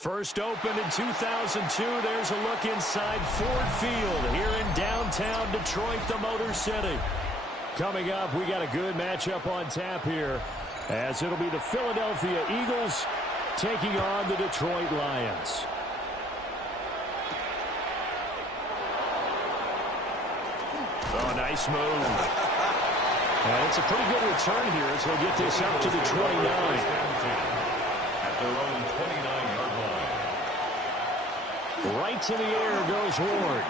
First opened in 2002. There's a look inside Ford Field here in downtown Detroit, the Motor City. Coming up, we got a good matchup on tap here, as it'll be the Philadelphia Eagles taking on the Detroit Lions. Oh, nice move. And it's a pretty good return here as they'll get this up to the 29. At their own 29-yard line. Right to the air goes Ward.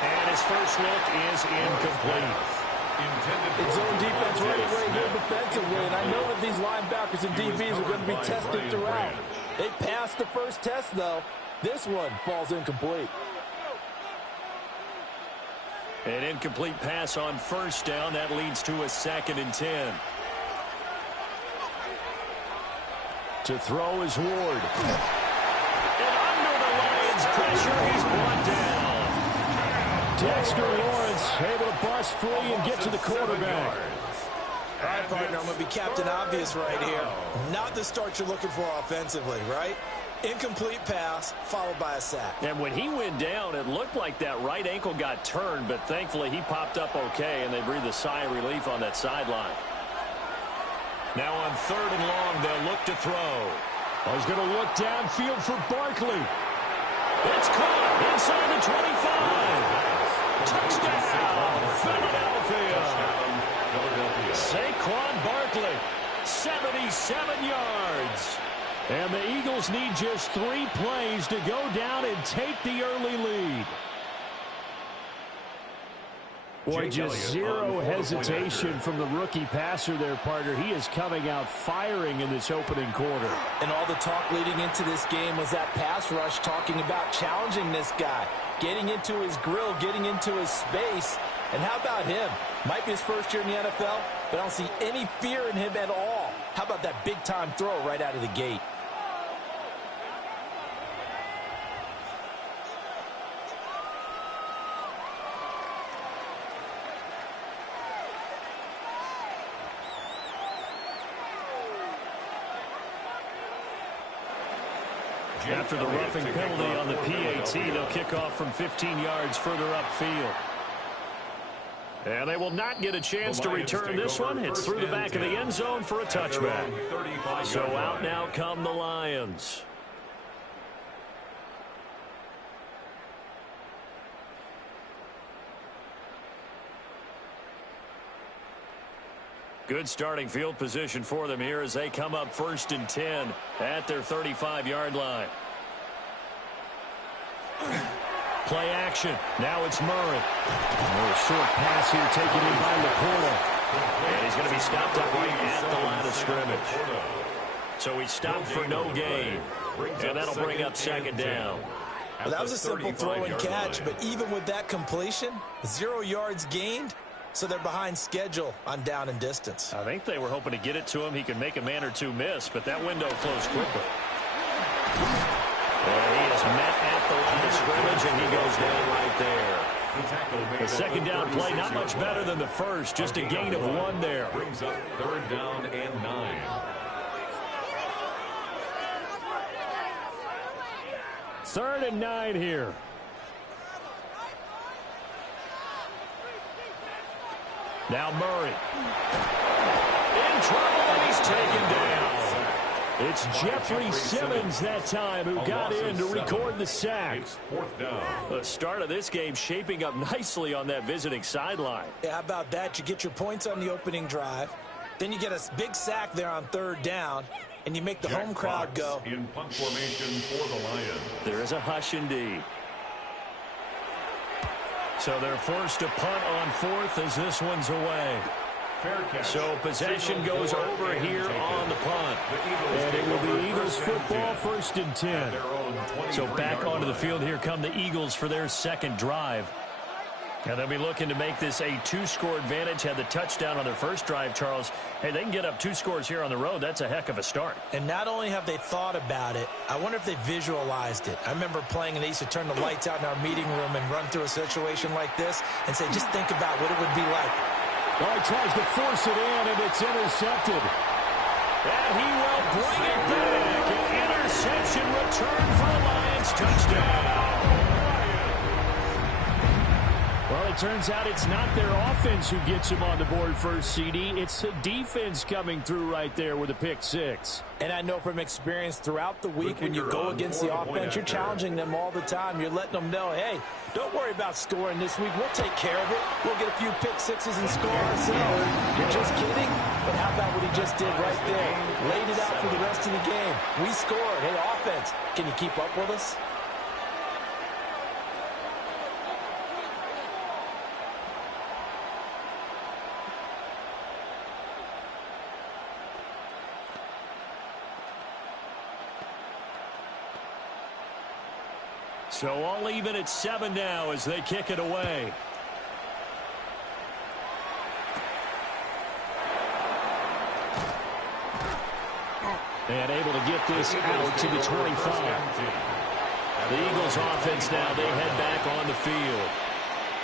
And his first look is incomplete. It's zone defense right away here defensively, and I know that these linebackers and DBs are going to be tested throughout. They passed the first test, though. This one falls incomplete. An incomplete pass on first down. That leads to a 2nd and 10. To throw is Ward. And under the Lions' pressure, he's brought down. Dexter Lawrence able to bust free and get to the quarterback. All right, partner, I'm going to be Captain Obvious right here. Not the start you're looking for offensively, right? Incomplete pass, followed by a sack. And when he went down, it looked like that right ankle got turned, but thankfully he popped up okay, and they breathed a sigh of relief on that sideline. Now on 3rd and long, they'll look to throw. He's going to look downfield for Barkley. It's caught inside the 25. Touchdown, Philadelphia. Saquon Barkley, 77 yards. And the Eagles need just 3 plays to go down and take the early lead. Boy, just zero hesitation from the rookie passer there, partner. He is coming out firing in this opening quarter. And all the talk leading into this game was that pass rush talking about challenging this guy, getting into his grill, getting into his space. And how about him? Might be his first year in the NFL, but I don't see any fear in him at all. How about that big-time throw right out of the gate? After the roughing penalty on the PAT, they'll kick off from 15 yards further upfield. And they will not get a chance to return this one. It's through the back of the end zone for a touchback. So out now come the Lions. Good starting field position for them here as they come up 1st and 10 at their 35-yard line. Play action. Now it's Murray. A short pass here taken in by Laporta. And he's going to be stopped up right at the line of scrimmage. So he's stopped for no gain. And that'll bring up 2nd down. Well, that was a simple throw and catch, but even with that completion, 0 yards gained. So they're behind schedule on down and distance. I think they were hoping to get it to him. He could make a man or two miss, but that window closed quickly. And he is met at the line of scrimmage, and he goes down right there. The 2nd down play, not much better than the first, just a gain of 1 there. Brings up 3rd down and 9. 3rd and 9 here. Now Murray. In trouble, and he's taken down. It's Jeffrey Simmons that time who got in to record the sack. It's 4th down. The start of this game shaping up nicely on that visiting sideline. Yeah, how about that? You get your points on the opening drive. Then you get a big sack there on 3rd down. And you make the home crowd go. In punt formation for the Lions. There is a hush indeed. So they're forced to punt on 4th as this one's away. So possession goes over here on the punt. And it will be Eagles football, 1st and 10. So back onto the field here come the Eagles for their second drive. And they'll be looking to make this a 2-score advantage. Had the touchdown on their first drive, Charles. Hey, they can get up 2 scores here on the road. That's a heck of a start. And not only have they thought about it, I wonder if they visualized it. I remember playing and they used to turn the lights out in our meeting room and run through a situation like this and say, just think about what it would be like. Well, he tries to force it in, and it's intercepted. And he will bring it back. An interception return for a Lions touchdown. Well, it turns out it's not their offense who gets him on the board first, CD. It's the defense coming through right there with a pick 6. And I know from experience throughout the week when you go against the offense, you're challenging them all the time. You're letting them know, hey, don't worry about scoring this week. We'll take care of it. We'll get a few pick 6s and score ourselves. You're just kidding? But how about what he just did right there? Laid it out for the rest of the game. We scored. Hey, offense, can you keep up with us? So all even at 7 now as they kick it away. And able to get this out to the 25. The Eagles offense now, they head back on the field.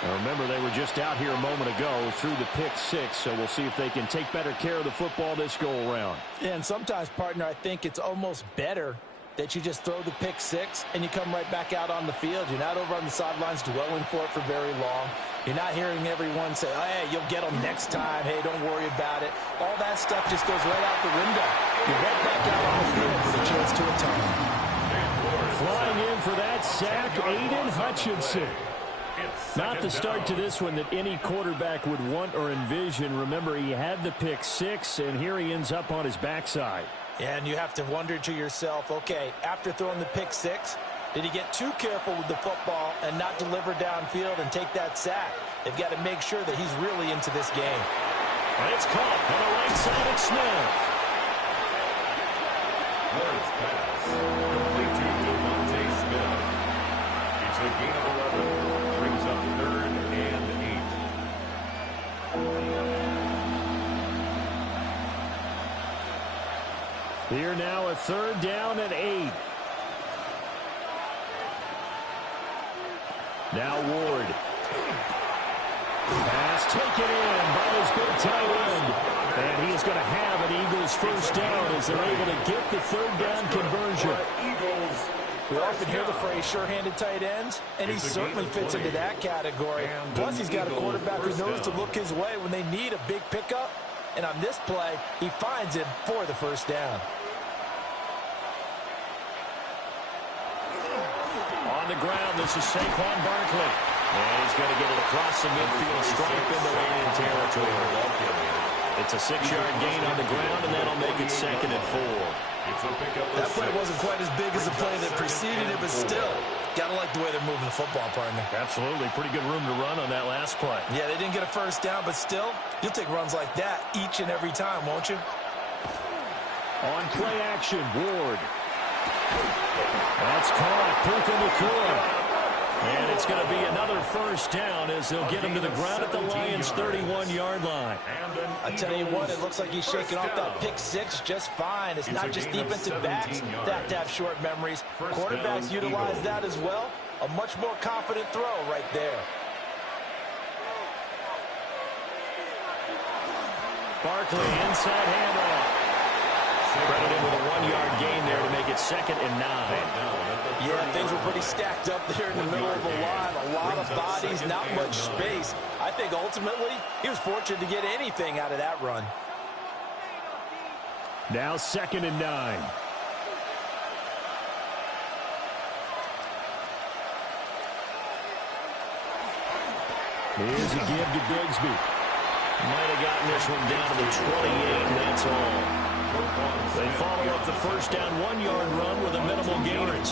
Now remember, they were just out here a moment ago through the pick 6, so we'll see if they can take better care of the football this go-around. Yeah, and sometimes, partner, I think it's almost better that you just throw the pick 6 and you come right back out on the field. You're not over on the sidelines dwelling for it for very long. You're not hearing everyone say, oh, hey, you'll get them next time. Hey, don't worry about it. All that stuff just goes right out the window. You're right back out on the field with a chance to atone. Flying in for that sack, Aiden Hutchinson. Not the start to this one that any quarterback would want or envision. Remember, he had the pick 6, and here he ends up on his backside. And you have to wonder to yourself, okay, after throwing the pick 6, did he get too careful with the football and not deliver downfield and take that sack? They've got to make sure that he's really into this game. And it's caught on the right side of Smith. Lawrence pass. Complete to DeVonta Smith. It's a gain of 11. Brings up 3rd and 8. Here now a 3rd down and 8. Now Ward. Pass taken in by his big tight end. And he is going to have an Eagles first down as they're able to get the 3rd down conversion. We often hear the phrase sure-handed tight ends, and he certainly fits into that category. Plus, he's got a quarterback who knows to look his way when they need a big pickup. And on this play, he finds him for the first down. On the ground, this is Saquon Barkley. And he's going to get it across the midfield stripe into Lion territory. It's a 6-yard gain on the ground, and that'll make it 2nd and 4. That play wasn't quite as big as the play that preceded it, but still, got to like the way they're moving the football, partner. Absolutely. Pretty good room to run on that last play. Yeah, they didn't get a first down, but still, you'll take runs like that each and every time, won't you? On play action, Ward. That's caught. Puka Nacua. And it's going to be another first down as they'll get him to the ground at the Lions' 31-yard line. I tell you what, it looks like he's shaking off that pick 6 just fine. It's not just defensive backs that have to have short memories. Quarterbacks utilize that as well. A much more confident throw right there. Barkley, inside handoff. Credited with a 1-yard gain there to make it 2nd and 9. Yeah, things were pretty stacked up there in the middle of the line. A lot of bodies, not much space. I think ultimately he was fortunate to get anything out of that run. Now 2nd and 9. Here's a give to Bigsby. Might have gotten this one down to the 28, and that's all. They follow up the first down 1-yard run with a minimal gain of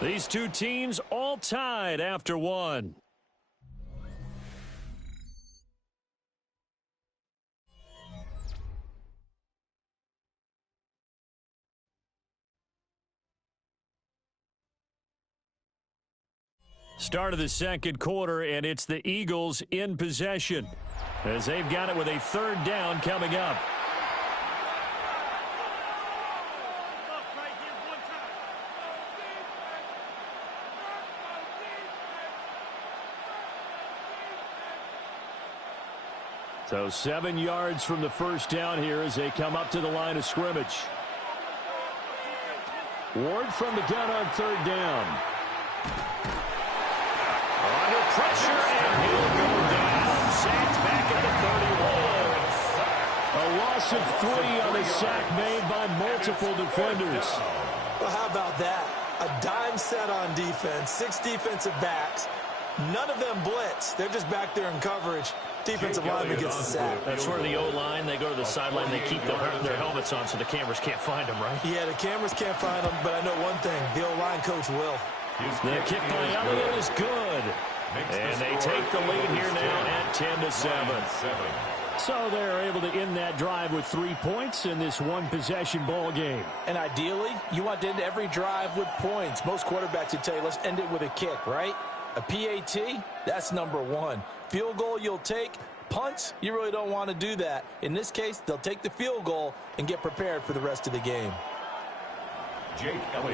2. These two teams all tied after 1. Start of the second quarter, and it's the Eagles in possession as they've got it with a third down coming up. So 7 yards from the first down here as they come up to the line of scrimmage. Ward from the gun on third down. Under pressure, and he'll go down. Sacked back at the 31. A loss of 3 on a sack made by multiple defenders. Well, how about that? A dime set on defense, 6 defensive backs. None of them blitz. They're just back there in coverage. Defensive lineman gets the sack. That's where the O-line, they go to the sideline, they keep their helmets on so the cameras can't find them, right? Yeah, the cameras can't find them, but I know one thing. The O-line coach will. The kick by Elliott is good. And they take the lead here now at 10-7. So they're able to end that drive with 3 points in this one-possession ball game. And ideally, you want to end every drive with points. Most quarterbacks would tell you, let's end it with a kick, right? A PAT, that's number 1. Field goal you'll take. Punts, you really don't want to do that. In this case, they'll take the field goal and get prepared for the rest of the game.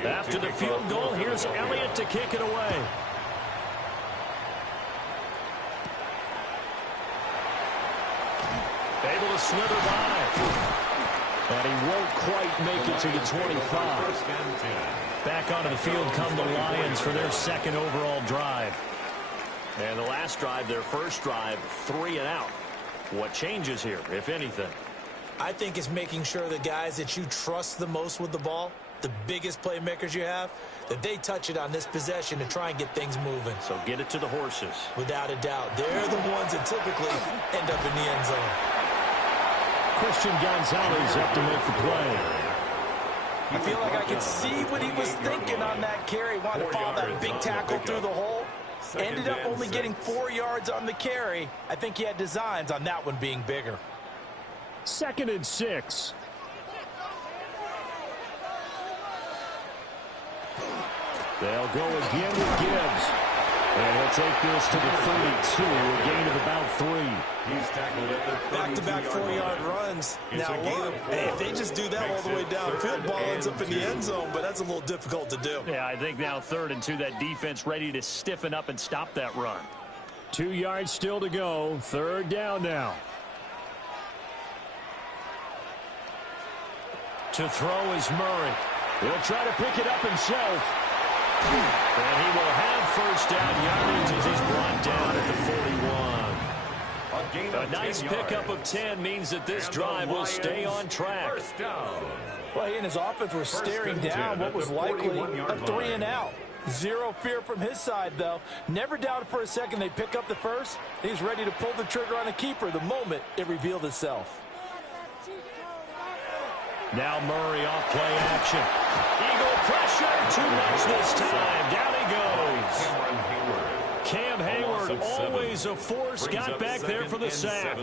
After the field goal, here's Elliott to kick it away. Able to slither by. And he won't quite make it to the 25. Back onto the field come the Lions for their second overall drive. And the last drive, their first drive, 3 and out. What changes here, if anything? I think it's making sure the guys that you trust the most with the ball, the biggest playmakers you have, that they touch it on this possession to try and get things moving. So get it to the horses. Without a doubt. They're the ones that typically end up in the end zone. Christian Gonzalez up to make the play. I feel like I could see what he was thinking on that carry. Wanted to follow that big tackle through the hole. Ended up only getting 4 yards on the carry. I think he had designs on that one being bigger. 2nd and 6. They'll go again with Gibbs. And he'll take this to the 32, a gain of about 3. He's tackled at the back-to-back 4-yard runs. Now, look, if they just do that all the way downfield, ball ends up in the end zone, but that's a little difficult to do. Yeah, I think now 3rd and 2, that defense ready to stiffen up and stop that run. 2 yards still to go. 3rd down now. To throw is Murray. He'll try to pick it up himself. And he will have first down yardage as he's brought down at the 41. A nice pickup of 10 means that this drive will stay on track. Well, he and his offense were staring down what was likely a 3 and out. Zero fear from his side, though. Never doubted for a second they'd pick up the first. He's ready to pull the trigger on a keeper the moment it revealed itself. Now Murray off play action. Eagle pressure, too much this time. Down he goes. Cam Hayward, always a force, got back there for the sack.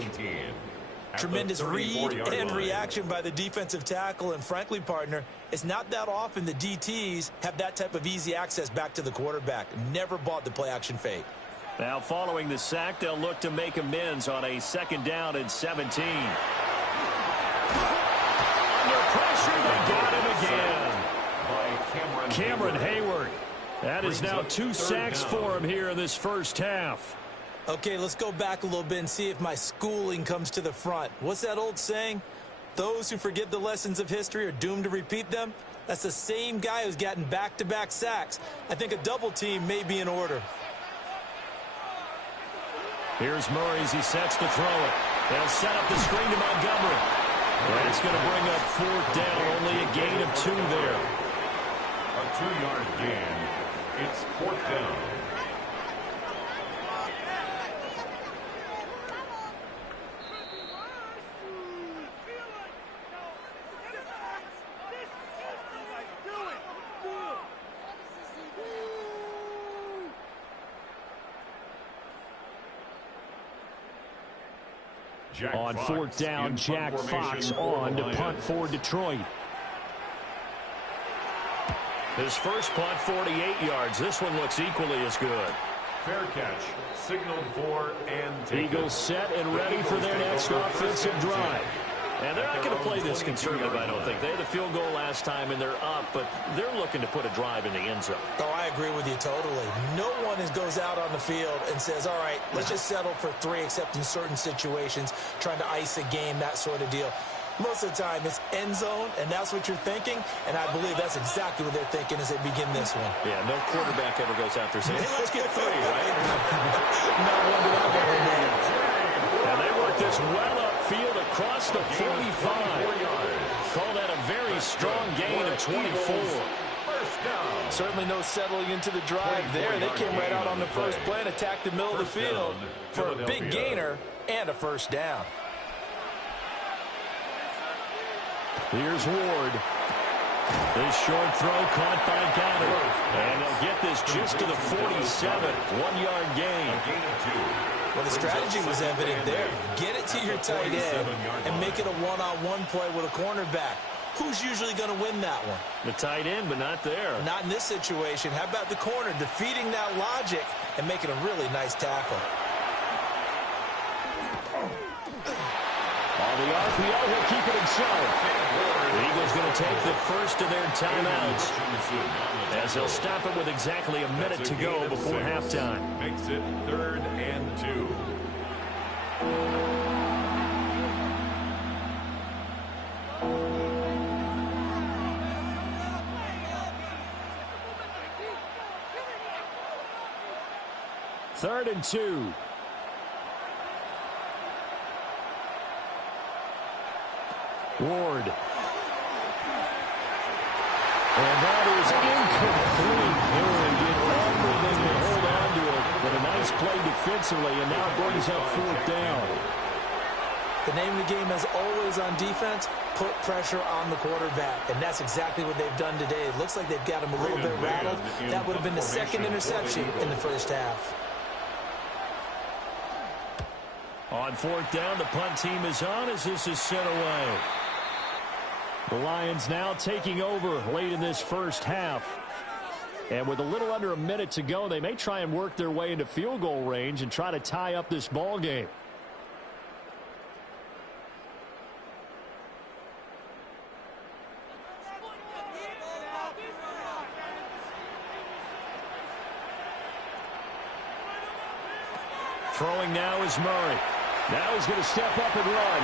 Tremendous read and reaction by the defensive tackle, and frankly, partner, it's not that often the DTs have that type of easy access back to the quarterback. Never bought the play action fake. Now following the sack, they'll look to make amends on a 2nd down and 17. Pressure, they got him again. Cameron Hayward. That is now 2 sacks for him here in this first half. Okay, let's go back a little bit and see if my schooling comes to the front. What's that old saying? Those who forget the lessons of history are doomed to repeat them. That's the same guy who's gotten back-to-back sacks. I think a double team may be in order. Here's Murray as he sets to throw it. They'll set up the screen to Montgomery. That's going to bring up 4th down, only a gain of 2 there. A 2-yard gain. It's 4th down. On fourth down, Jack Fox on to punt for Detroit. His first punt, 48 yards. This one looks equally as good. Fair catch, signaled for and taken. Eagles set and ready for their next offensive drive. And they're not going to play this conservative, I don't think. They had the field goal last time, and they're up, but they're looking to put a drive in the end zone. Oh, I agree with you totally. No one goes out on the field and says, all right, let's just settle for 3, except in certain situations, trying to ice a game, that sort of deal. Most of the time, it's end zone, and that's what you're thinking, and I believe that's exactly what they're thinking as they begin this one. Yeah, no quarterback ever goes out there saying, hey, let's get 3, right? Not one that I've ever known. And they work this well upfield across the 45. Call that a very strong gain of 24. Certainly no settling into the drive there. They came right out on the first play and attacked the middle of the field for a big gainer and a first down. Here's Ward. This short throw caught by Goddard. And they'll get this just to the 47. 1-yard gain. Well, the strategy was evident there. Get it to your tight end and make it a one-on-one play with a cornerback. Who's usually going to win that one? The tight end, but not there. Not in this situation. How about the corner defeating that logic and making a really nice tackle? On the RPO, he'll keep it himself. The Eagles going to take the first of their timeouts as they'll stop it with exactly a minute to go before halftime. Makes it 3rd and 2. Third and 2. Ward. And that is incomplete. And did everything to hold on to it. But a nice play defensively, and now brings up 4th down. The name of the game is always on defense, put pressure on the quarterback. And that's exactly what they've done today. It looks like they've got him a little bit rattled. That would have been the second interception in the first half. On 4th down, the punt team is on as this is sent away. The Lions now taking over late in this first half. And with a little under a minute to go, they may try and work their way into field goal range and try to tie up this ball game. Throwing now is Murray. Now he's going to step up and run.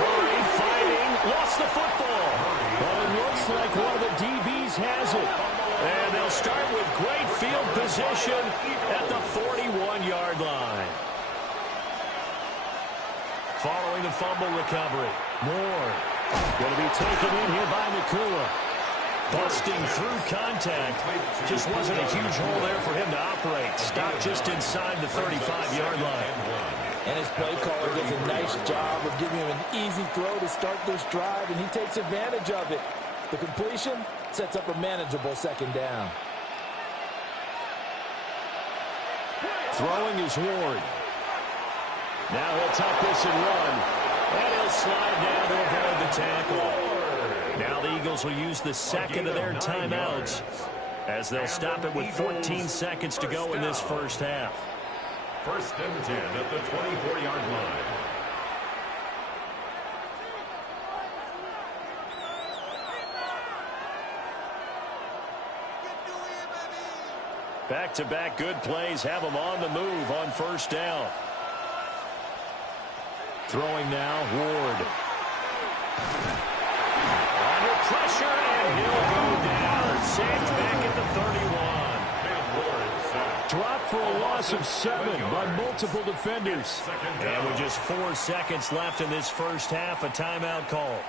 Murray fighting, lost the football. But it looks like one of the DBs has it. And they'll start with great field position at the 41-yard line. Following the fumble recovery, Moore going to be taken in here by Nakua. Busting through contact. Just wasn't a huge hole there for him to operate. Stopped just inside the 35-yard line. And his play caller does a nice job of giving him an easy throw to start this drive, and he takes advantage of it. The completion sets up a manageable second down. Throwing is Ward. Now he'll tuck this and run. And he'll slide down to avoid the tackle. Now the Eagles will use the second of their timeouts as they'll stop it with 14 seconds to go in this first half. 1st and 10 at the 24-yard line. Back-to-back good plays have them on the move on 1st down. Throwing now, Ward. Under pressure, and he'll go down. Sacked back at the 31. Dropped for a loss of 7 by multiple defenders. And with just 4 seconds left in this first half, a timeout call.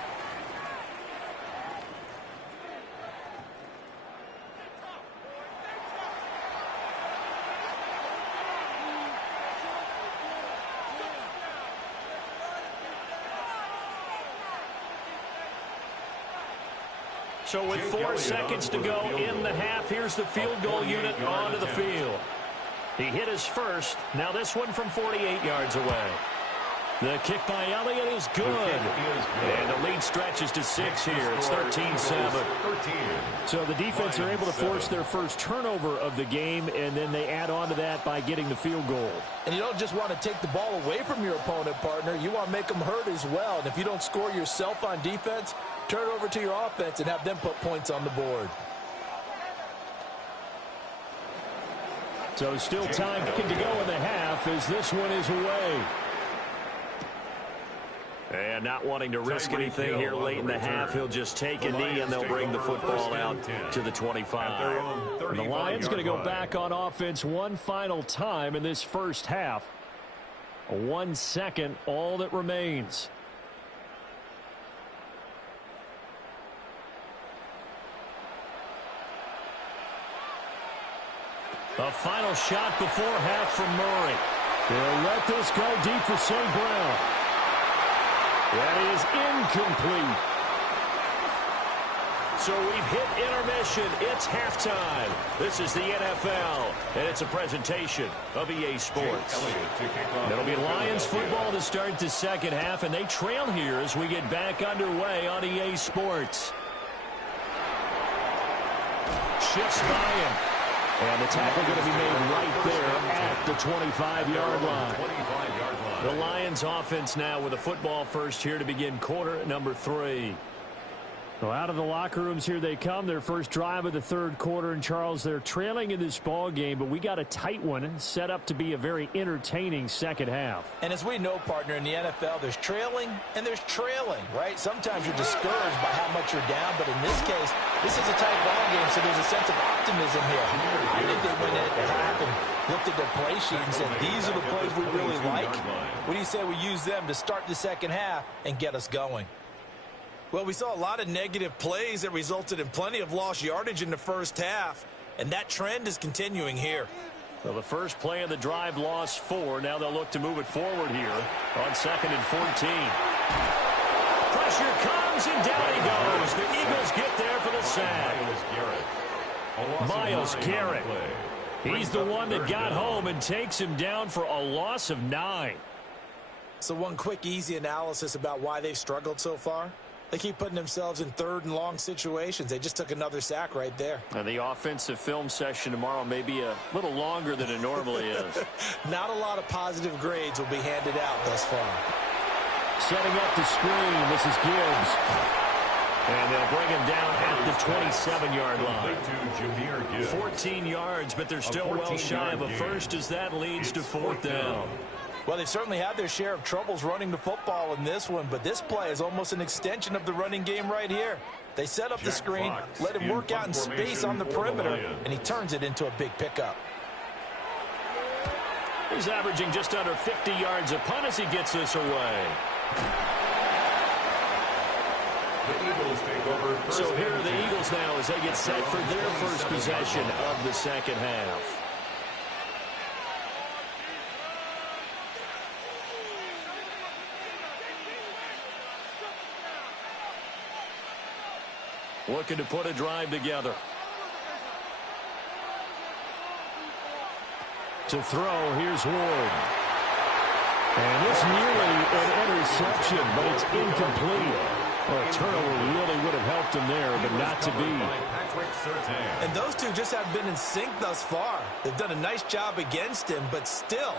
So with 4 seconds to go in the half, here's the field goal unit onto the field. He hit his first. Now this one from 48 yards away. The kick by Elliott is good. And the lead stretches to 6 here. It's 13-7. So the defense are able to force their first turnover of the game, and then they add on to that by getting the field goal. And you don't just want to take the ball away from your opponent, partner. You want to make them hurt as well. And if you don't score yourself on defense, turn it over to your offense and have them put points on the board. So still time to go in the half as this one is away. And not wanting to risk anything here late in the half, he'll just take a knee and they'll bring the football out to the 25. And the Lions going to go back on offense one final time in this first half. 1 second, all that remains. The final shot before half from Murray. They'll let this go deep for St. Brown. That is incomplete. So we've hit intermission. It's halftime. This is the NFL, and it's a presentation of EA Sports. It'll be Lions football to start the second half, and they trail here as we get back underway on EA Sports. Shifts by him. And the tackle going to be made right there at the 25-yard line. The Lions offense now with a football first here to begin quarter number 3. Well, out of the locker rooms here they come. Their first drive of the third quarter. And, Charles, they're trailing in this ball game, but we got a tight one set up to be a very entertaining second half. And as we know, partner, in the NFL, there's trailing and there's trailing, right? Sometimes you're discouraged by how much you're down, but in this case, this is a tight ball game, so there's a sense of optimism here. I think they went in at the half and looked at their play sheet and said, these are the plays we really like. What do you say we use them to start the second half and get us going? Well, we saw a lot of negative plays that resulted in plenty of lost yardage in the first half, and that trend is continuing here. Well, the first play of the drive lost 4. Now they'll look to move it forward here on 2nd and 14. Pressure comes, and down he goes. The Eagles get there for the sack. Myles Garrett. He's the one that got home and takes him down for a loss of 9. So one quick, easy analysis about why they've struggled so far. They keep putting themselves in third and long situations. They just took another sack right there. And the offensive film session tomorrow may be a little longer than it normally is. Not a lot of positive grades will be handed out thus far. Setting up the screen. This is Gibbs. And they'll bring him down at the 27-yard line. 14 yards, but they're still well shy of a first as that leads to 4th down. Well, they've certainly had their share of troubles running the football in this one, but this play is almost an extension of the running game right here. They set up the screen, let him work out in space on the perimeter, and he turns it into a big pickup. He's averaging just under 50 yards a punt as he gets this away. So here are the Eagles now as they get set for their first possession of the second half. Looking to put a drive together. To throw, here's Ward. And it's nearly an interception, but it's incomplete. Well, a turnover really would have helped him there, but not to be. And those two just haven't been in sync thus far. They've done a nice job against him, but still,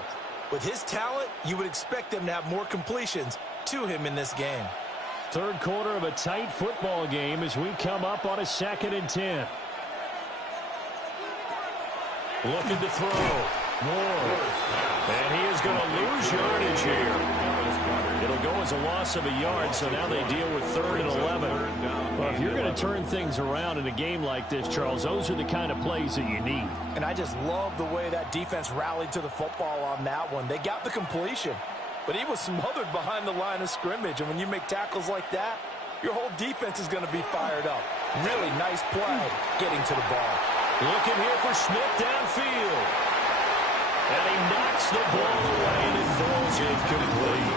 with his talent, you would expect them to have more completions to him in this game. Third quarter of a tight football game as we come up on a 2nd and 10. Looking to throw. Moore. And he is going to lose yardage here. It'll go as a loss of a yard, so now they deal with 3rd and 11. Well, if you're going to turn things around in a game like this, Charles, those are the kind of plays that you need. And I just love the way that defense rallied to the football on that one. They got the completion, but he was smothered behind the line of scrimmage. And when you make tackles like that, your whole defense is going to be fired up. Really nice play getting to the ball. Looking here for Smith downfield. And he knocks the ball away and it falls incomplete.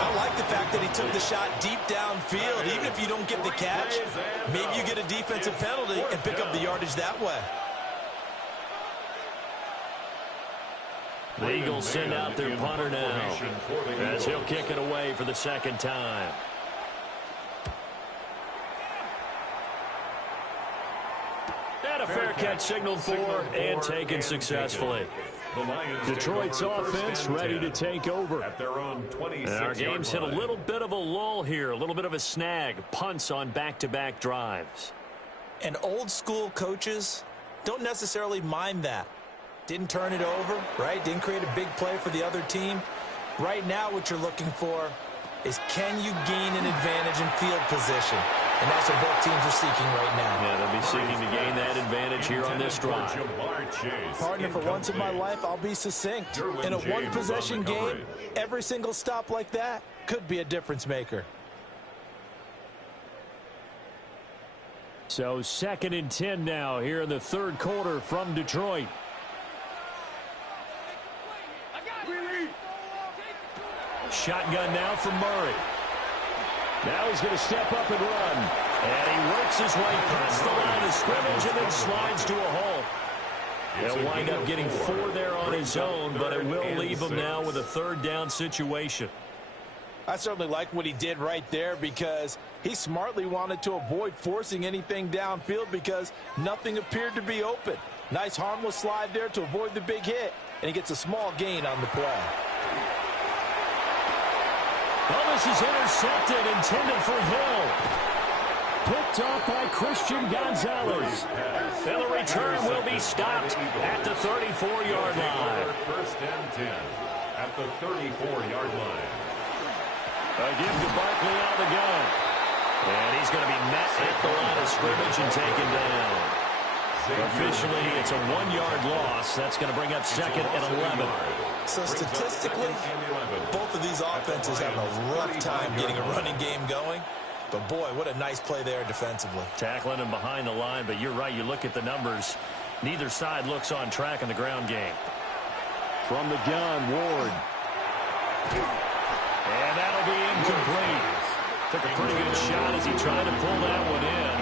I like the fact that he took the shot deep downfield. Even if you don't get the catch, maybe you get a defensive penalty and pick up the yardage that way. The Eagles send out their punter now as he'll kick it away for the second time. And a fair catch signaled for and taken successfully. Detroit's offense ready to take over. And our game's hit a little bit of a lull here, a little bit of a snag. Punts on back-to-back drives. And old-school coaches don't necessarily mind that. Didn't turn it over, right? Didn't create a big play for the other team. Right now what you're looking for is, can you gain an advantage in field position? And that's what both teams are seeking right now. Yeah, they'll be seeking to gain that advantage here on this drive. Partner, for once in my life, I'll be succinct. In a one-possession game, every single stop like that could be a difference maker. So 2nd and 10 now here in the third quarter from Detroit. Shotgun now from Murray. Now he's going to step up and run. And he works his way past the line of scrimmage and then slides to a hole. He'll wind up getting 4 there on his own, but it will leave him now with a third down situation. I certainly like what he did right there, because he smartly wanted to avoid forcing anything downfield because nothing appeared to be open. Nice harmless slide there to avoid the big hit, and he gets a small gain on the play. Well, this is intercepted, intended for Hill. Picked off by Christian Gonzalez. And the return will be stopped at the 34-yard line. First and 10 at the 34-yard line. A give to Barkley out of the gun. And he's going to be met at the line of scrimmage and taken down. Officially, it's a 1-yard loss. That's going to bring up 2nd and 11. So statistically, both of these offenses have a rough time getting a running game going. But boy, what a nice play there defensively. Tackling him behind the line, but you're right. You look at the numbers. Neither side looks on track in the ground game. From the gun, Ward. And that'll be incomplete. Took a pretty good shot as he tried to pull that one in.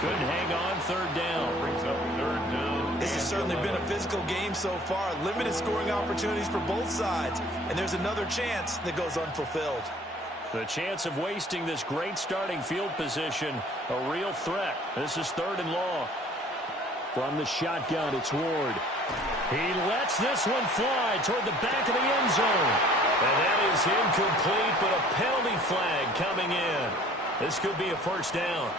Couldn't hang on, third down. Brings up third down. This has certainly been a physical game so far. Limited scoring opportunities for both sides. And there's another chance that goes unfulfilled. The chance of wasting this great starting field position, a real threat. This is 3rd and long. From the shotgun, it's Ward. He lets this one fly toward the back of the end zone. And that is incomplete, but a penalty flag coming in. This could be a first down.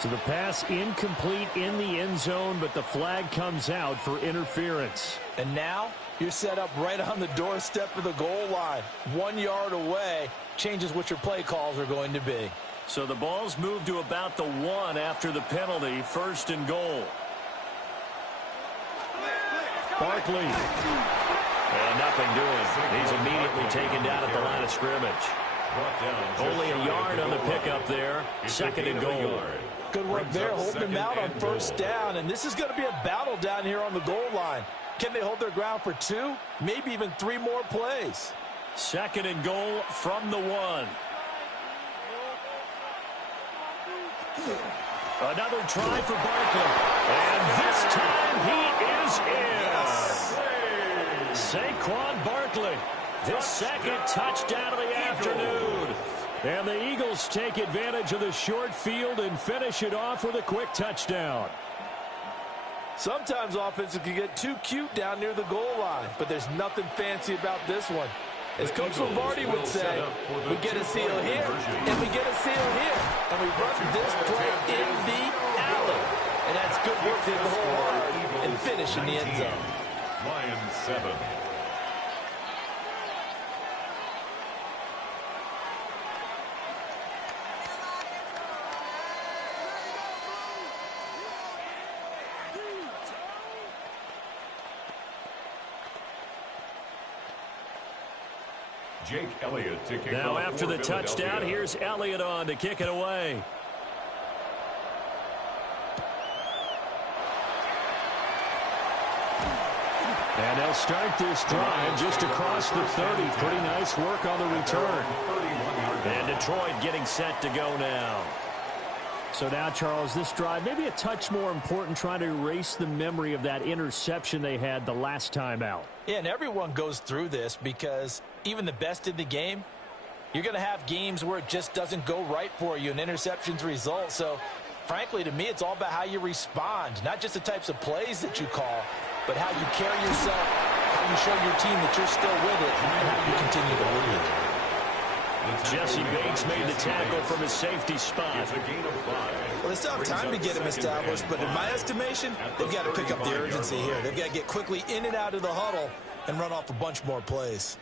So the pass incomplete in the end zone, but the flag comes out for interference. And now you're set up right on the doorstep of the goal line. 1 yard away changes what your play calls are going to be. So the ball's moved to about the 1 after the penalty, 1st and goal. Barkley. And nothing doing. He's immediately taken down at the line of scrimmage. Only a yard on the pickup there. 2nd and goal. Good work there, holding him out on first down. And this is going to be a battle down here on the goal line. Can they hold their ground for 2, maybe even 3 more plays? 2nd and goal from the 1. Another try for Barkley. And this time he is in. Saquon Barkley, his 2nd touchdown of the afternoon. And the Eagles take advantage of the short field and finish it off with a quick touchdown. Sometimes offenses can get too cute down near the goal line, but there's nothing fancy about this one. As Coach Lombardi would say, we get a seal here, and we get a seal here, and we run this play in the alley. And that's good work to hit the hole hard and finish in the end zone. Lions 7. Jake Elliott to kick now off after the for touchdown, here's Elliott on to kick it away. And they'll start this drive just across the 30. Pretty nice work on the return. And Detroit getting set to go now. So now, Charles, this drive maybe a touch more important, trying to erase the memory of that interception they had the last time out. Yeah, and everyone goes through this because even the best in the game, you're going to have games where it just doesn't go right for you, and interceptions result. So, frankly, to me, it's all about how you respond, not just the types of plays that you call, but how you carry yourself, how you show your team that you're still with it, and how you continue to lead. Jesse Bates made the tackle from his safety spot. Well, they still have time to get him established, but in my estimation, they've got to pick up the urgency here. They've got to get quickly in and out of the huddle and run off a bunch more plays.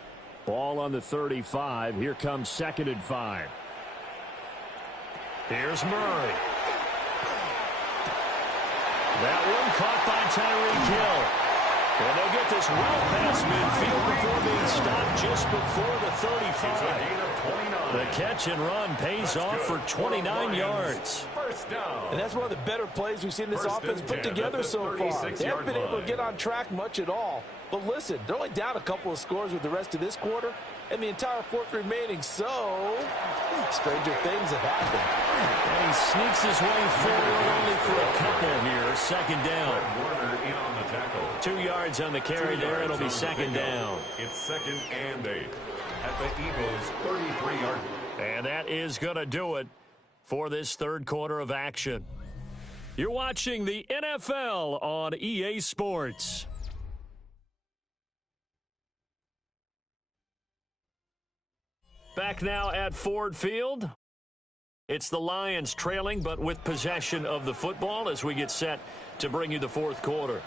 Ball on the 35. Here comes 2nd and 5. Here's Murray. That one caught by Tyreek Hill. And they'll get this well past midfield before being stopped just before the 35. The catch and run pays off for 29 yards. And that's one of the better plays we've seen this offense put together so far. They haven't been able to get on track much at all. But listen, they're only down a couple of scores with the rest of this quarter and the entire fourth remaining, so stranger things have happened. And he sneaks his way forward only for a couple here. 2nd down. 2 yards on the carry there. It'll be 2nd down. It's 2nd and 8 at the Eagles' 33-yard line. And that is going to do it for this third quarter of action. You're watching the NFL on EA Sports. Back now at Ford Field. It's the Lions trailing, but with possession of the football as we get set to bring you the fourth quarter.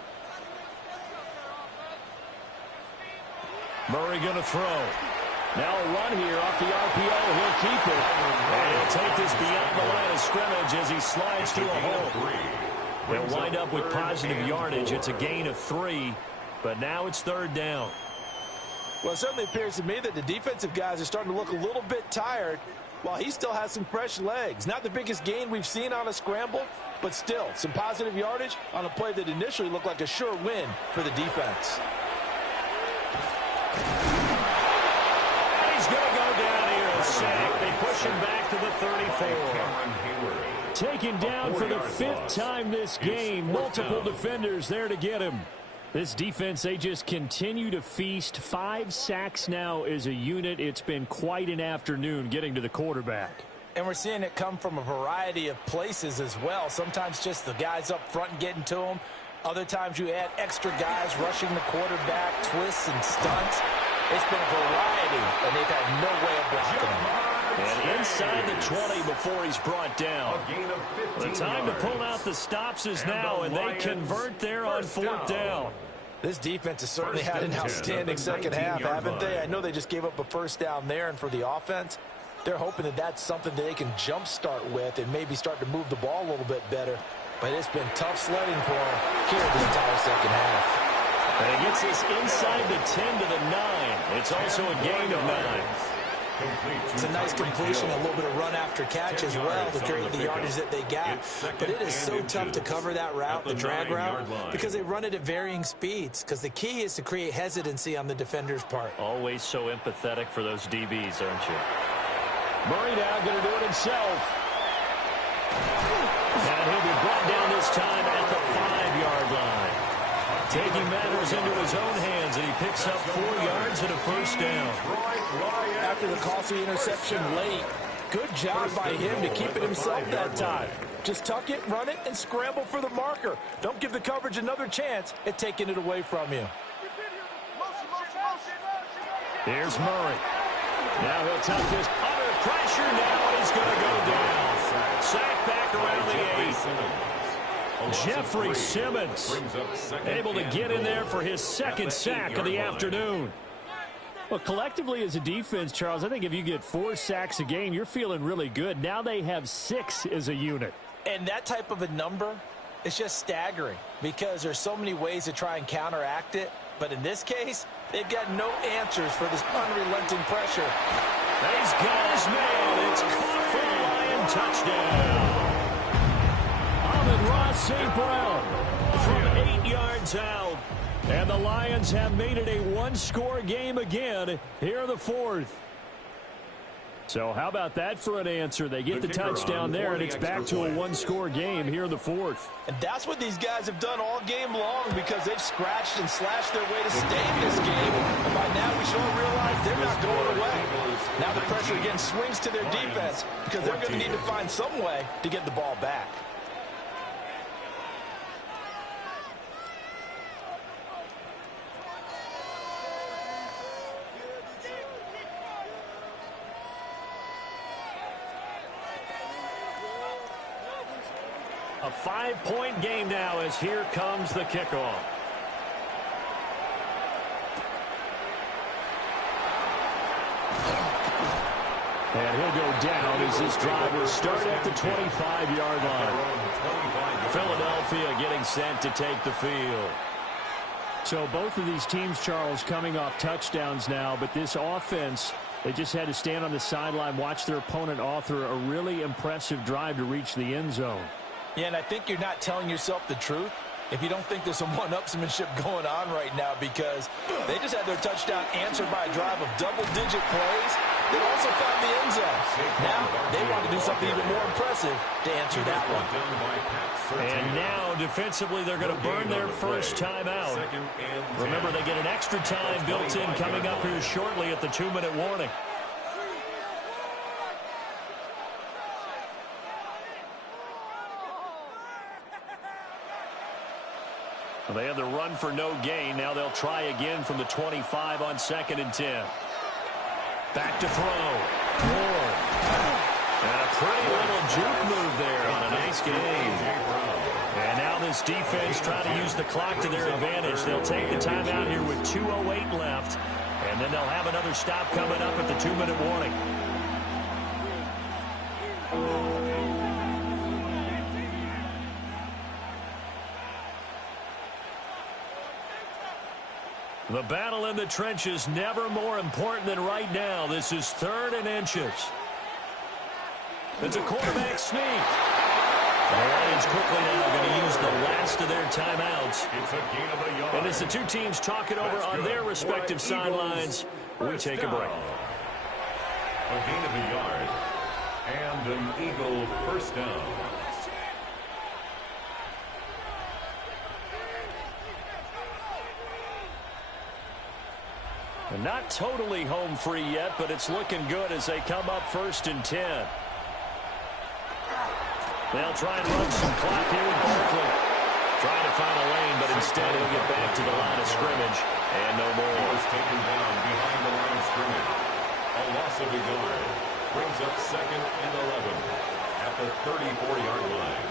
Murray going to throw. Now a run here off the RPO. He'll keep it. And he'll take this beyond the line of scrimmage as he slides through a hole. They'll wind up with positive yardage. It's a gain of 3, but now it's 3rd down. Well, it certainly appears to me that the defensive guys are starting to look a little bit tired while he still has some fresh legs. Not the biggest gain we've seen on a scramble, but still some positive yardage on a play that initially looked like a sure win for the defense. And he's going to go down here and sack. They push him back to the 34. Taken down for the 5th time this game. Multiple defenders there to get him. This defense, they just continue to feast. 5 sacks now as a unit. It's been quite an afternoon getting to the quarterback. And we're seeing it come from a variety of places as well. Sometimes just the guys up front and getting to him. Other times you add extra guys rushing the quarterback, twists and stunts. It's been a variety, and they've had no way of blocking him. And inside the 20 before he's brought down. The time to pull out the stops is now, and they convert there on 4th down. This defense has certainly had an outstanding second half, haven't they? I know they just gave up a 1st down there, and for the offense, they're hoping that that's something that they can jumpstart with and maybe start to move the ball a little bit better. But it's been tough sledding for them here the entire second half. And he gets this inside the 10 to the 9. It's also a gain of 9. It's a nice completion, a little bit of run after catch as well to create the yardage that they got. But it is so tough to cover that route, the drag route, because they run it at varying speeds. Because the key is to create hesitancy on the defender's part. Always so empathetic for those DBs, aren't you? Murray now going to do it himself. And he'll be brought down this time at the 5-yard line. Taking matters into his own hands, and he picks up 4 yards and a 1st down. After the costly interception late, good job by him to keep it himself that time. Just tuck it, run it, and scramble for the marker. Don't give the coverage another chance at taking it away from you. Here's Murray. Now he'll tuck this under pressure now, and he's going to go down. Sack back around the 8. Jeffrey Simmons able to get in there for his 2nd sack of the afternoon. Well, collectively as a defense, Charles, I think if you get 4 sacks a game, you're feeling really good. Now they have 6 as a unit. And that type of a number is just staggering because there's so many ways to try and counteract it. But in this case, they've got no answers for this unrelenting pressure. He's got his man. It's caught for a Lion touchdown. Amon-Ra St. Brown from 8 yards out. And the Lions have made it a 1-score game again here in the 4th. So how about that for an answer? They get the touchdown there, and it's back to a one-score game here in the fourth. And that's what these guys have done all game long because they've scratched and slashed their way to stay in this game. And by now we should all realize they're not going away. Now the pressure again swings to their defense because they're going to need to find some way to get the ball back. A 5-point game now as here comes the kickoff. And he'll go down as this drive will start at the 25-yard line. Philadelphia getting set to take the field. So both of these teams, Charles, coming off touchdowns now, but this offense, they just had to stand on the sideline, watch their opponent author a really impressive drive to reach the end zone. Yeah, and I think you're not telling yourself the truth if you don't think there's some one-upsmanship going on right now because they just had their touchdown answered by a drive of double-digit plays. They also found the end zone. Now they want to do something even more impressive to answer that one. And now defensively they're going to burn their first timeout. Remember, they get an extra time built in coming up here shortly at the 2-minute warning. Well, they had the run for no gain. Now they'll try again from the 25 on 2nd and 10. Back to throw. Ward. And a pretty little juke move there on a nice game. And now this defense trying to use the clock to their advantage. They'll take the timeout here with 2:08 left. And then they'll have another stop coming up at the 2-minute warning. The battle in the trenches never more important than right now. This is 3rd and inches. It's a quarterback sneak. The Lions quickly now going to use the last of their timeouts. And as the two teams talk it over on their respective sidelines, we take a break. A gain of a yard and an Eagle first down. Not totally home free yet, but it's looking good as they come up 1st and 10. They'll try and run some clock here with Barkley. Trying to find a lane, but instead he'll get back to the line of scrimmage. And no more. He was taken down behind the line of scrimmage. A loss of a yard brings up 2nd and 11 at the 34-yard line.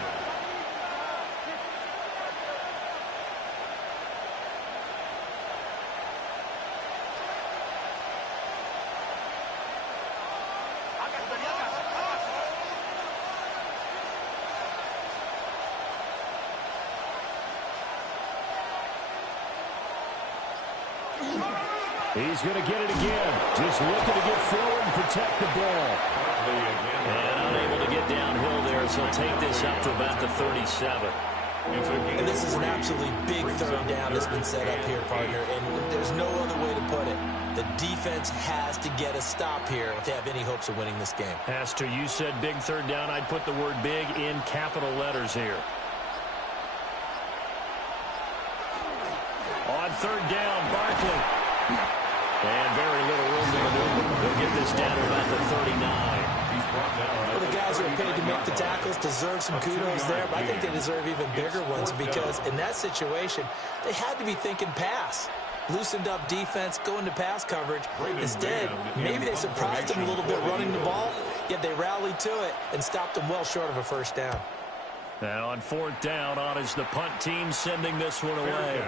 He's going to get it again. Just looking to get forward and protect the ball. And unable to get downhill there, so he'll take this up to about the 37. And this is an absolutely big 3rd down that's been set up here, partner, and there's no other way to put it. The defense has to get a stop here if they have any hopes of winning this game. Pastor, you said big 3rd down. I'd put the word big in capital letters here. On 3rd down, Barkley. And very little room to maneuver. They'll get this down to about the 39. Well, the guys who are paid to make the tackles deserve some kudos there, but I think they deserve even bigger ones because in that situation, they had to be thinking pass. Loosened up defense, going to pass coverage. Instead, maybe they surprised them a little bit running the ball, yet they rallied to it and stopped them well short of a 1st down. Now on 4th down, on is the punt team sending this one away.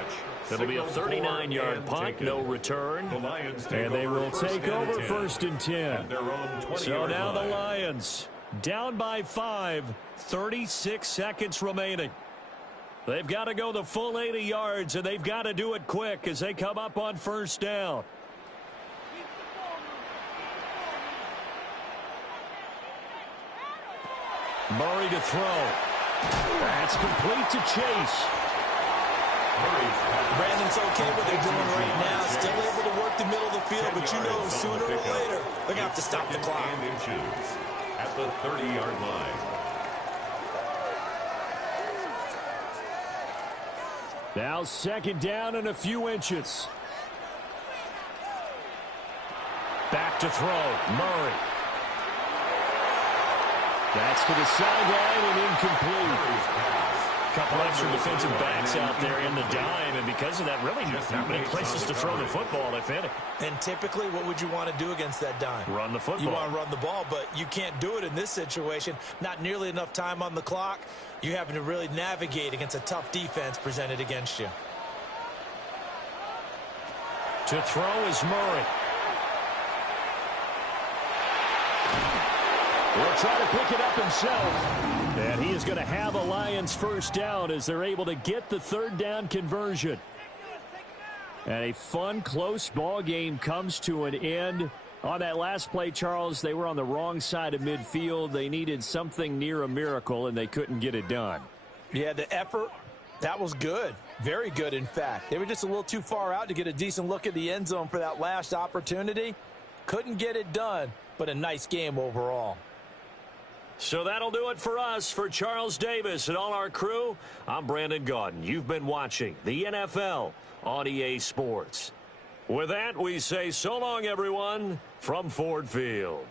It'll be a 39-yard punt, no return. And they will take over 1st and 10. So now the Lions down by 5, 36 seconds remaining. They've got to go the full 80 yards, and they've got to do it quick as they come up on 1st down. Murray to throw. That's complete to Chase. Brandon's okay what they're doing right now. Still able to work the middle of the field, but you know sooner or later they're going to have to stop the clock. At the 30-yard line. Now second down and a few inches. Back to throw. Murray. That's to the sideline and incomplete. Couple extra defensive backs out there in the dime, and because of that, really not many places to throw the football, if any. And typically, what would you want to do against that dime? Run the football. You want to run the ball, but you can't do it in this situation. Not nearly enough time on the clock. You're having to really navigate against a tough defense presented against you. To throw is Murray. He'll try to pick it up himself. And he is going to have a Lions first down as they're able to get the third down conversion. And a fun, close ball game comes to an end. On that last play, Charles, they were on the wrong side of midfield. They needed something near a miracle, and they couldn't get it done. Yeah, the effort, that was good. Very good, in fact. They were just a little too far out to get a decent look at the end zone for that last opportunity. Couldn't get it done, but a nice game overall. So that'll do it for us. For Charles Davis and all our crew, I'm Brandon Gaudin. You've been watching the NFL on EA Sports. With that, we say so long, everyone, from Ford Field.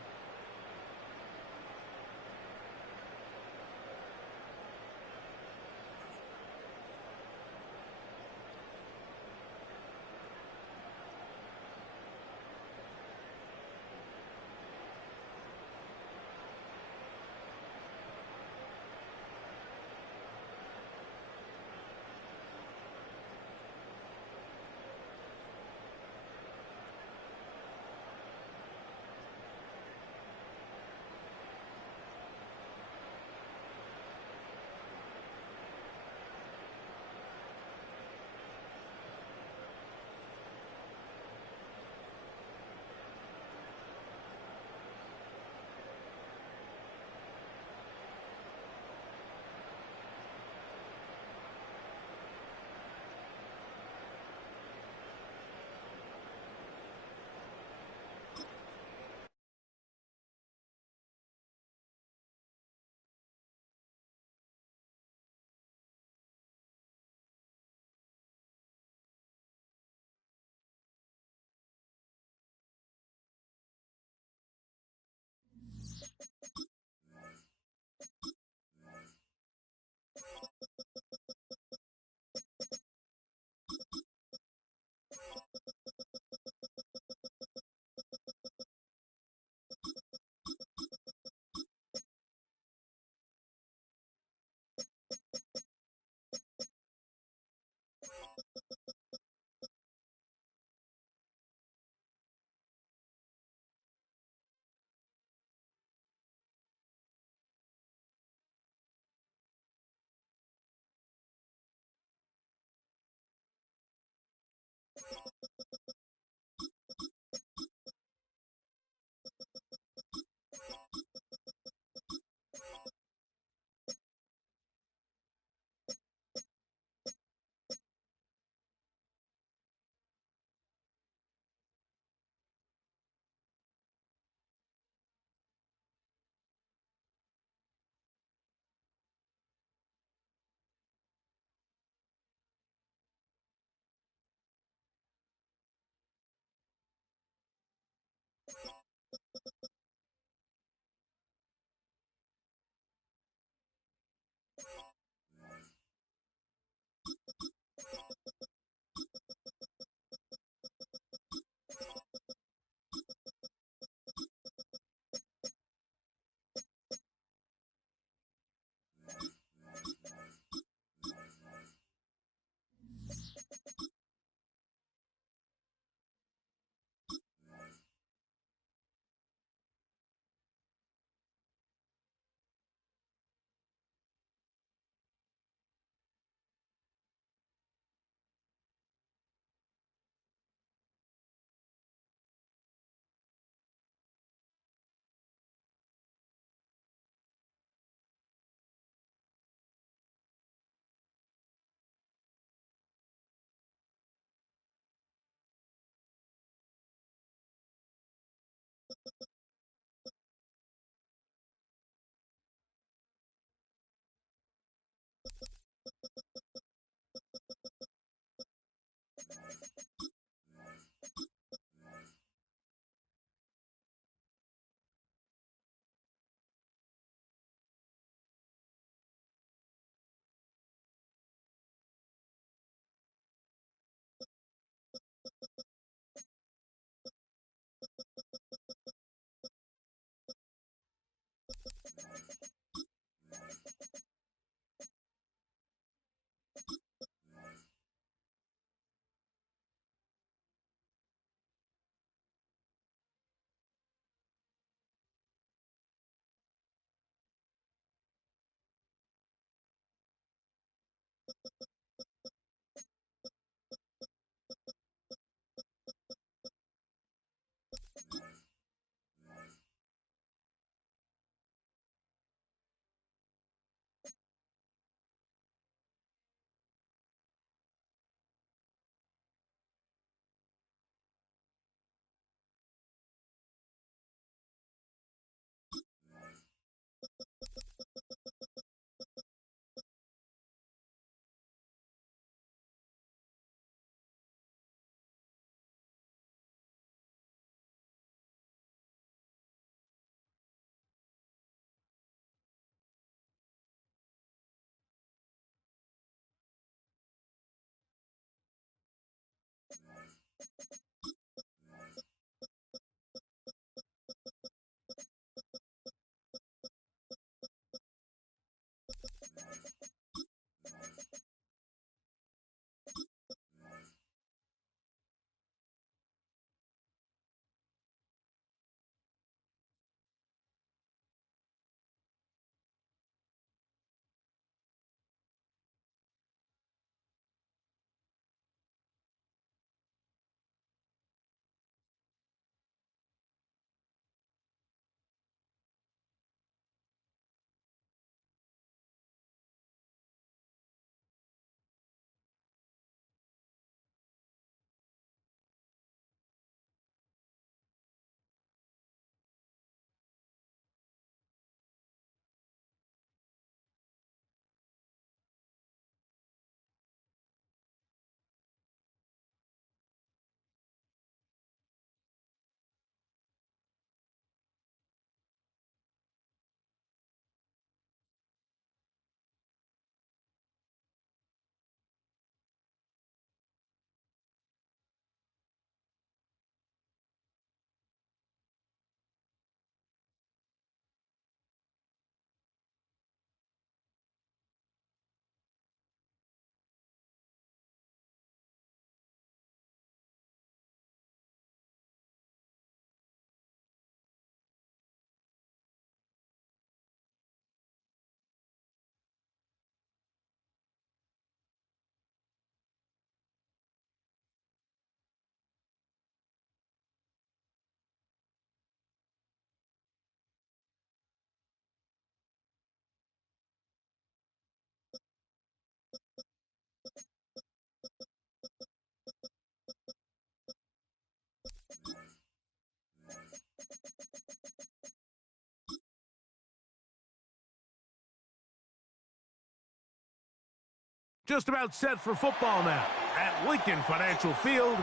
Just about set for football now at Lincoln Financial Field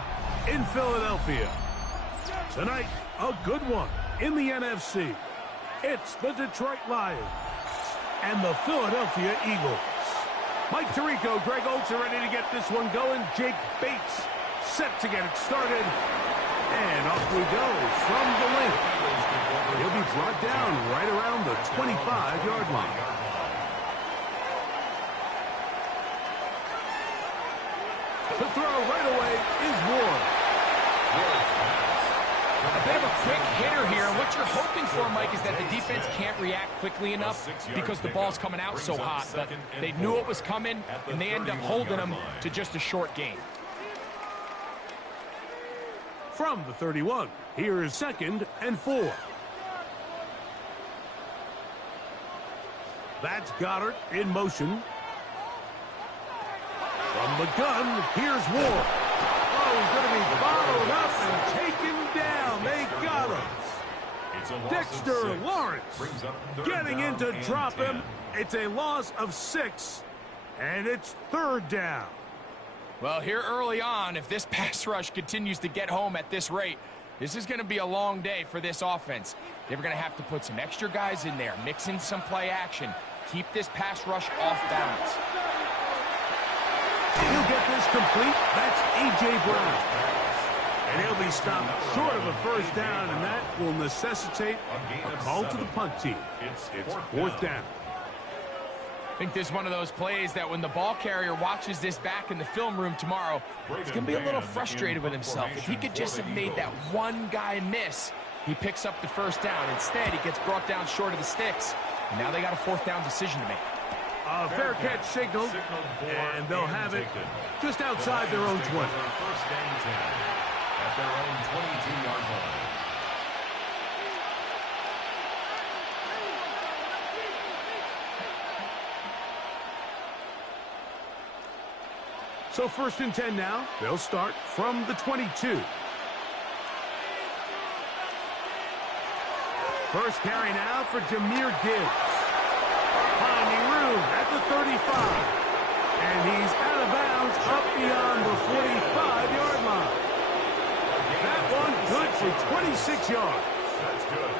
in Philadelphia. Tonight, a good one in the NFC. It's the Detroit Lions and the Philadelphia Eagles. Mike Tirico, Greg Olsen ready to get this one going. Jake Bates set to get it started. And off we go from the link. He'll be brought down right around the 25-yard line. The throw right away is Ward. A bit of a quick hitter here. And what you're hoping for, Mike, is that the defense can't react quickly enough because the ball's coming out so hot. But they knew it was coming, and they end up holding them to just a short gain. From the 31, here is 2nd and 4. That's Goddard in motion. From the gun, here's Ward. Oh, he's going to be followed up and taken down. They got him. It's a loss of Dexter 6. Lawrence Brings up third getting in down to and drop 10. him. It's a loss of 6, and it's third down. Well, here early on, if this pass rush continues to get home at this rate, this is going to be a long day for this offense. They're going to have to put some extra guys in there, mix in some play action, keep this pass rush off balance. He'll get this complete. That's A.J. Brown. And he'll be stopped short of a first down, and that will necessitate a call to the punt team. It's fourth down. I think this is one of those plays that when the ball carrier watches this back in the film room tomorrow, he's going to be a little frustrated with himself. If he could just have made that one guy miss, he picks up the first down. Instead, he gets brought down short of the sticks, and now they got a fourth down decision to make. A fair catch signaled, and they'll have it just outside their own 20. First and 10 at their own 22-yard line. So first and 10 now. They'll start from the 22. First carry now for Jahmyr Gibbs. Finding room at the 35. And he's out of bounds up beyond the 45-yard line. That one good for 26 yards. That's good.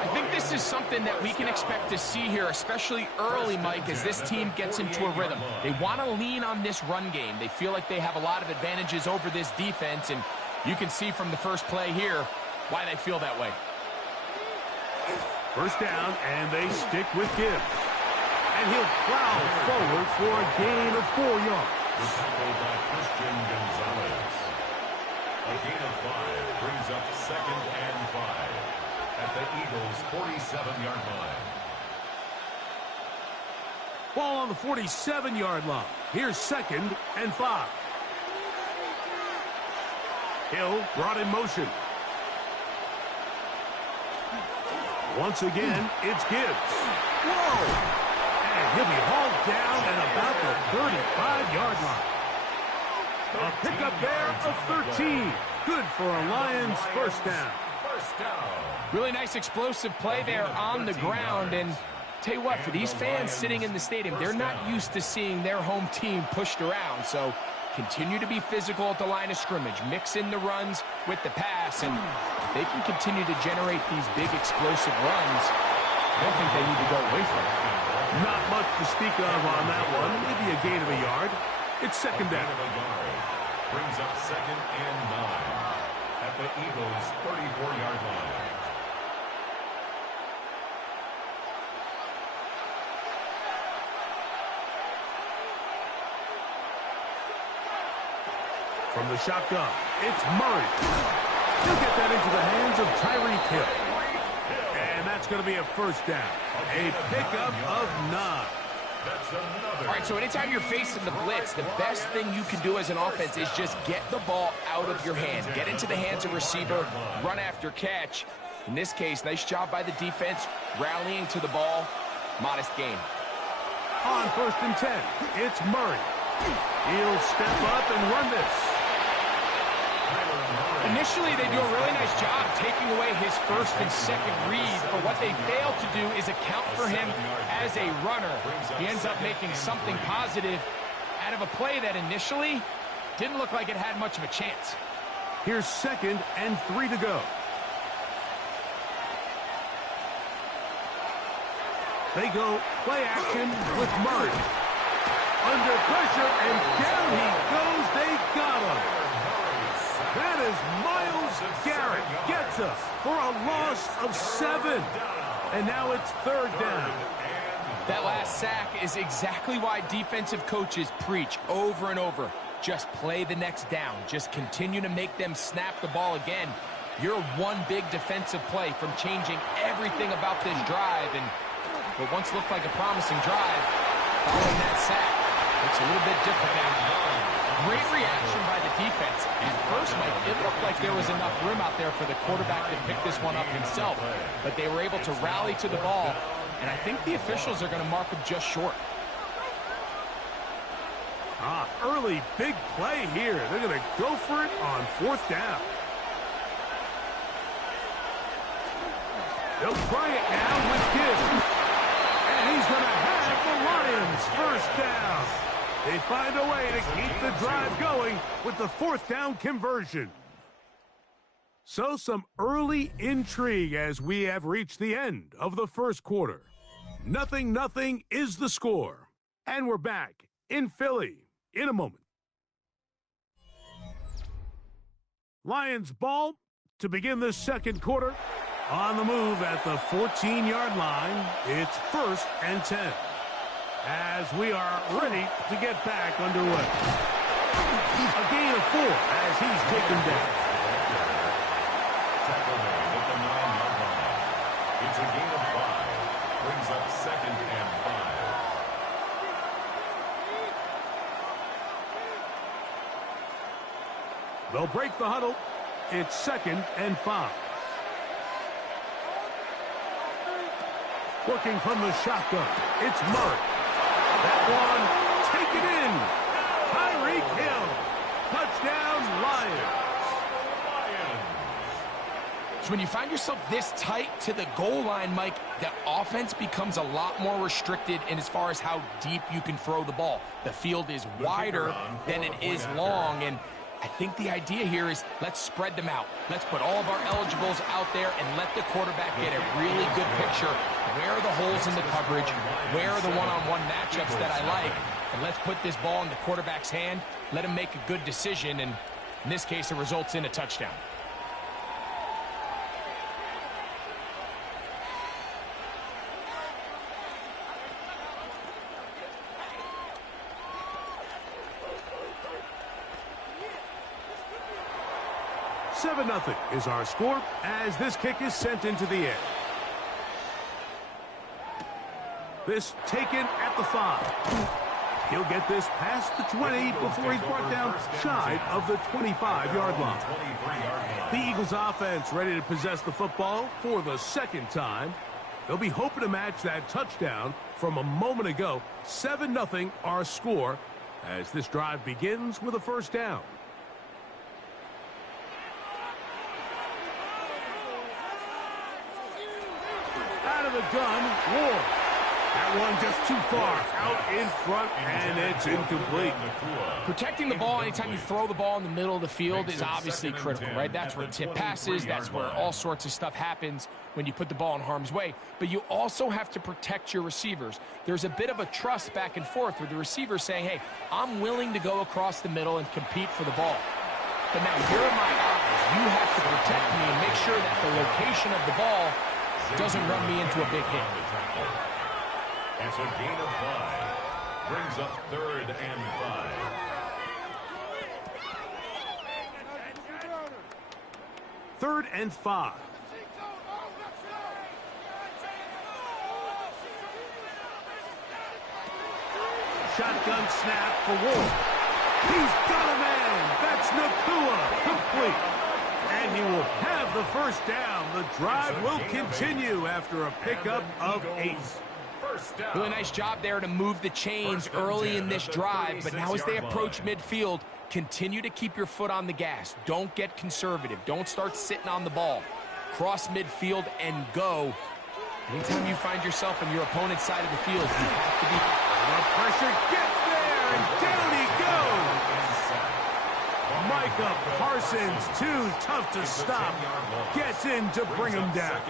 I think this is something that we can expect to see here, especially early, Mike, as this team gets into a rhythm. They want to lean on this run game. They feel like they have a lot of advantages over this defense, and you can see from the first play here why they feel that way. First down, and they stick with Gibbs. And he'll plow forward for a gain of 4 yards. The tackle by Christian Gonzalez. A gain of 5 brings up second and 5 at the Eagles' 47-yard line. Ball on the 47-yard line. Here's second and 5. Hill brought in motion. Once again, it's Gibbs. Whoa! And he'll be hauled down at about the 35-yard line. A pickup there of 13. Good for a Lions first down. First down. Really nice explosive play there on the ground, and tell you what, for these fans sitting in the stadium, they're not used to seeing their home team pushed around, so continue to be physical at the line of scrimmage, mix in the runs with the pass, and if they can continue to generate these big explosive runs, I don't think they need to go away from it. Not much to speak of on that one. Maybe a gain of a yard. It's second down. Brings up second and 9 at the Eagles' 34-yard line. From the shotgun, it's Murray. He'll get that into the hands of Tyreek Hill. And that's going to be a first down. A pickup of 9. All right, so anytime you're facing the blitz, the best thing you can do as an offense is just get the ball out of your hands. Get into the hands of receiver, run after catch. In this case, nice job by the defense, rallying to the ball. Modest gain. On first and 10, it's Murray. He'll step up and run this. Initially, they do a really nice job taking away his first and second read, but what they fail to do is account for him as a runner. He ends up making something positive out of a play that initially didn't look like it had much of a chance. Here's second and 3 to go. They go play action with Murray. Under pressure, and down he goes. They got him. That is Myles Garrett. Gets us for a loss of 7. And now it's third down. That last sack is exactly why defensive coaches preach over and over. Just play the next down. Just continue to make them snap the ball again. You're one big defensive play from changing everything about this drive. And what once looked like a promising drive, following that sack, looks a little bit different now. Great reaction by the defense. At first, Mike, it looked like there was enough room out there for the quarterback to pick this one up himself. But they were able to rally to the ball, and I think the officials are going to mark him just short. Early big play here. They're going to go for it on fourth down. They'll try it now with Gibbs. And he's going to have the Lions first down. They find a way to keep the drive going with the fourth down conversion. So some early intrigue as we have reached the end of the first quarter. 0-0 is the score. And we're back in Philly in a moment. Lions ball to begin the second quarter. On the move at the 14-yard line, it's 1st and 10. As we are ready to get back underway. A gain of 4 as he's taken down. Tackle made at the 9-yard line. It's a gain of 5. Brings up 2nd and 5. They'll break the huddle. It's 2nd and 5. Working from the shotgun, it's Murray. That one, take it in. Tyreek Hill. Touchdown, Lions. So when you find yourself this tight to the goal line, Mike, the offense becomes a lot more restricted in as far as how deep you can throw the ball. The field is wider than it is long, and I think the idea here is let's spread them out. Let's put all of our eligibles out there and let the quarterback get a really good picture. Where are the holes in the coverage? Where are the one-on-one matchups that I like? And let's put this ball in the quarterback's hand. Let him make a good decision, and in this case, it results in a touchdown. Seven 0 is our score as this kick is sent into the air. This taken at the 5. He'll get this past the 20 before he's brought down shy of the 25-yard line. The Eagles offense ready to possess the football for the second time. They'll be hoping to match that touchdown from a moment ago. 7 0 our score as this drive begins with a first down. Out of the gun, Ward. That one just too far out in front, and it's incomplete. Protecting the ball anytime you throw the ball in the middle of the field is obviously critical, right? That's where tip passes, that's where all sorts of stuff happens when you put the ball in harm's way. But you also have to protect your receivers. There's a bit of a trust back and forth with the receiver saying, hey, I'm willing to go across the middle and compete for the ball. But now here are my eyes. You have to protect me and make sure that the location of the ball doesn't run me into a big hit. It's a gain of 5. Brings up 3rd and 5. Third and 5. Shotgun snap for Ward. He's got a man. That's Nacua. Complete. And he will have the first down. The drive will continue after a pickup of 8. Really nice job there to move the chains early in this drive, but now as they approach midfield, continue to keep your foot on the gas. Don't get conservative. Don't start sitting on the ball. Cross midfield and go. Anytime you find yourself on your opponent's side of the field, you have to be... The pressure gets there, and down he goes. Micah Parsons, too tough to stop, gets in to bring him down.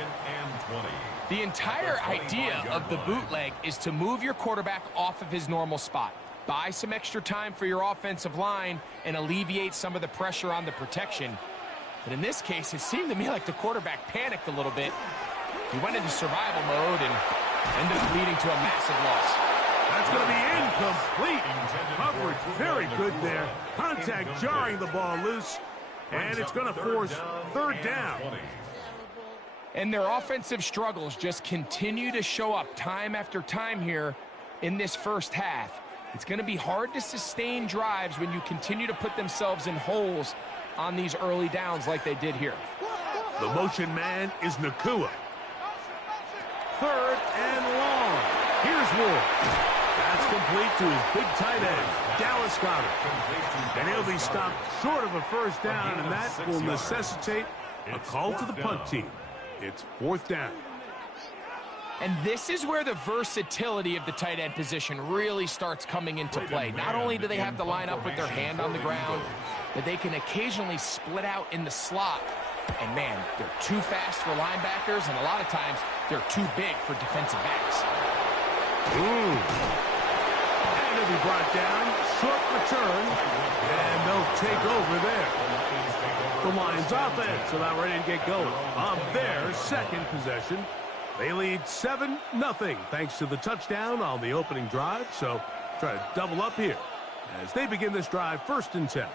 The entire idea of the bootleg is to move your quarterback off of his normal spot. Buy some extra time for your offensive line and alleviate some of the pressure on the protection. But in this case, it seemed to me like the quarterback panicked a little bit. He went into survival mode and ended up leading to a massive loss. That's going to be incomplete. Coverage very good there. Contact jarring the ball loose. And it's going to force 3rd down. And their offensive struggles just continue to show up time after time here in this first half. It's going to be hard to sustain drives when you continue to put themselves in holes on these early downs like they did here. The motion man is Nacua. 3rd and long. Here's Ward. That's complete to his big tight end, Dallas Goedert. And he'll be stopped short of a first down, and that will necessitate a call to the punt team. It's 4th down. And this is where the versatility of the tight end position really starts coming into play. Not only do they have to line up with their hand on the ground, but they can occasionally split out in the slot. And, man, they're too fast for linebackers, and a lot of times they're too big for defensive backs. And he'll be brought down. Short return, and they'll take over there. The Lions offense about ready to get going on their second possession. They lead 7-0 thanks to the touchdown on the opening drive. So try to double up here as they begin this drive 1st and 10.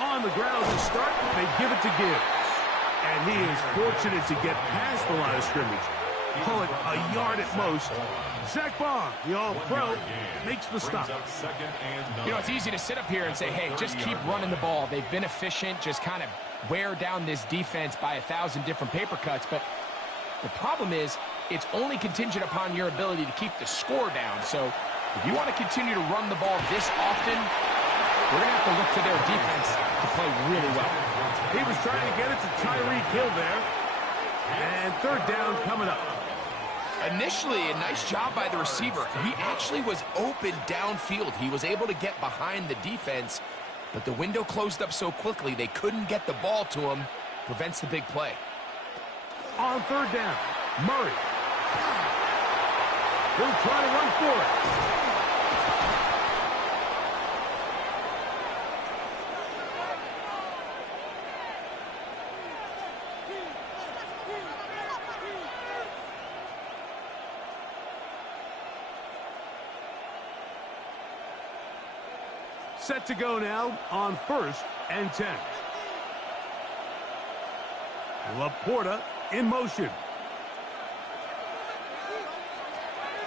On the ground to start, they give it to Gibbs. And he is fortunate to get past the line of scrimmage. Call it a yard at most. Zach Baun, the All-Pro, makes the stop. You know, it's easy to sit up here and say, hey, just keep running the ball. They've been efficient, just kind of wear down this defense by 1,000 different paper cuts. But the problem is, it's only contingent upon your ability to keep the score down. So if you want to continue to run the ball this often, we're going to have to look to their defense to play really well. He was trying to get it to Tyreek Hill there. And 3rd down coming up. Initially, a nice job by the receiver. He actually was open downfield. He was able to get behind the defense, but the window closed up so quickly they couldn't get the ball to him. Prevents the big play. On 3rd down, Murray. He'll try to run for it. Set to go now on 1st and 10. Laporta in motion.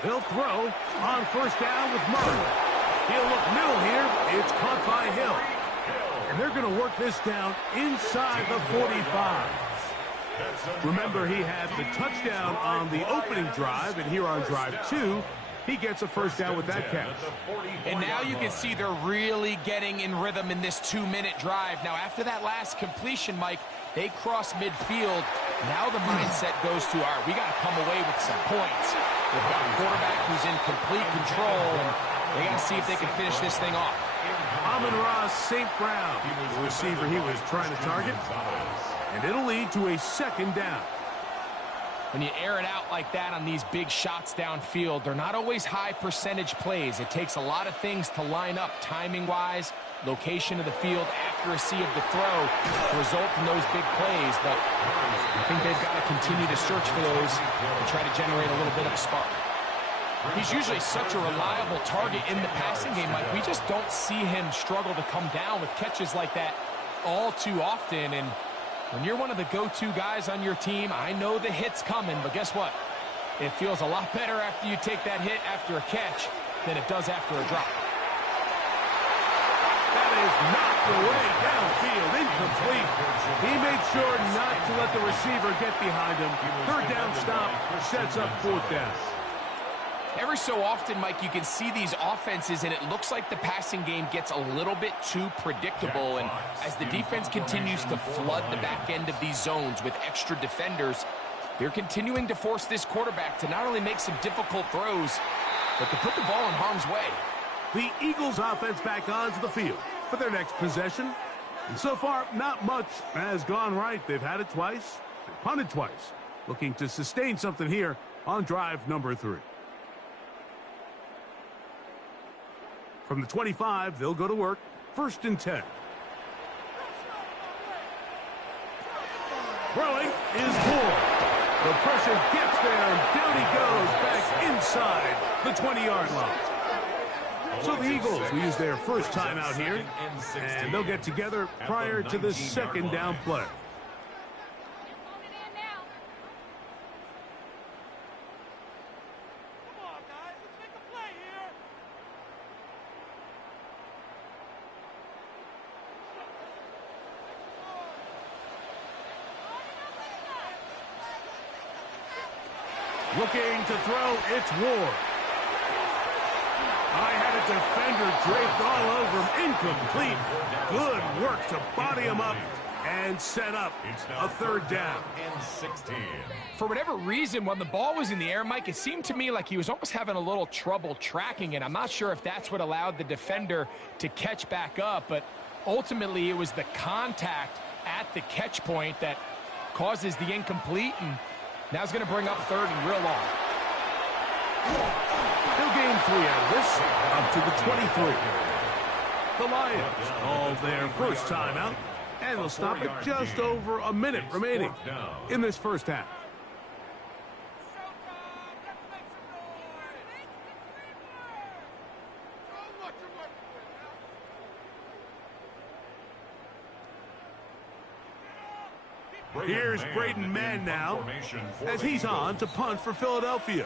They'll throw on 1st down with Murray. He'll look middle here. It's caught by Hill. And they're going to work this down inside the 45. Remember, he had the touchdown on the opening drive, and here on drive 2, he gets a 1st down with that catch. And now you can see they're really getting in rhythm in this 2-minute drive. Now, after that last completion, Mike, they cross midfield. Now the mindset goes to, all right, we got to come away with some points. They've got a quarterback who's in complete control, and they got to see if they can finish this thing off. Amon-Ra St. Brown, the receiver he was trying to target. And it'll lead to a 2nd down. When you air it out like that on these big shots downfield, they're not always high percentage plays. It takes a lot of things to line up timing-wise, location of the field, accuracy of the throw to result in those big plays. But I think they've got to continue to search for those and try to generate a little bit of a spark. He's usually such a reliable target in the passing game, Mike. We just don't see him struggle to come down with catches like that all too often. And when you're one of the go-to guys on your team, I know the hit's coming, but guess what? It feels a lot better after you take that hit after a catch than it does after a drop. That is knocked away downfield, incomplete. He made sure not to let the receiver get behind him. 3rd down stop sets up 4th down. Every so often, Mike, you can see these offenses, and it looks like the passing game gets a little bit too predictable. And as the defense continues to flood the back end of these zones with extra defenders, they're continuing to force this quarterback to not only make some difficult throws, but to put the ball in harm's way. The Eagles offense back onto the field for their next possession. And so far, not much has gone right. They've had it twice, they've punted twice. Looking to sustain something here on drive number 3. From the 25, they'll go to work. 1st and 10. Throwing is Moore. The pressure gets there, and down he goes back inside the 20-yard line. So the Eagles will use their first time out here, and they'll get together prior to the 2nd down play. Looking to throw, it's Ward. I had it defender draped all over him. Incomplete. Good work to body him up and set up a third down. And 16. For whatever reason, when the ball was in the air, Mike, it seemed to me like he was almost having a little trouble tracking it. I'm not sure if that's what allowed the defender to catch back up, but ultimately it was the contact at the catch point that causes the incomplete, and now it's going to bring up third and real long. He'll gain 3 out of this, up to the 23. The Lions called their first timeout, and they'll stop at just over a minute remaining in this first half. Here's Braden Mann now, as he's on to punt for Philadelphia.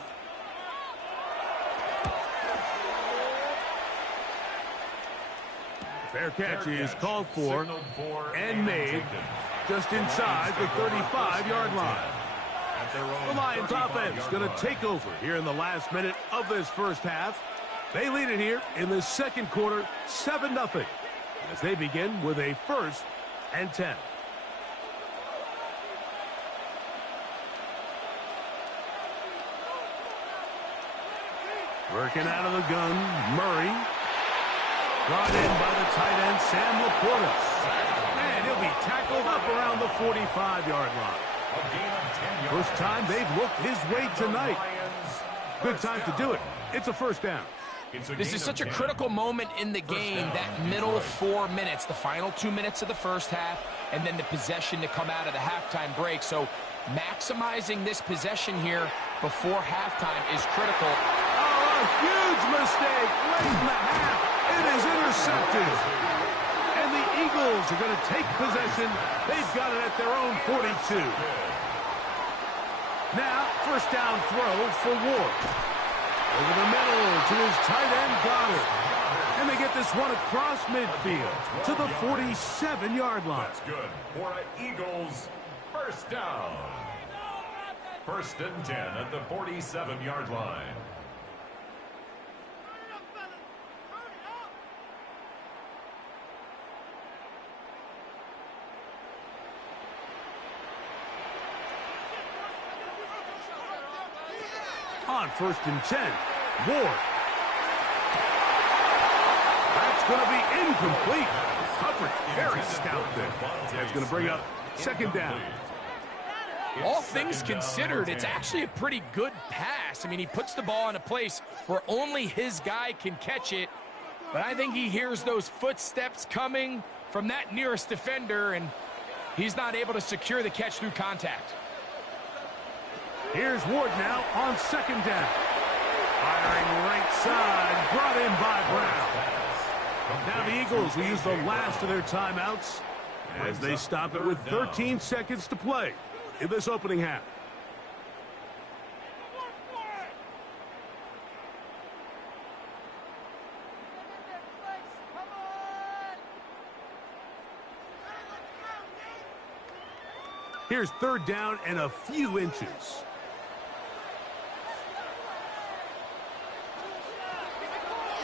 Fair catch is called for and made just inside the 35-yard line. The Lions offense going to take over here in the last minute of this first half. They lead it here in the second quarter, 7-0, as they begin with a 1st and 10. Working out of the gun, Murray. Brought in by the tight end, Sam Laporta. And he'll be tackled up around the 45-yard line. First time they've looked his way tonight. Good time to do it. It's a first down. This is such a critical moment in the game, that middle 4 minutes, the final 2 minutes of the first half, and then the possession to come out of the halftime break. So maximizing this possession here before halftime is critical. Oh, a huge mistake late in the half. It is intercepted. And the Eagles are going to take possession. They've got it at their own 42. Now, first down throw for Ward. Over the middle to his tight end, Goddard. And they get this one across midfield to the 47-yard line. That's good for an Eagles first down. 1st and 10 at the 47-yard line. On 1st and 10, Ward. That's going to be incomplete. Coverage very stout there. That's going to bring up 2nd down. All things considered, it's actually a pretty good pass. I mean, he puts the ball in a place where only his guy can catch it. But I think he hears those footsteps coming from that nearest defender, and he's not able to secure the catch through contact. Here's Ward now on 2nd down. Firing right side, brought in by Brown. Now the Eagles will use the last of their timeouts as they stop it with 13 seconds to play in this opening half. Here's 3rd down and a few inches.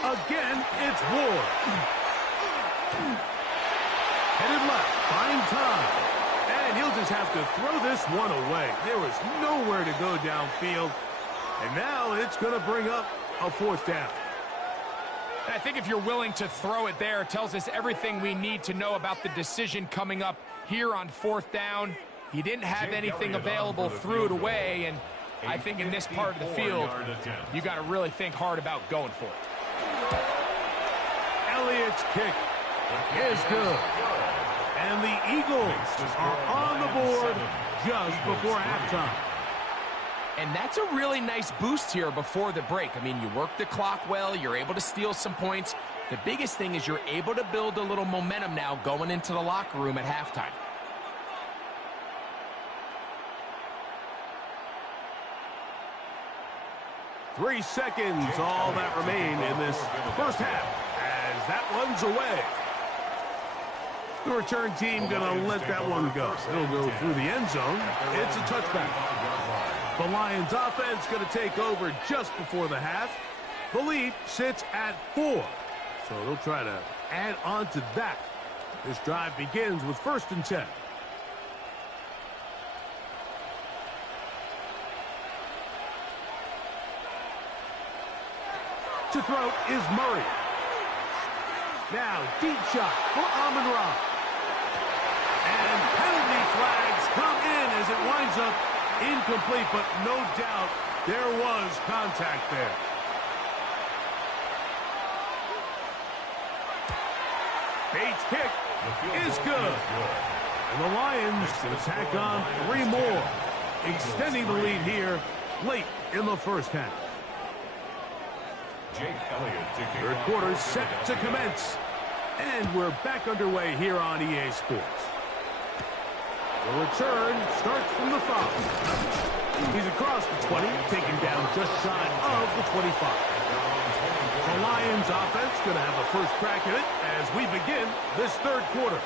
Again, it's Ward. Headed left, buying time. And he'll just have to throw this one away. There was nowhere to go downfield. And now it's going to bring up a 4th down. I think if you're willing to throw it there, it tells us everything we need to know about the decision coming up here on 4th down. He didn't have anything available, threw it away, and I think in this part of the field, you got to really think hard about going for it. Elliott's kick is good. And the Eagles are on the board just before halftime. And that's a really nice boost here before the break. I mean, you work the clock well, you're able to steal some points. The biggest thing is you're able to build a little momentum now going into the locker room at halftime. Three seconds, all that remain in this first half, as that one's away. The return team going to let that one go. It'll go through the end zone. It's a touchback. The Lions offense going to take over just before the half. The lead sits at 4. So they'll try to add on to that. This drive begins with 1st and 10. To throw is Murray. Now, deep shot for Amon-Ra. And penalty flags come in as it winds up incomplete, but no doubt there was contact there. Bates' kick is good. And the Lions will tack on 3 more, extending the lead here late in the first half. Third quarter set to commence. And we're back underway here on EA Sports. The return starts from the 5. He's across the 20, taken down just shy of the 25. The Lions offense going to have a first crack at it as we begin this third quarter.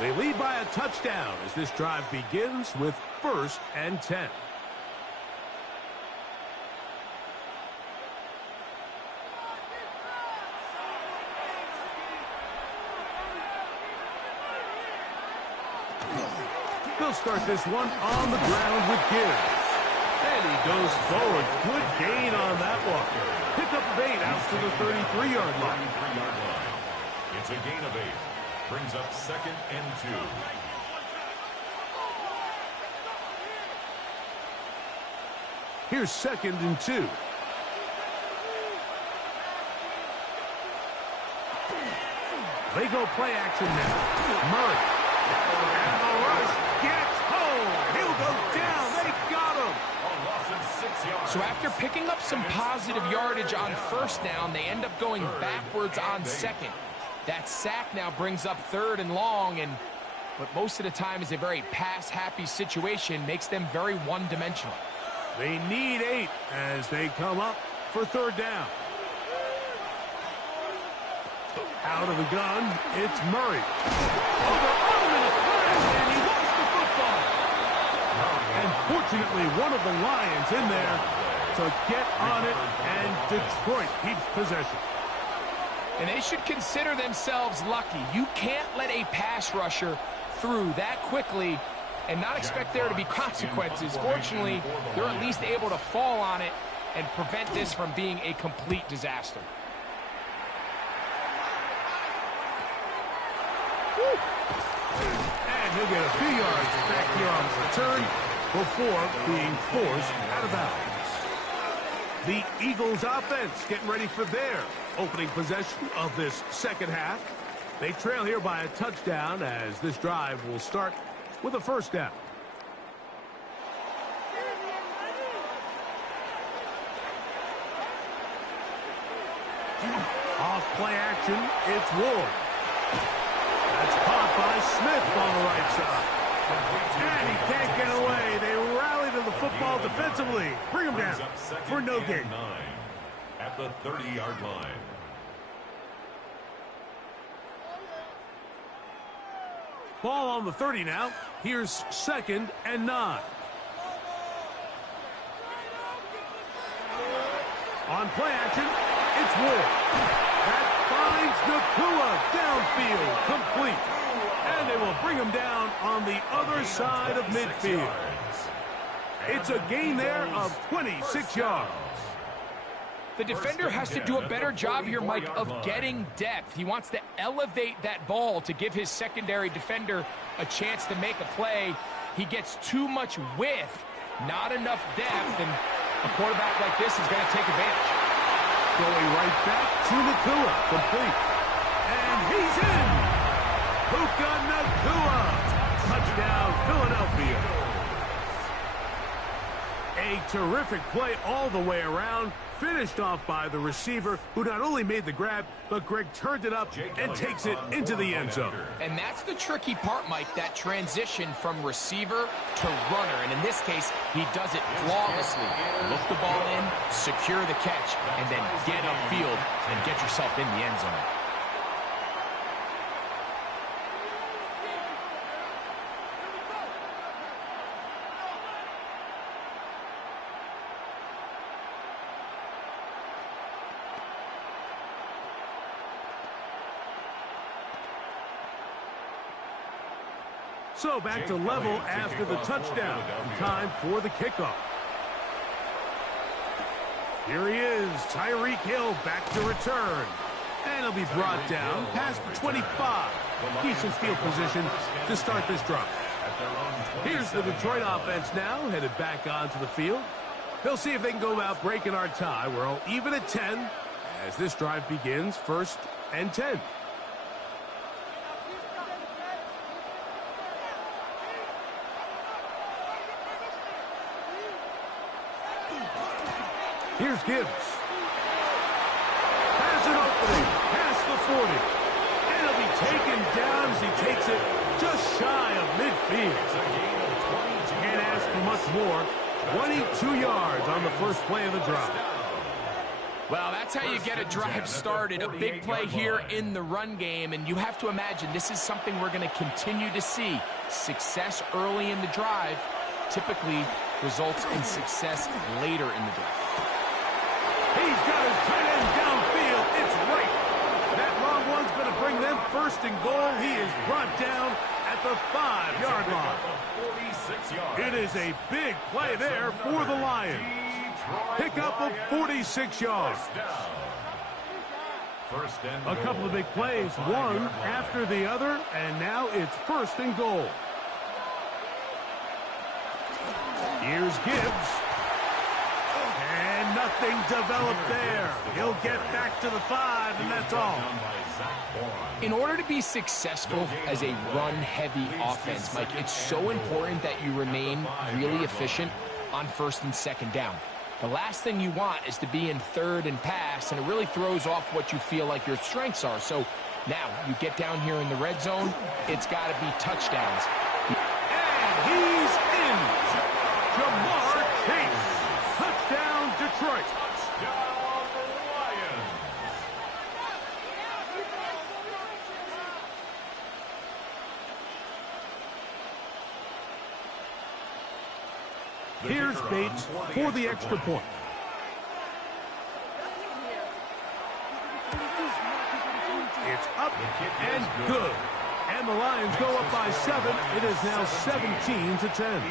They lead by a touchdown as this drive begins with 1st and 10. They'll start this one on the ground with Gibbs. And he goes forward. Good gain on that one. Pick up of 8 out to the 33-yard line. It's a gain of 8. Brings up 2nd and 2. Here's 2nd and 2. They go play action now. Murray. And the rush gets home. He'll go down. They got him. So after picking up some positive yardage on 1st down, they end up going backwards on 2nd. That sack now brings up 3rd and long, and what most of the time is a very pass-happy situation makes them very one-dimensional. They need 8 as they come up for 3rd down. Out of the gun, it's Murray. Over him in a flash, and he lost the football. And fortunately, one of the Lions in there to get on it, and Detroit keeps possession. And they should consider themselves lucky. You can't let a pass rusher through that quickly and not expect there to be consequences. Fortunately, they're at least able to fall on it and prevent this from being a complete disaster. And he'll get a few yards back here on the return before being forced out of bounds. The Eagles offense getting ready for their opening possession of this second half. They trail here by a touchdown as this drive will start with a 1st down. Off play action, it's Ward. That's caught by Smith on the right side. And he can't get away. They rally to the football defensively. Bring him down for no gain. At the 30-yard line. Ball on the 30 now. Here's 2nd and 9. On play action, it's Ward. That finds Nakua downfield, complete. And they will bring him down on the other side of midfield. It's a gain there of 26 yards. The defender has to do a better job here, Mike, of getting depth. He wants to elevate that ball to give his secondary defender a chance to make a play. He gets too much width, not enough depth, and a quarterback like this is going to take advantage. Going right back to Nakua, complete. And he's in. Puka Nakua. Touchdown, Philadelphia. A terrific play all the way around. Finished off by the receiver, who not only made the grab, but Greg turned it up and takes it into the end zone. And that's the tricky part, Mike, that transition from receiver to runner. And in this case, he does it flawlessly. Look the ball in, secure the catch, and then get upfield and get yourself in the end zone. So back to level after the touchdown. Time for the kickoff. Here he is, Tyreek Hill back to return. And he'll be brought down past the 25. Decent field position to start this drive. Here's the Detroit offense now, headed back onto the field. They'll see if they can go about breaking our tie. We're all even at 10 as this drive begins, 1st and 10. Here's Gibbs. Has an opening past the 40. And he'll be taken down as he takes it just shy of midfield. Can't ask for much more. 22 yards on the first play of the drive. Well, that's how you get a drive started. A big play here in the run game, and you have to imagine this is something we're going to continue to see. Success early in the drive typically results in success later in the drive. He's got his tight end downfield. It's right. That long one's going to bring them 1st and goal. He is brought down at the 5-yard line. It is a big play there for the Lions. Pickup of 46 yards. A couple of big plays, one after the other, and now it's 1st and goal. Here's Gibbs. And nothing developed there. He'll get back to the 5, and that's all. In order to be successful as a run-heavy offense, Mike, it's so important that you remain really efficient on 1st and 2nd down. The last thing you want is to be in 3rd and pass, and it really throws off what you feel like your strengths are. So now you get down here in the red zone, it's got to be touchdowns. And he's in. Jamar Chase. Touchdown, Detroit. Here's Bates for the extra point. It's up and good. And the Lions go up by 7. It is now 17-10.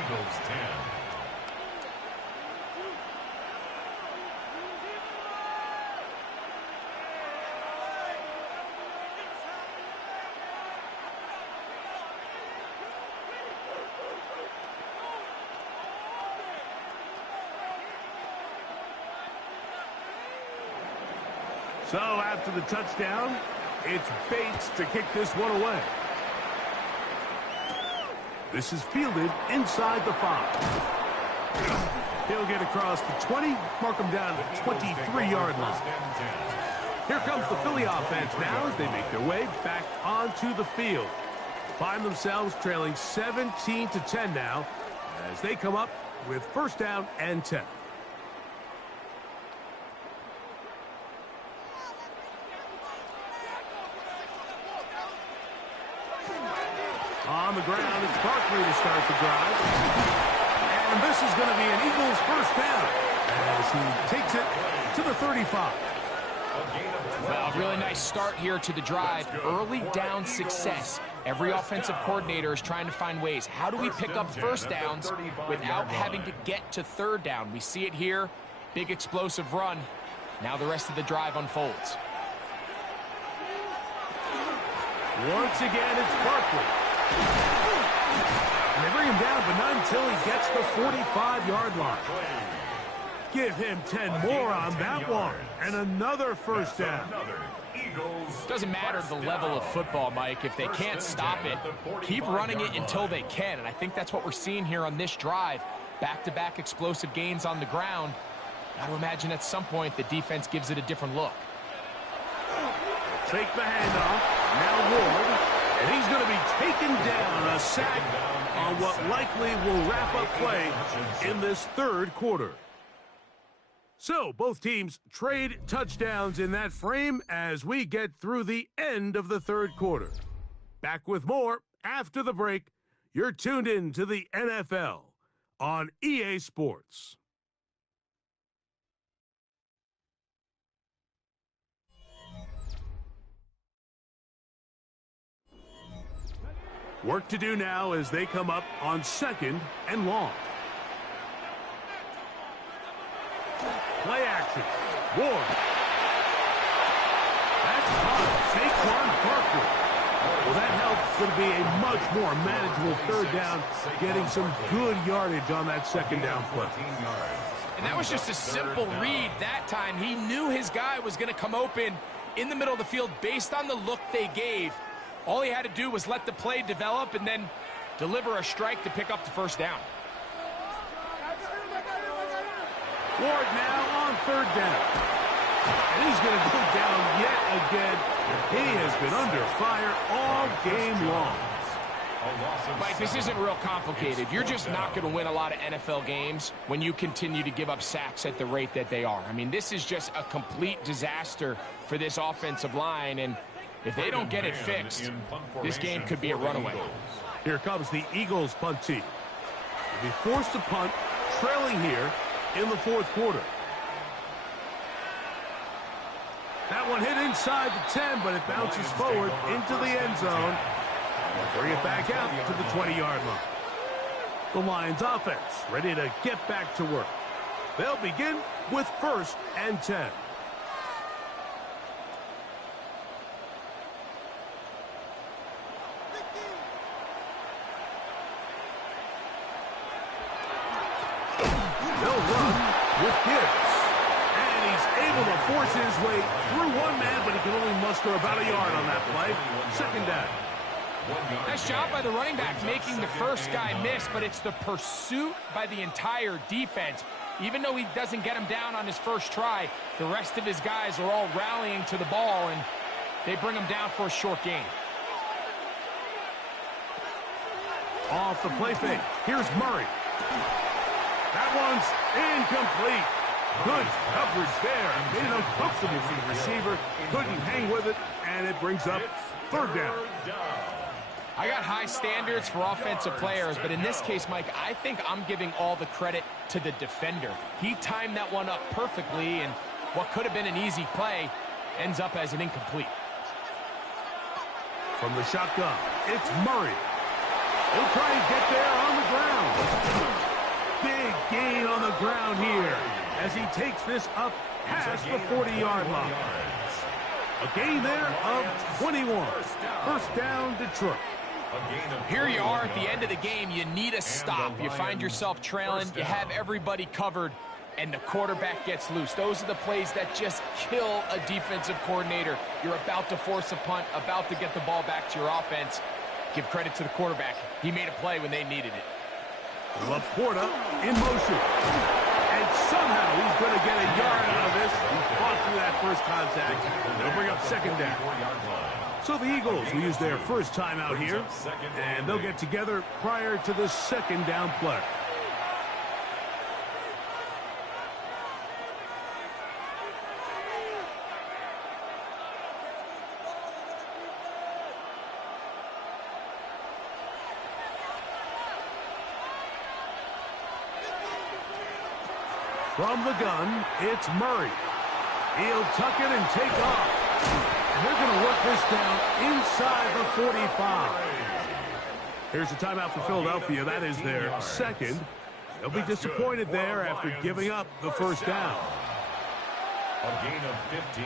So after the touchdown, it's Bates to kick this one away. This is fielded inside the 5. He'll get across the 20, mark him down to the 23-yard line. Here comes the Philly offense now as they make their way back onto the field. Find themselves trailing 17-10 now as they come up with 1st down and 10. On the ground, it's Barkley to start the drive. And this is going to be an Eagles 1st down as he takes it to the 35. Well, really nice start here to the drive. Early down success. Every offensive coordinator is trying to find ways. How do we pick up 1st downs without having to get to 3rd down? We see it here. Big explosive run. Now the rest of the drive unfolds. Once again, it's Barkley. And they bring him down, but not until he gets the 45-yard line. Give him 10 more on that one. And another 1st down. Doesn't matter the level of football, Mike. If they can't stop it, keep running it until they can. And I think that's what we're seeing here on this drive. Back-to-back explosive gains on the ground. Got to imagine at some point the defense gives it a different look. Fake the handoff. Now Ward. And he's going to be taken down. A sack on what likely will wrap up play in this 3rd quarter. So both teams trade touchdowns in that frame as we get through the end of the 3rd quarter. Back with more after the break. You're tuned in to the NFL on EA Sports. Work to do now as they come up on 2nd and long. Play action. Ward. That's caught. Saquon Barkley. Well, that helps. Going to be a much more manageable 3rd down, getting some good yardage on that 2nd down play. And that was just a simple read that time. He knew his guy was going to come open in the middle of the field based on the look they gave. All he had to do was let the play develop and then deliver a strike to pick up the 1st down. Ward now on 3rd down. And he's going to go down yet again. He has been under fire all game long. Mike, this isn't real complicated. You're just not going to win a lot of NFL games when you continue to give up sacks at the rate that they are. I mean, this is just a complete disaster for this offensive line, and if they don't get it fixed, this game could be a runaway. Here comes the Eagles punt team. They'll be forced to punt, trailing here in the 4th quarter. That one hit inside the 10, but it bounces forward into the end zone. Bring it back out to the 20-yard line. The Lions offense ready to get back to work. They'll begin with 1st and 10. They'll run with Gibbs. And he's able to force his way through one man, but he can only muster about a yard on that play. 2nd down. Nice job by the running back making the first guy miss, but it's the pursuit by the entire defense. Even though he doesn't get him down on his first try, the rest of his guys are all rallying to the ball, and they bring him down for a short gain. Off the play fake. Here's Murray. That one's incomplete. Good coverage there. Made it uncomfortable for the receiver. Couldn't hang with it, and it brings up 3rd down. I got high standards for offensive players, but in this case, Mike, I think I'm giving all the credit to the defender. He timed that one up perfectly, and what could have been an easy play ends up as an incomplete. From the shotgun, it's Murray. He'll try and get there on the ground. Big gain on the ground here as he takes this up past the 40-yard line. A gain there of 21. 1st down, Detroit. Here you are at the end of the game. You need a stop. You find yourself trailing. You have everybody covered, and the quarterback gets loose. Those are the plays that just kill a defensive coordinator. You're about to force a punt, about to get the ball back to your offense. Give credit to the quarterback. He made a play when they needed it. Laporta in motion. And somehow he's going to get a yard out of this. He fought through that first contact. They'll bring up 2nd down. So the Eagles will use their first time out here, and they'll get together prior to the 2nd down play. From the gun, it's Murray. He'll tuck it and take off. And they're going to work this down inside the 45. Here's a timeout for Philadelphia. That is their 2nd. They'll be disappointed there after giving up the 1st down. A gain of 15.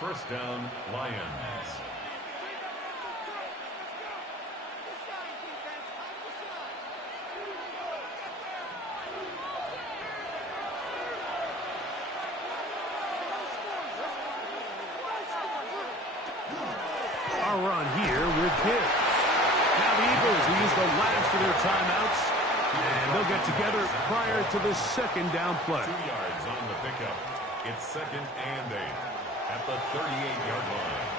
1st down, Lions. A run here with Gibbs. Now the Eagles will use the last of their timeouts, and they'll get together prior to the 2nd down play. 2 yards on the pickup. It's 2nd and 8 at the 38-yard line.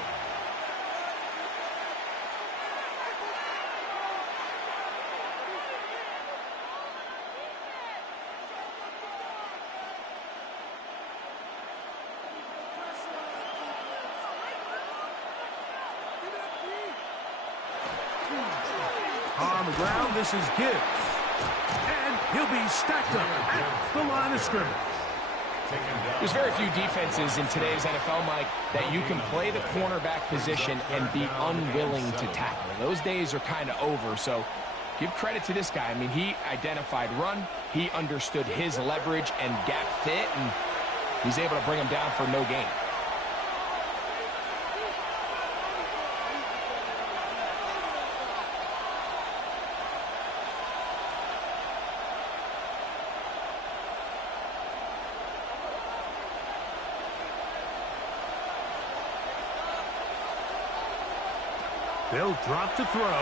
On the ground, this is Gibbs. And he'll be stacked up at the line of scrimmage. There's very few defenses in today's NFL, Mike, that you can play the cornerback position and be unwilling to tackle. Those days are kind of over, so give credit to this guy. I mean, he identified run, he understood his leverage and gap fit, and he's able to bring him down for no gain. They'll drop to throw.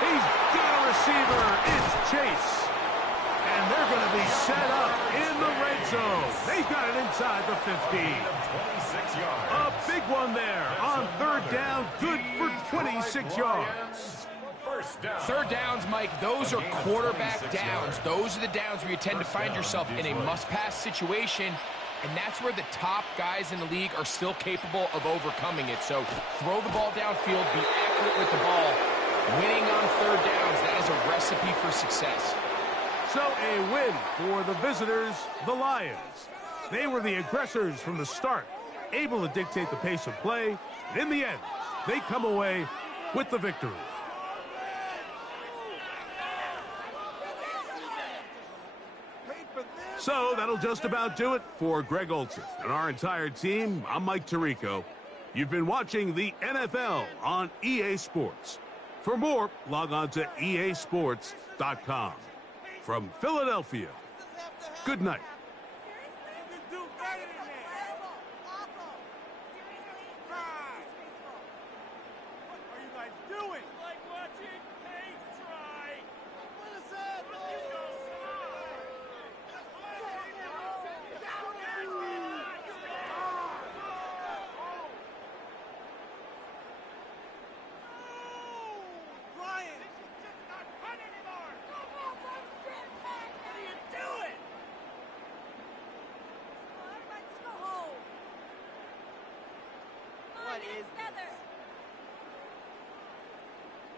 He's got a receiver. It's Chase. And they're going to be set up in the red zone. They've got it inside the 15. A big one there on third down. Good for 26 yards. Third downs, Mike, those are quarterback downs. Those are the downs where you tend to find yourself in a must-pass situation. And that's where the top guys in the league are still capable of overcoming it. So throw the ball downfield, be accurate with the ball. Winning on third downs, that is a recipe for success. So a win for the visitors, the Lions. They were the aggressors from the start, able to dictate the pace of play. And in the end, they come away with the victory. So that'll just about do it for Greg Olsen and our entire team. I'm Mike Tirico. You've been watching the NFL on EA Sports. For more, log on to easports.com. From Philadelphia, good night.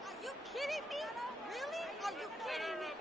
Are you kidding me? Really? Are you kidding me?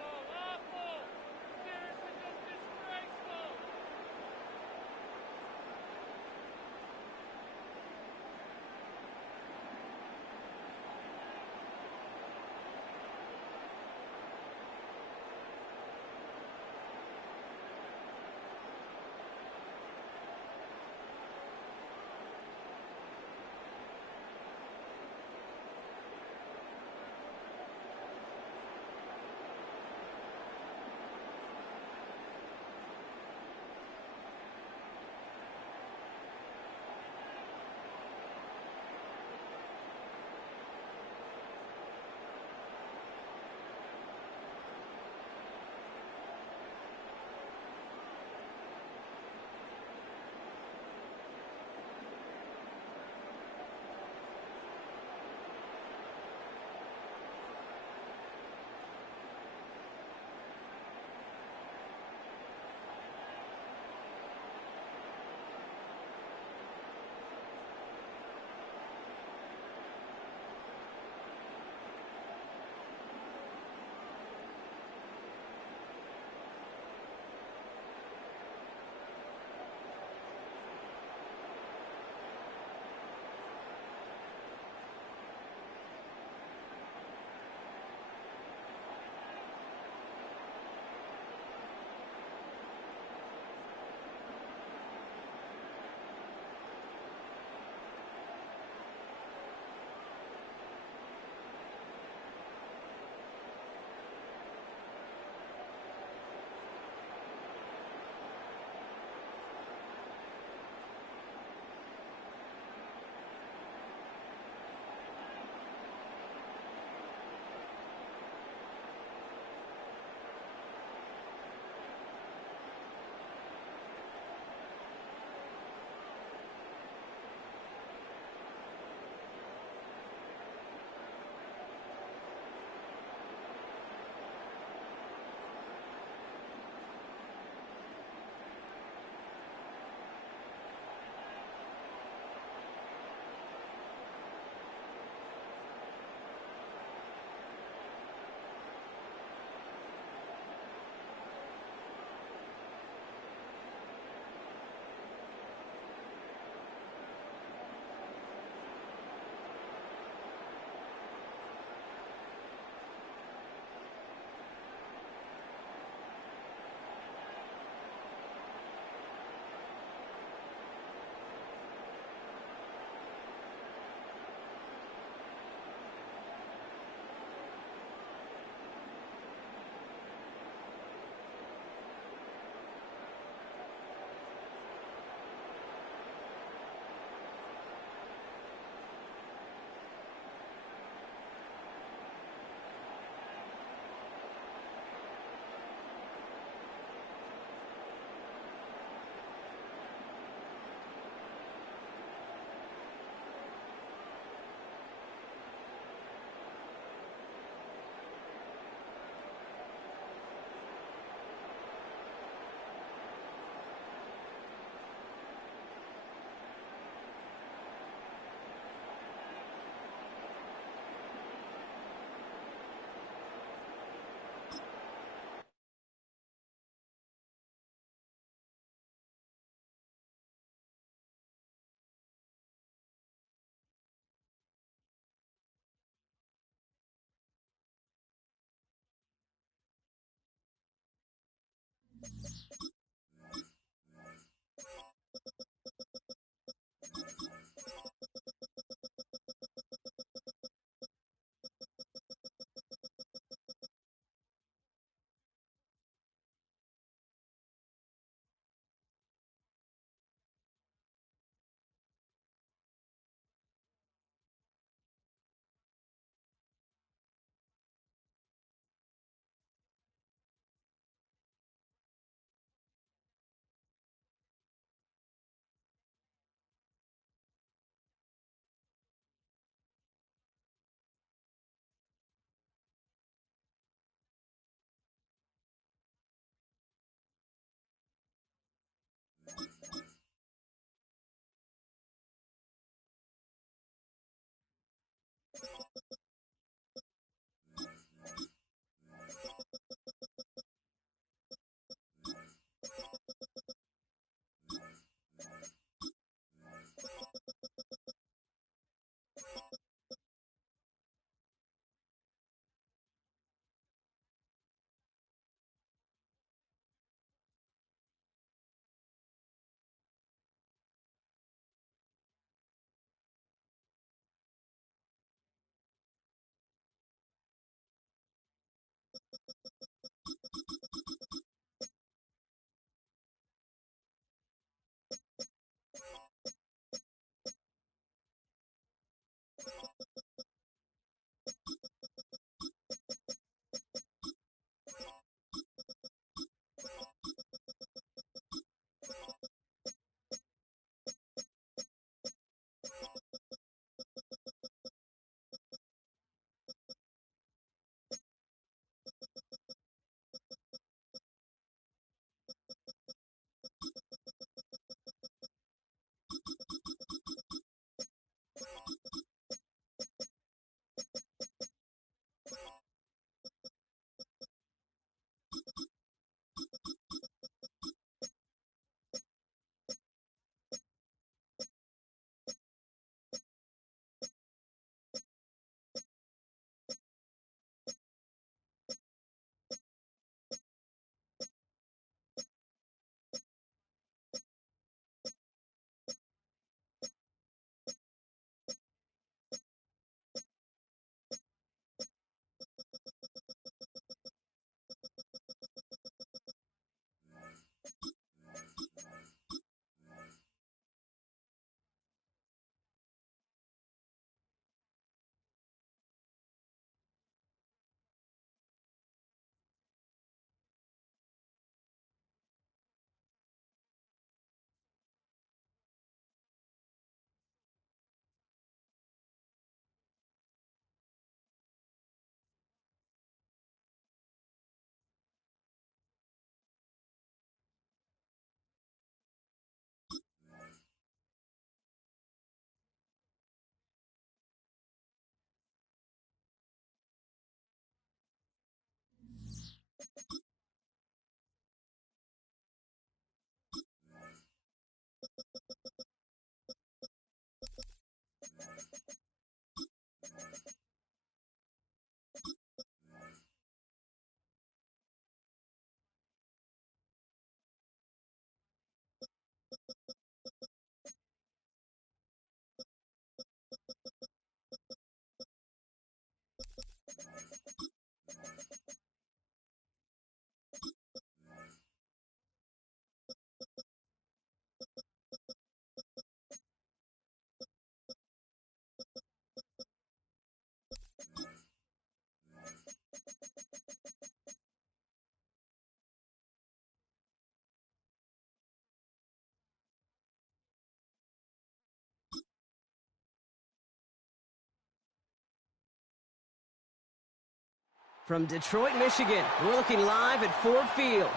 From Detroit, Michigan, we're looking live at Ford Field.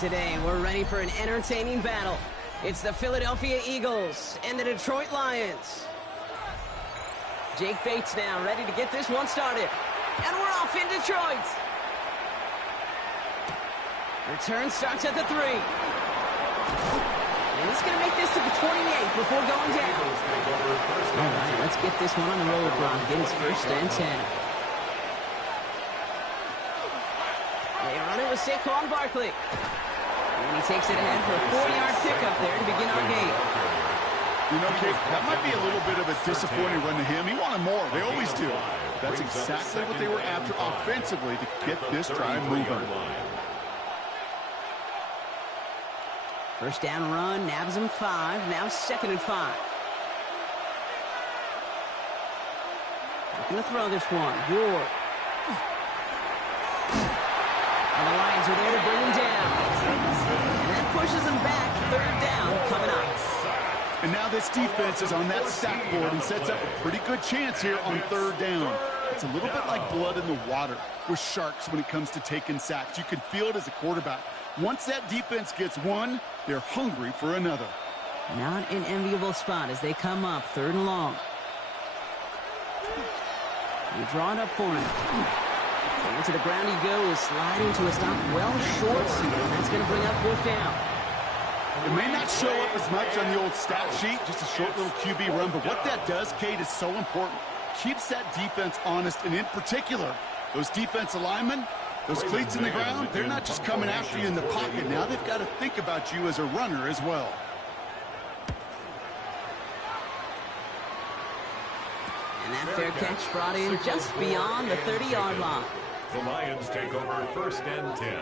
Today, we're ready for an entertaining battle. It's the Philadelphia Eagles and the Detroit Lions. Jake Bates now ready to get this one started. And we're off in Detroit. Return starts at the 3. And he's going to make this to the 28 before going down. All right, let's get this one on the road, Brock. Get his first and 10. They run it with Saquon Barkley. And he takes it ahead for a 4-yard pickup there to begin our game. You know, Kate, that might be a little bit of a disappointing run to him. He wanted more. They always do. That's exactly what they were after offensively to get this drive moving. First down run, nabs him 5. Now 2nd and 5. Looking to throw this one. Ward. And the Lions are there to bring him down. And that pushes him back. 3rd down coming up. And now this defense is on that sack board and sets up a pretty good chance here on 3rd down. It's a little bit like blood in the water with Sharks when it comes to taking sacks. You can feel it as a quarterback. Once that defense gets one, they're hungry for another. Not an enviable spot as they come up 3rd and long. You draw it up for him. And to the ground he goes, sliding to a stop well short. And that's going to bring up 4th down. It may not show up as much on the old stat sheet, just a short little QB run, but what that does, Kate, is so important. Keeps that defense honest, and in particular, those defensive linemen, those cleats in the ground, they're not just coming after you in the pocket. Now they've got to think about you as a runner as well. And that fair catch brought in just beyond the 30-yard line. The Lions take over 1st and 10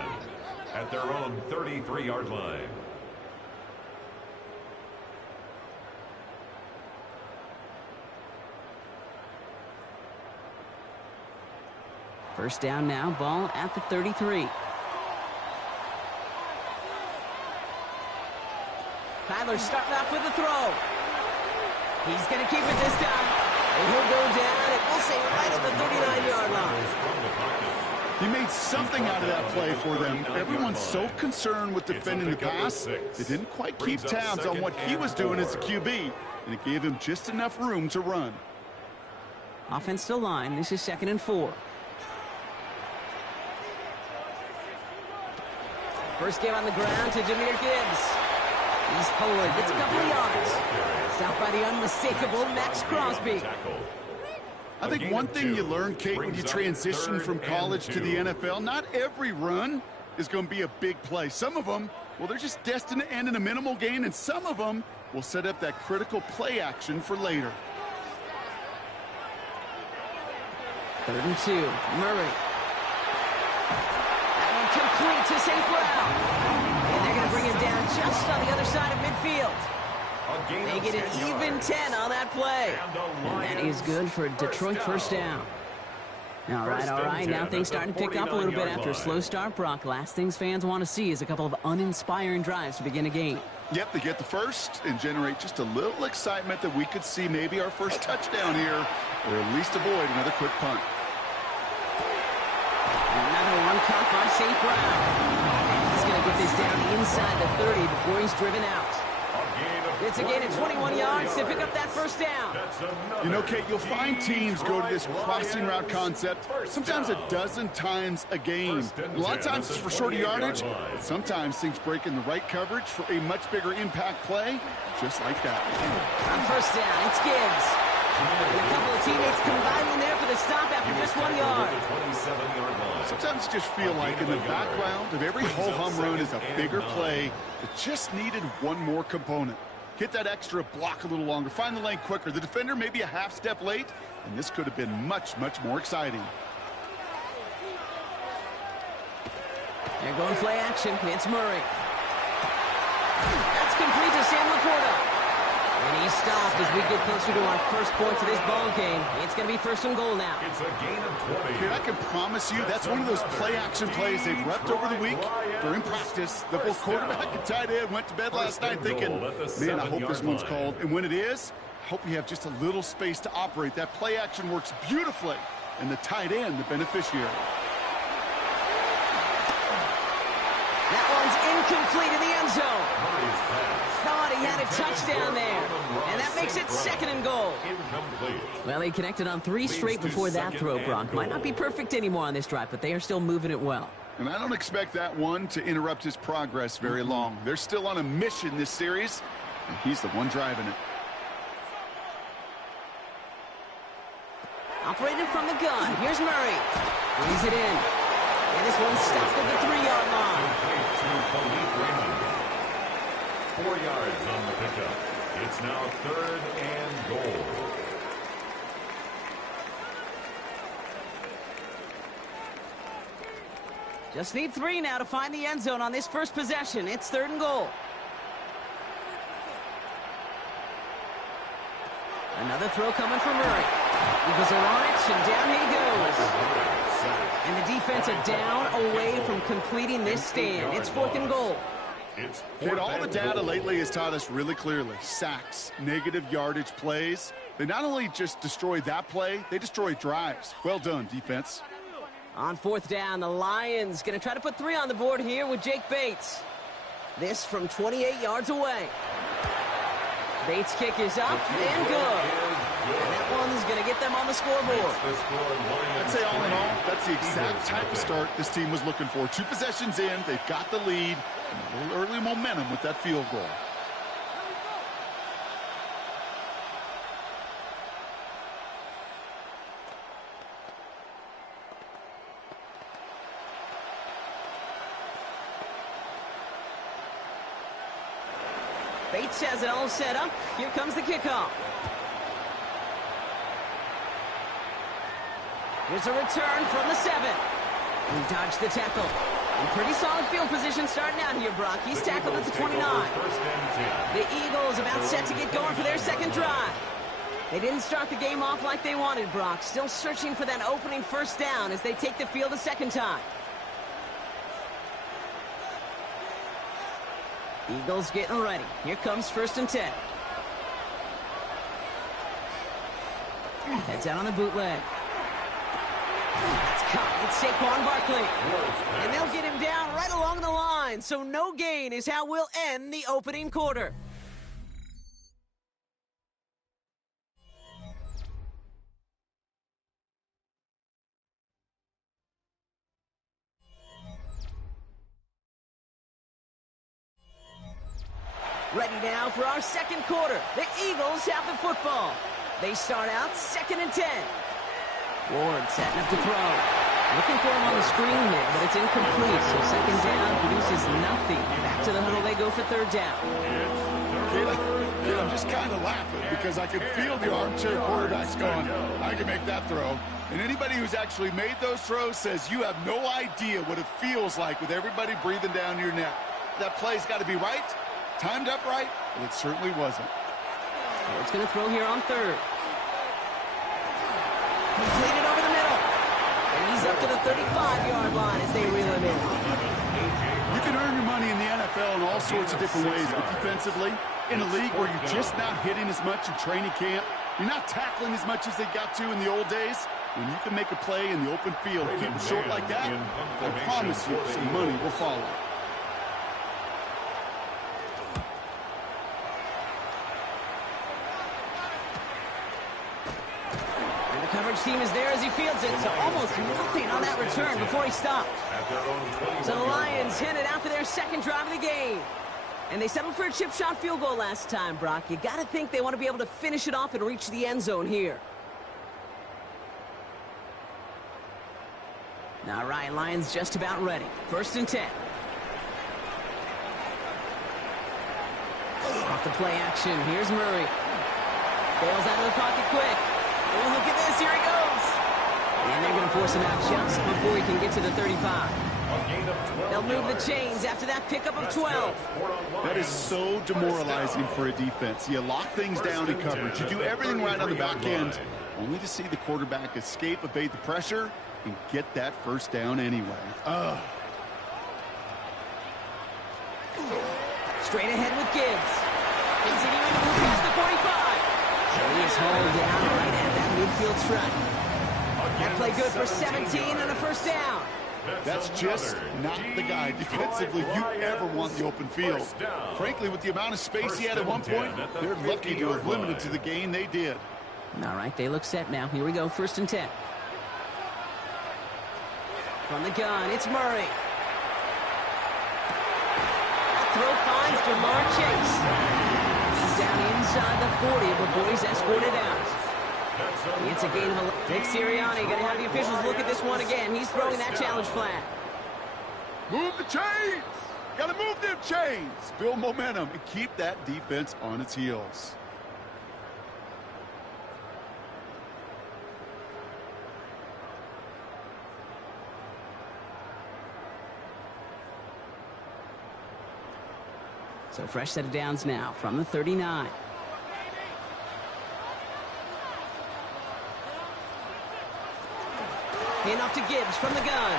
at their own 33-yard line. First down now, ball at the 33. Kyler starting off with a throw. He's going to keep it this time. And he'll go down, and we'll say right at the 39-yard line. He made something out of that play for them. Everyone's so concerned with defending the pass, they didn't quite keep tabs on what he was doing as a QB, and it gave him just enough room to run. Offensive line, this is 2nd and 4. First game on the ground to Jahmyr Gibbs. He's forward, gets a couple of yards. Stopped by the unmistakable Max Crosby. I think one thing you learn, Kate, when you transition from college to the NFL, not every run is going to be a big play. Some of them, well, they're just destined to end in a minimal gain, and some of them will set up that critical play action for later. 3rd and 2, Murray. That one complete to St. Brown. And they're going to bring him down just on the other side of midfield. They get an even 10 on that play. And that is good for Detroit first down. All right. Now things starting to pick up a little bit after a slow start, Brock. Last things fans want to see is a couple of uninspiring drives to begin a game. Yep, they get the first and generate just a little excitement that we could see maybe our first touchdown here, or at least avoid another quick punt. Another one caught by St. Brown. And he's going to get this down inside the 30 before he's driven out. It's a gain of 21 yards to pick up that first down. You know, Kate, you'll find teams go to this crossing route concept sometimes a dozen times a game. A lot of times it's for shorter yardage, but sometimes things break in the right coverage for a much bigger impact play, just like that. On first down, it's Gibbs. And a couple of teammates combining there for the stop after just 1 yard. Sometimes you just feel like in the background of every ho-hum run is a bigger play that just needed one more component. Hit that extra block a little longer, find the lane quicker. The defender maybe a half step late, and this could have been much, much more exciting. They're going play action. It's Murray. That's complete to Sam Laporta. And he's stopped as we get closer to our first point to this ball game. It's going to be 1st and goal now. It's a gain of 20. Here, I can promise you that's one of those play-action plays they've repped over the week during practice. The both quarterback and tight end went to bed last night thinking, man, I hope this one's called. And when it is, I hope you have just a little space to operate. That play-action works beautifully, and the tight end, the beneficiary. That one's incomplete in the end zone. Thought he had a touchdown there. And that makes it 2nd and goal. Well, they connected on 3 straight before that throw, Brock. Might not be perfect anymore on this drive, but they are still moving it well. And I don't expect that one to interrupt his progress very long. They're still on a mission this series, and he's the one driving it. Operating from the gun. Here's Murray. Brings it in. And this one's stopped at the 3-yard line. 4 yards on the pickup. It's now 3rd and goal. Just need 3 now to find the end zone on this first possession. It's 3rd and goal. Another throw coming from Murray. Eagles are on it, and down he goes. And the defense are down away from completing this stand. It's 4th and goal. And all the data lately has taught us really clearly, sacks, negative yardage plays, they not only just destroy that play, they destroy drives. Well done, defense. On 4th down, the Lions going to try to put 3 on the board here with Jake Bates. This from 28 yards away. Bates' kick is up and good. And that one is going to get them on the scoreboard. I'd say all in all, that's the exact type of start this team was looking for. 2 possessions in, they've got the lead, and a little early momentum with that field goal. Bates has it all set up. Here comes the kickoff. Here's a return from the 7. He dodged the tackle. In pretty solid field position starting out here, Brock. He's tackled at the 29. The Eagles about set to get going for their second drive. They didn't start the game off like they wanted, Brock. Still searching for that opening first down as they take the field a second time. Eagles getting ready. Here comes 1st and 10. Heads out on the bootleg. It's caught. It's Saquon Barkley. And they'll get him down right along the line. So no gain is how we'll end the opening quarter. Ready now for our second quarter. The Eagles have the football. They start out 2nd and 10. Ward setting up to throw. Looking for him on the screen there, but it's incomplete. So 2nd down produces nothing. Back to the huddle they go for 3rd down. Kid, I'm just kind of laughing because I can feel the armchair quarterbacks going, I can make that throw. And anybody who's actually made those throws says you have no idea what it feels like with everybody breathing down your neck. That play's got to be right. Timed up right, but it certainly wasn't. It's going to throw here on 3rd. Completed over the middle. And he's up to the 35-yard line as they reel him in. You can earn your money in the NFL in all sorts of different ways, but defensively, in a league where you're just not hitting as much in training camp, you're not tackling as much as they got to in the old days, when you can make a play in the open field, keep them short like that, I promise you some money will follow. Coverage team is there as he fields it, so almost nothing on that return before he stopped. So the Lions headed out for their second drive of the game. And they settled for a chip shot field goal last time, Brock. You got to think they want to be able to finish it off and reach the end zone here. All right, Lions just about ready. 1st and 10. Off the play action, here's Murray. Bails out of the pocket quick. Oh, look at this. Here he goes. And they're going to force him out just before he can get to the 35. They'll move the chains after that pickup of 12. That is so demoralizing for a defense. You lock things down in coverage. You do everything right on the back end, only to see the quarterback escape, evade the pressure, and get that first down anyway. Straight ahead with Gibbs. Continuing to move past the 45. He is hauled down right at that midfield strut. That play good for 17 and a first down. That's just not the guy defensively you ever want the open field. Frankly, with the amount of space he had at one point, they're lucky to have limited to the gain they did. All right, they look set now. Here we go, 1st and 10. From the gun, it's Murray. That throw finds Jamar Chase. He's down inside the 40 before he's escorted out. It's a gain of 11. Nick Sirianni going to have the officials look at this one again. He's throwing that challenge flag. Move the chains! Got to move them chains! Build momentum and keep that defense on its heels. So fresh set of downs now from the 39. Hand off to Gibbs from the gun.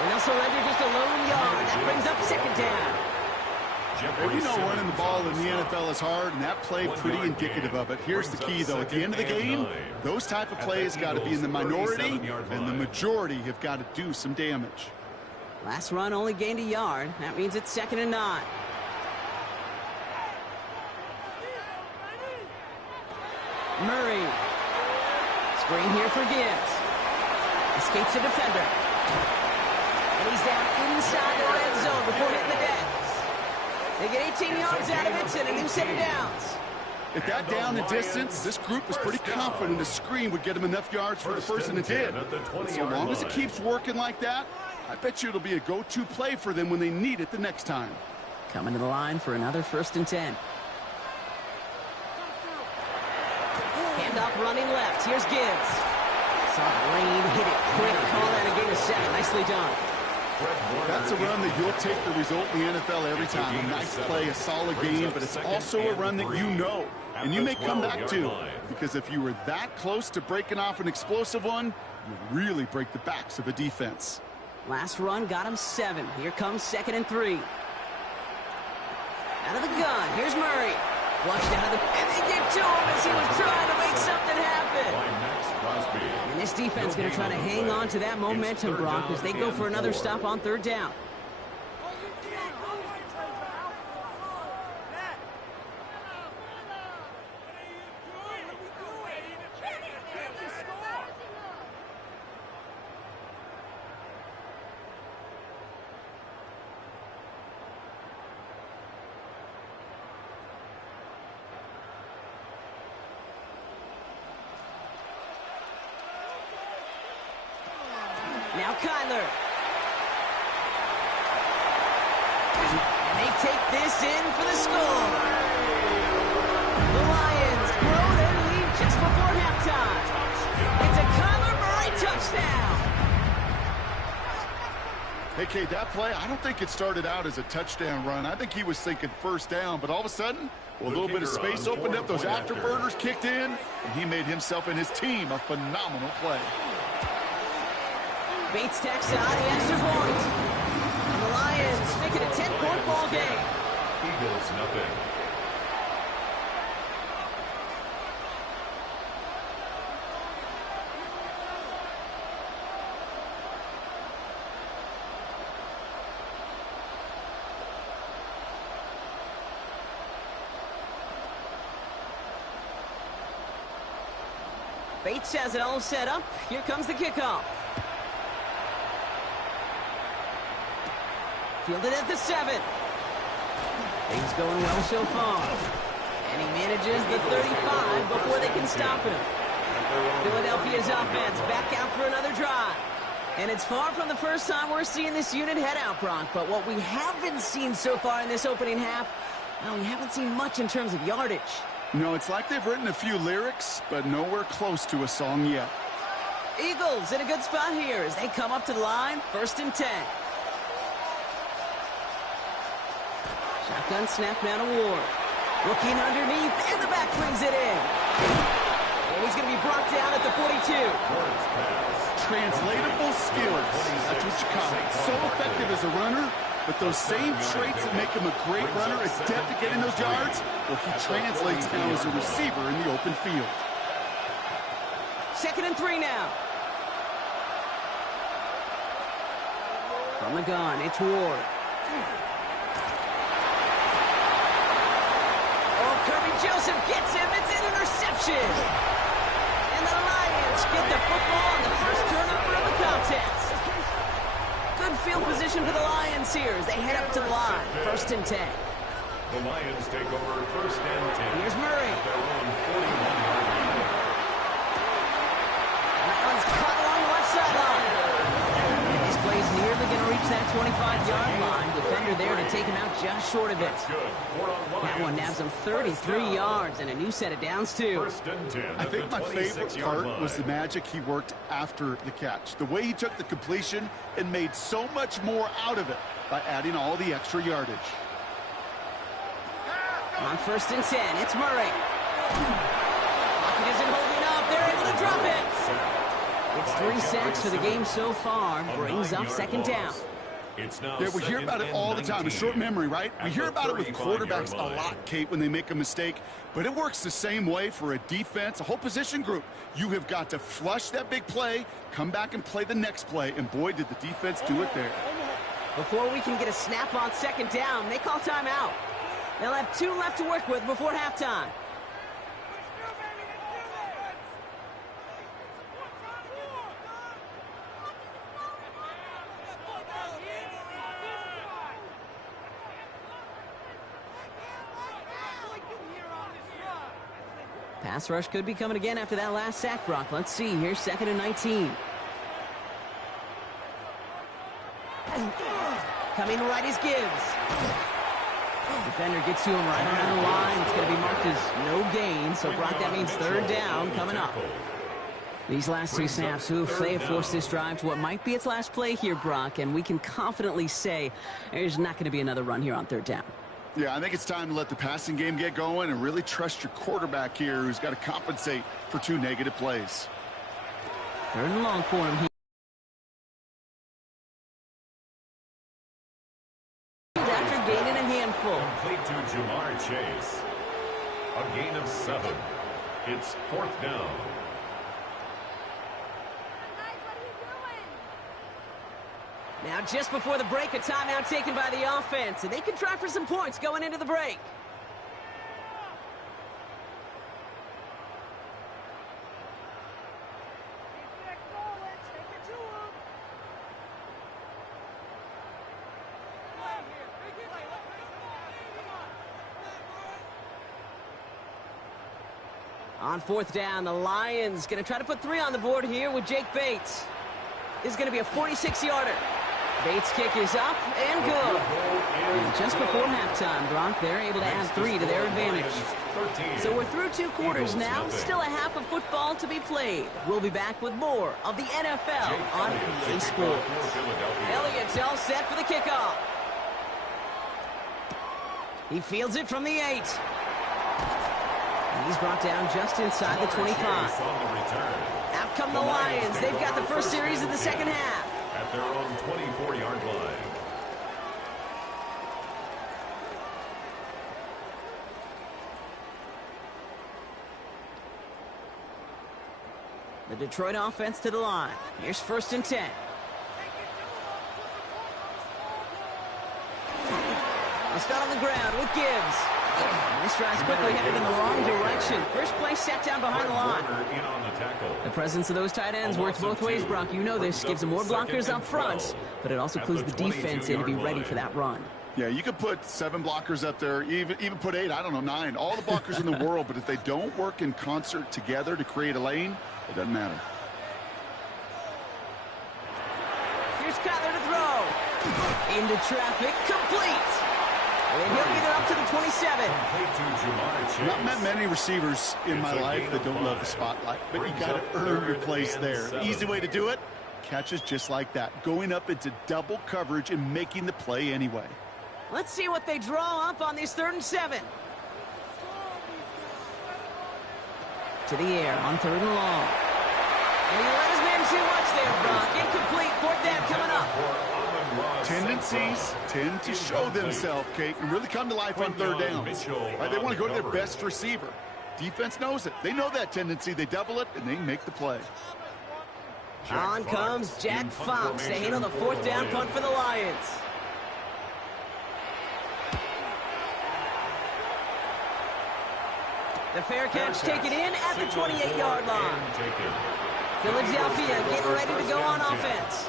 And they'll surrender just a lone yard. That brings up 2nd down. You know, running the ball in the NFL is hard, and that play pretty indicative of it. Here's the key, though. At the end of the game, those type of plays got to be in the minority, and the majority have got to do some damage. Last run only gained a yard. That means it's 2nd and 9. Murray. Screen here for Gibbs. Escapes the defender. And he's down inside the red zone before hitting the deck. They get 18 yards out of it and a new set of downs. At that down and distance, this group was pretty confident a screen would get them enough yards for the first and it did. And so long as it keeps working like that, I bet you it'll be a go-to play for them when they need it the next time. Coming to the line for another 1st and 10. Handoff running left. Here's Gibbs. Saw Blaine hit it quick. Call that a gain of 7. Nicely done. That's a run that you'll take the result in the NFL every time. A nice play, a solid game, but it's also a run that you know. And you may come back to, because if you were that close to breaking off an explosive one, you really break the backs of a defense. Last run got him 7. Here comes 2nd and 3. Out of the gun, here's Murray. Flushed out of the... And they get to him as he was trying to make something happen. And this defense is going to try to hang on to that momentum, Brock, as they go for another stop on 3rd down. Now Kyler. And they take this in for the score. The Lions grow their lead just before halftime. It's a Kyler Murray touchdown. Hey, Kate, that play, I don't think it started out as a touchdown run. I think he was thinking 1st down, but all of a sudden, well, a little bit of space opened up, those afterburners kicked in, and he made himself and his team a phenomenal play. Bates tacks on the extra point. And the Lions make it a 10-point ball game. Eagles nothing. Bates has it all set up. Here comes the kickoff. Fielded at the 7. Things going well so far. And he manages the 35 before they can stop him. Philadelphia's offense back out for another drive. And it's far from the first time we're seeing this unit head out, Brock. But what we haven't seen so far in this opening half, well, we haven't seen much in terms of yardage. No, it's like they've written a few lyrics, but nowhere close to a song yet. Eagles in a good spot here as they come up to the line, 1st and 10. Shotgun snap now to Ward. Looking underneath, and the back brings it in. And he's going to be brought down at the 42. Translatable skills. That's what you call it. So effective as a runner, but those same traits that make him a great runner, adept at getting those yards, well, he translates now as a receiver in the open field. 2nd and 3 now. From the gun, it's Ward. Kirby Joseph gets him. It's an interception. And the Lions get the football on the first turnover of the contest. Good field position for the Lions here as they head up to the line. 1st and 10. The Lions take over 1st and 10. Here's Murray. At their own 41-yard line. That one's caught along the left sideline. And this play's nearly going to reach that 25-yard line. Defender there to take him out just short of it. That one nabs him 33 yards and a new set of downs, too. I think my favorite part was the magic he worked after the catch. The way he took the completion and made so much more out of it by adding all the extra yardage. On 1st and 10, it's Murray. Pocket isn't holding up. They're able to drop it. It's 3 sacks for the game so far. Brings up 2nd down. Yeah, we hear about it all the time. A short memory, right? We hear about it with quarterbacks a lot, Kate, when they make a mistake. But it works the same way for a defense, a whole position group. You have got to flush that big play, come back and play the next play, and boy, did the defense do it there. Before we can get a snap on 2nd down, they call timeout. They'll have 2 left to work with before halftime. Pass rush could be coming again after that last sack, Brock. Let's see. Here's 2nd and 19. Coming right is Gibbs. Defender gets to him right around the line. It's going to be marked as no gain. So, Brock, that means 3rd down coming up. These last 2 snaps, they have forced this drive to what might be its last play here, Brock. And we can confidently say there's not going to be another run here on 3rd down. Yeah, I think it's time to let the passing game get going and really trust your quarterback here, who's got to compensate for 2 negative plays. 3rd and long for him here. After gaining a handful. Complete to Jamar Chase. A gain of 7. It's 4th down. Now, just before the break, a timeout taken by the offense, and they can try for some points going into the break. On 4th down, the Lions going to try to put 3 on the board here with Jake Bates. This is going to be a 46-yarder. Bates' kick is up and good. And just before halftime, Brock, they're able to add 3 to their advantage. So we're through 2 quarters now, still a half of football to be played. We'll be back with more of the NFL on EA Sports. Elliott's all set for the kickoff. He fields it from the 8. He's brought down just inside the 25. Out come the Lions. They've got the first series of the second half. At their own 24-yard line. The Detroit offense to the line. Here's 1st and 10. They start on the ground with Gibbs. This drive's quickly headed in the wrong direction. First play set down behind the line. The presence of those tight ends works both ways, Brock. You know this. Gives them more blockers up front, but it also clues the defense in to be ready for that run. Yeah, you could put 7 blockers up there, even put 8, I don't know, 9. All the blockers in the world, but if they don't work in concert together to create a lane, it doesn't matter. Here's Kyler to throw. Into traffic, complete. And he'll get it up to the 27. Not met many receivers in my life that don't love the spotlight, but you got to earn your place there. Easy way to do it, catches just like that, going up into double coverage and making the play anyway. Let's see what they draw up on this 3rd and 7. To the air on 3rd and long. And he let his man too much there, Brock. Incomplete, 4th down coming up. Tendencies tend to show themselves, Kate, and really come to life on 3rd downs. Right, they want to go to their best receiver. Defense knows it. They know that tendency. They double it, and they make the play. On comes Jack Fox to handle the 4th down punt for the Lions. The fair catch taken in at the 28-yard line. Philadelphia getting ready to go on offense.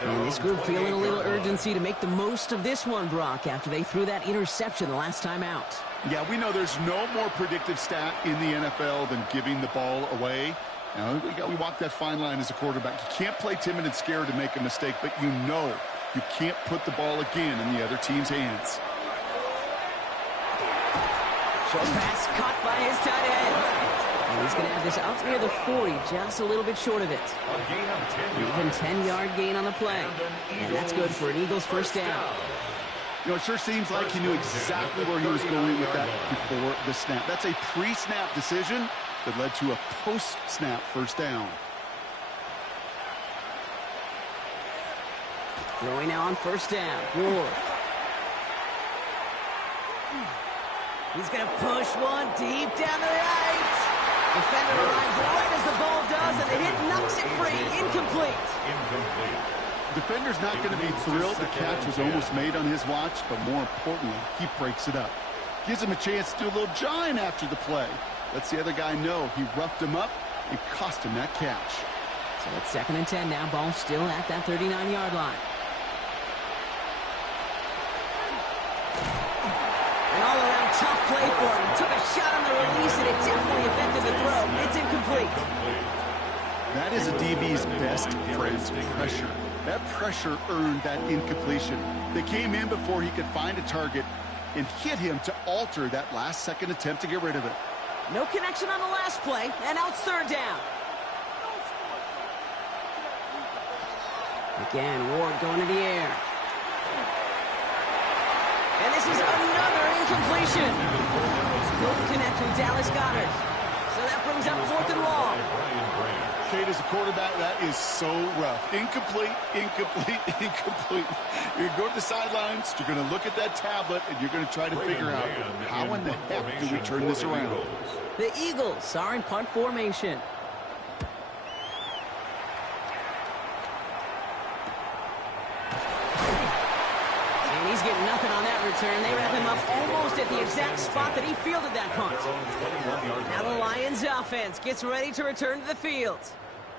And this group feeling a little urgency to make the most of this one, Brock, after they threw that interception the last time out. Yeah, we know there's no more predictive stat in the NFL than giving the ball away. Now, we walk that fine line as a quarterback. You can't play timid and scared to make a mistake, but you know you can't put the ball again in the other team's hands. Short pass caught by his tight end. And he's going to have this up near the 40, just a little bit short of it. Even 10-yard gain on the play. And that's good for an Eagles first down. You know, it sure seems like he knew exactly where he was going with that before the snap. That's a pre-snap decision that led to a post-snap first down. Throwing now on first down. Ward. He's going to push one deep down the right. Defender arrives right as the ball does, and the hit knocks it free. Incomplete. Defender's not going to be thrilled the catch was almost made on his watch, but more importantly, he breaks it up. Gives him a chance to do a little jawing after the play. Lets the other guy know he roughed him up and cost him that catch. So it's 2nd and 10 now. Ball still at that 39-yard line. An all-around tough play for him. He took a shot on the release, and it definitely affected the throw. It's incomplete. That is a DB's best friend, pressure. That pressure earned that incompletion. They came in before he could find a target and hit him to alter that last-second attempt to get rid of it. No connection on the last play, and now it's third down. Again, Ward going to the air. And this is another incompletion. Couldn't connect with Dallas Goedert. So that brings up 4th and long. Kate, as a quarterback, that is so rough. Incomplete, incomplete, incomplete. You're going to go to the sidelines, you're going to look at that tablet, and you're going to try to figure out how in the heck do we turn this around. The Eagles are in punt formation. And he's getting nothing on that return. They wrap him up almost at the exact spot that he fielded that punt. Now the Lions offense gets ready to return to the field.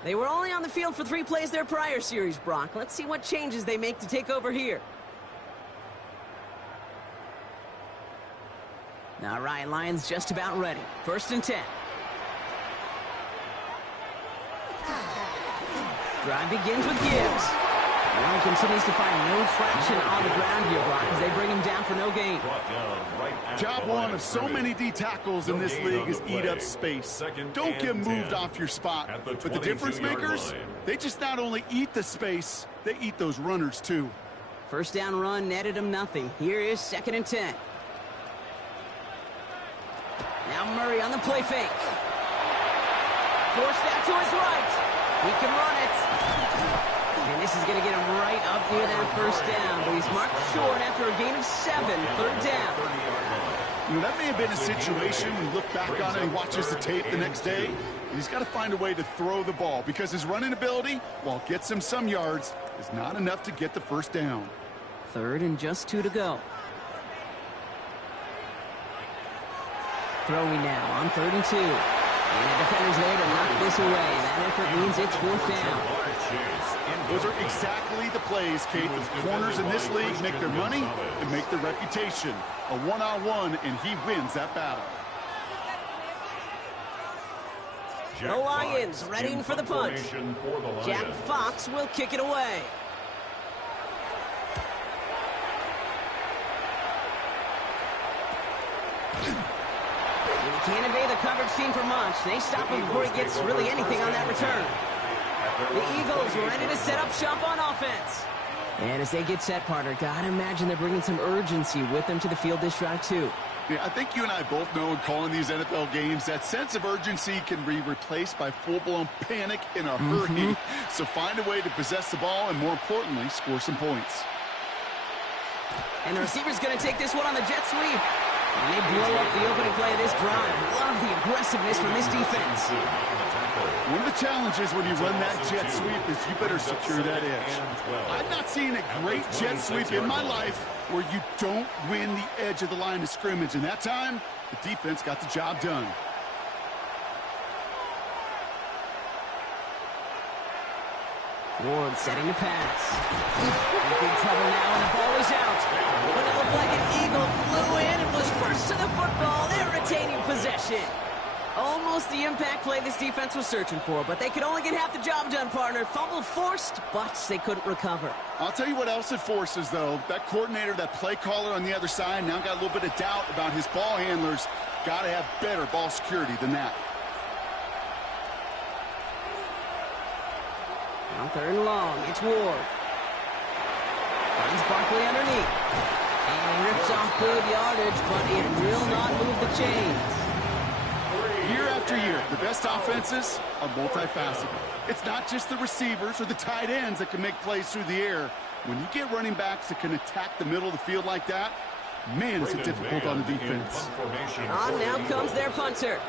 They were only on the field for 3 plays their prior series, Brock. Let's see what changes they make to take over here. All right, Lions just about ready. 1st and 10. Drive begins with Gibbs. Well, he continues to find no traction on the ground here, Brock, as they bring him down for no gain. Job one of so many D tackles in this league is eat up space. Don't get moved off your spot. But the difference makers, they just not only eat the space, they eat those runners too. First down run netted him nothing. Here is 2nd and 10. Now Murray on the play fake. Forced that to his right. He can run it. And this is going to get him right up near that first down. But he's marked short after a gain of 7. 3rd down. You know, that may have been a situation when you look back on it and watches the tape the next day. And he's got to find a way to throw the ball because his running ability, while it gets him some yards, is not enough to get the first down. 3rd and just 2 to go. Throwing now on 3rd and 2. And the defender's there to knock this away. That effort means it's 4th down. Those are exactly the plays, Kate. The corners in this league make their money and make their reputation. A one-on-one, and he wins that battle. The Lions readying for the punt. Jack Fox will kick it away. He can't evade the coverage team for much. They stop him before he gets really anything on that return. The Eagles ready to set up shop on offense. And as they get set, partner, gotta imagine they're bringing some urgency with them to the field this drive, too. Yeah, I think you and I both know in calling these NFL games that sense of urgency can be replaced by full-blown panic in a hurry. So find a way to possess the ball and, more importantly, score some points. And the receiver's going to take this one on the jet sweep. And they blow up the opening play of this drive. Love the aggressiveness from this defense. One of the challenges when you run that jet sweep is you better secure that edge. I've not seen a great jet sweep in my life where you don't win the edge of the line of scrimmage. And that time, the defense got the job done. Ward setting the pass. Big trouble now, and the ball is out. But it looked like an Eagle flew in and was first to the football. They're retaining possession. Almost the impact play this defense was searching for, but they could only get half the job done, partner. Fumble forced, but they couldn't recover. I'll tell you what else it forces, though. That coordinator, that play caller on the other side, now got a little bit of doubt about his ball handlers. Got to have better ball security than that. On 3rd and long, it's Ward. Finds Barkley underneath. And he rips off good yardage, but it will not move the chains. Year after year, the best offenses are multifaceted. It's not just the receivers or the tight ends that can make plays through the air. When you get running backs that can attack the middle of the field like that, man, is it difficult on the defense. On now comes their punter.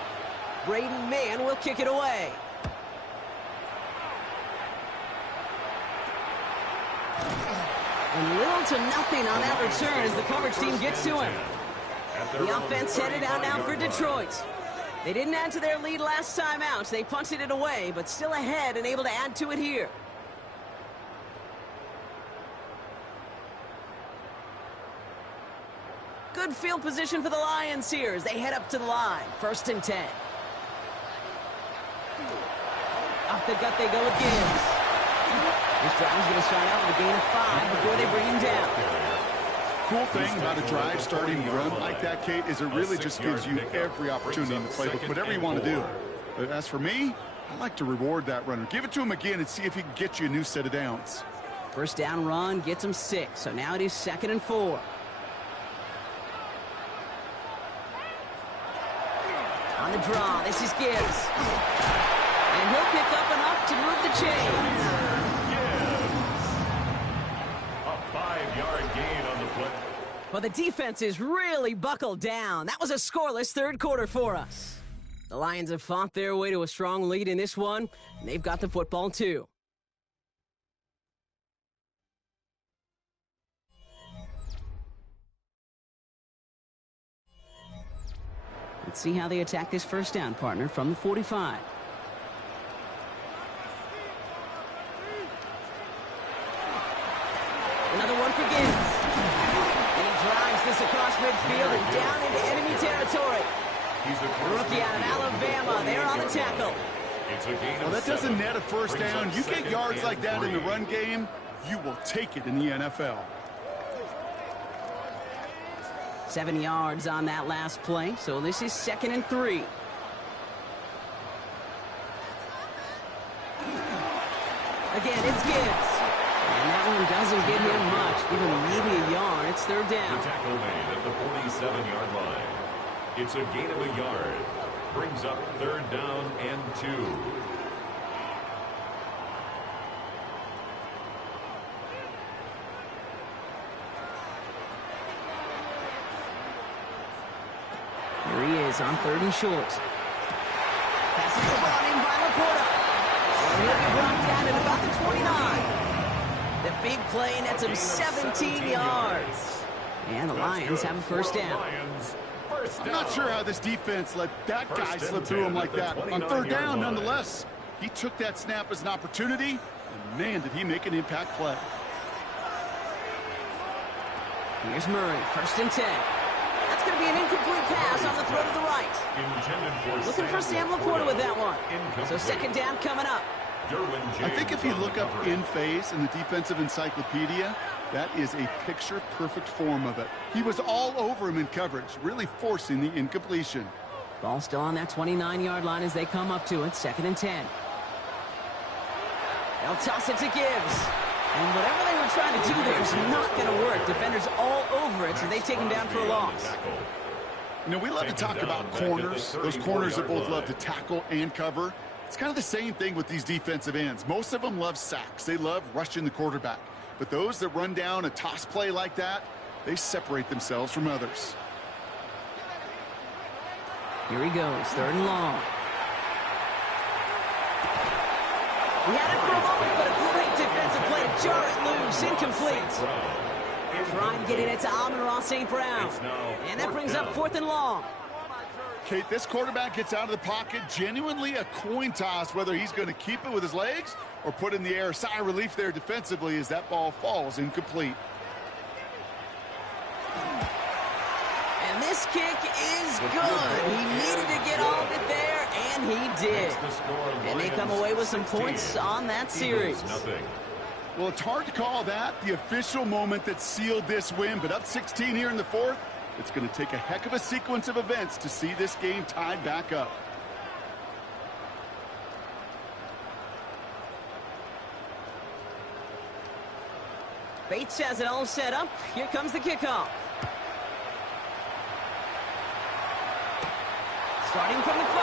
Braden Mann will kick it away. And little to nothing on that return as the coverage team gets to him. The offense headed out now for Detroit. They didn't add to their lead last time out. They punted it away, but still ahead and able to add to it here. Good field position for the Lions here as they head up to the line. 1st and 10. Off the gut they go with Gibbs. This drive is going to start out with a gain of 5 before they bring him down. Cool thing about a drive starting run like that, Kate, is it really just gives you every opportunity in the playbook, whatever you want to do. But as for me, I like to reward that runner. Give it to him again and see if he can get you a new set of downs. 1st down run gets him 6, so now it is 2nd and 4. On the draw, this is Gibbs. And he'll pick up enough to move the chains. A 5-yard gain on the play. Well, the defense is really buckled down. That was a scoreless 3rd quarter for us. The Lions have fought their way to a strong lead in this one, and they've got the football too. Let's see how they attack this 1st down, partner, from the 45. Another one for Gibbs. And he drives this across midfield and down into enemy territory. The rookie out of Alabama, they're on the tackle. Well, that doesn't net a 1st down. You get yards like that in the run game, you will take it in the NFL. 7 yards on that last play, so this is 2nd and 3. Again, it's Gibbs. And that one doesn't get him much. Give him maybe a yard. It's 3rd down. The tackle made at the 47-yard line. It's a gain of a yard. Brings up 3rd down and 2. Here he is on 3rd and short. Pass is brought in by Laporta. And he'll be brought down at about the 29. The big play nets him 17 yards. And the Lions have a 1st down. I'm not sure how this defense let that guy slip through him like that. On 3rd down, nonetheless, he took that snap as an opportunity, and man, did he make an impact play. Here's Murray, 1st and 10. That's going to be an incomplete pass on the throw to the right. Looking for Sam Laporta with that one. So 2nd down coming up. I think if you look up in phase in the defensive encyclopedia, that is a picture-perfect form of it. He was all over him in coverage, really forcing the incompletion. Ball still on that 29-yard line as they come up to it. 2nd and 10. They'll toss it to Gibbs. And whatever they were trying to do there is not going to work. Defenders all over it, so they take him down for a loss. You know, we love to talk about corners, those corners that both love to tackle and cover. It's kind of the same thing with these defensive ends. Most of them love sacks. They love rushing the quarterback. But those that run down a toss play like that, they separate themselves from others. Here he goes, 3rd and long. He had it for a moment, but a great defensive play to jar it loose, incomplete. Trying getting it to Amon-Ra St. Brown. And that brings up 4th and long. Kate, this quarterback gets out of the pocket, genuinely a coin toss, whether he's going to keep it with his legs or put in the air. Sigh of relief there defensively as that ball falls incomplete. And this kick is good. He needed to get all of it there, and he did. And they come away with some points on that series. Well, it's hard to call that the official moment that sealed this win, but up 16 here in the 4th. It's going to take a heck of a sequence of events to see this game tied back up. Bates has it all set up. Here comes the kickoff. Starting from the 5.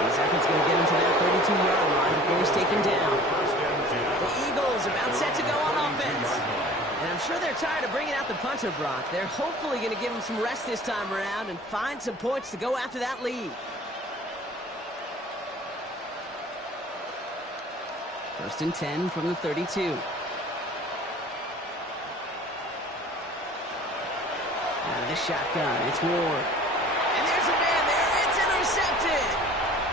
His effort's going to get him to that 32-yard line before he's taken down. The Eagles about set to go on offense. And I'm sure they're tired of bringing out the punter, Brock. They're hopefully going to give him some rest this time around and find some points to go after that lead. 1st and 10 from the 32. Out of the shotgun, it's Ward. And there's a man there. It's intercepted.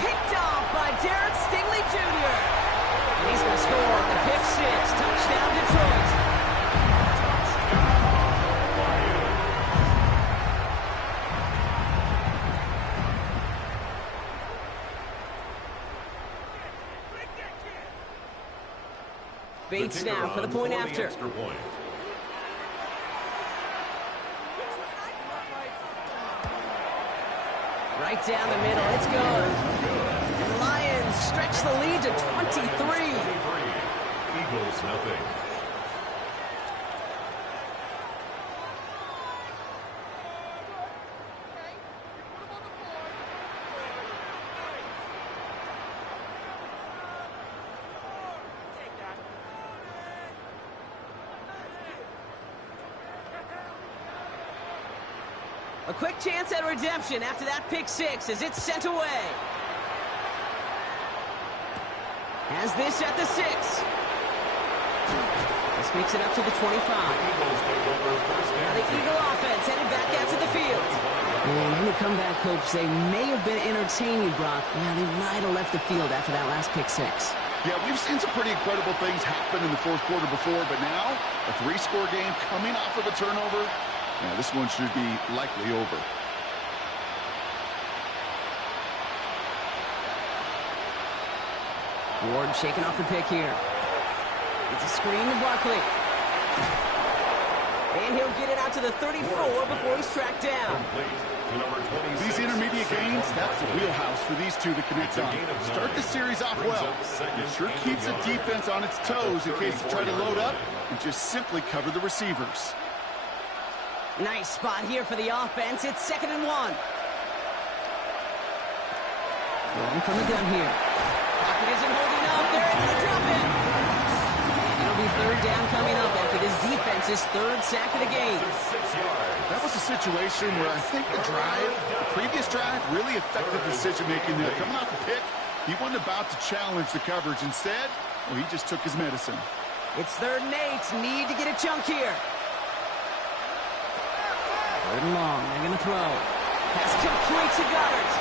Picked off by Derek Stingley Jr. And he's going to score on the pick 6. Touchdown, Detroit. Bates now for the point after. Right down the middle, it's good. And the Lions stretch the lead to 23. Eagles nothing. A quick chance at redemption after that pick six as it's sent away. Has this at the 6. This makes it up to the 25. Now the Eagle offense headed back out to the field. And any comeback hopes, they may have been entertaining, Brock. Yeah, they might have left the field after that last pick six. Yeah, we've seen some pretty incredible things happen in the fourth quarter before, but now a 3-score game coming off of a turnover. Yeah, this one should be likely over. Ward shaking off the pick here. It's a screen to Barkley. And he'll get it out to the 34 before he's tracked down. These intermediate gains, that's the wheelhouse for these two to connect on. Start the series off well. It sure keeps the defense on its toes in case they try to load up and just simply cover the receivers. Nice spot here for the offense. It's 2nd and 1. Going from the gun here. Pocket isn't holding up. They're able to drop it. And it'll be 3rd down coming up after this defense's 3rd sack of the game. That was a situation where I think the previous drive, really affected decision-making there. Coming off the pick, he wasn't about to challenge the coverage. Instead, well, he just took his medicine. It's 3rd and 8. Need to get a chunk here. 3rd and long. They're going to throw. Pass complete to Goddard.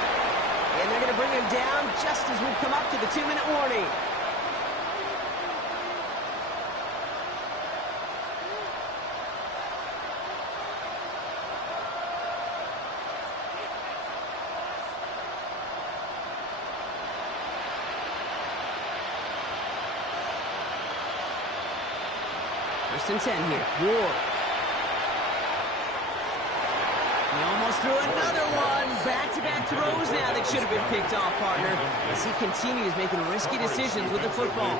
And they're going to bring him down just as we've come up to the 2-minute warning. First and 10 here. Ward. He almost threw another one. Back-to-back throws now that should have been picked off, partner, as he continues making risky decisions with the football.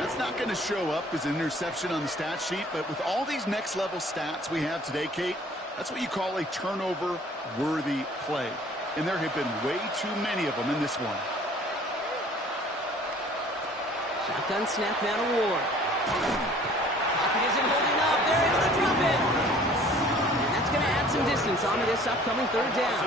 That's not going to show up as an interception on the stat sheet, but with all these next-level stats we have today, Kate, that's what you call a turnover-worthy play. And there have been way too many of them in this one. Shotgun snap now to Ward. Pocket isn't holding up. They're able to drop it. And that's going to add some distance onto this upcoming 3rd down.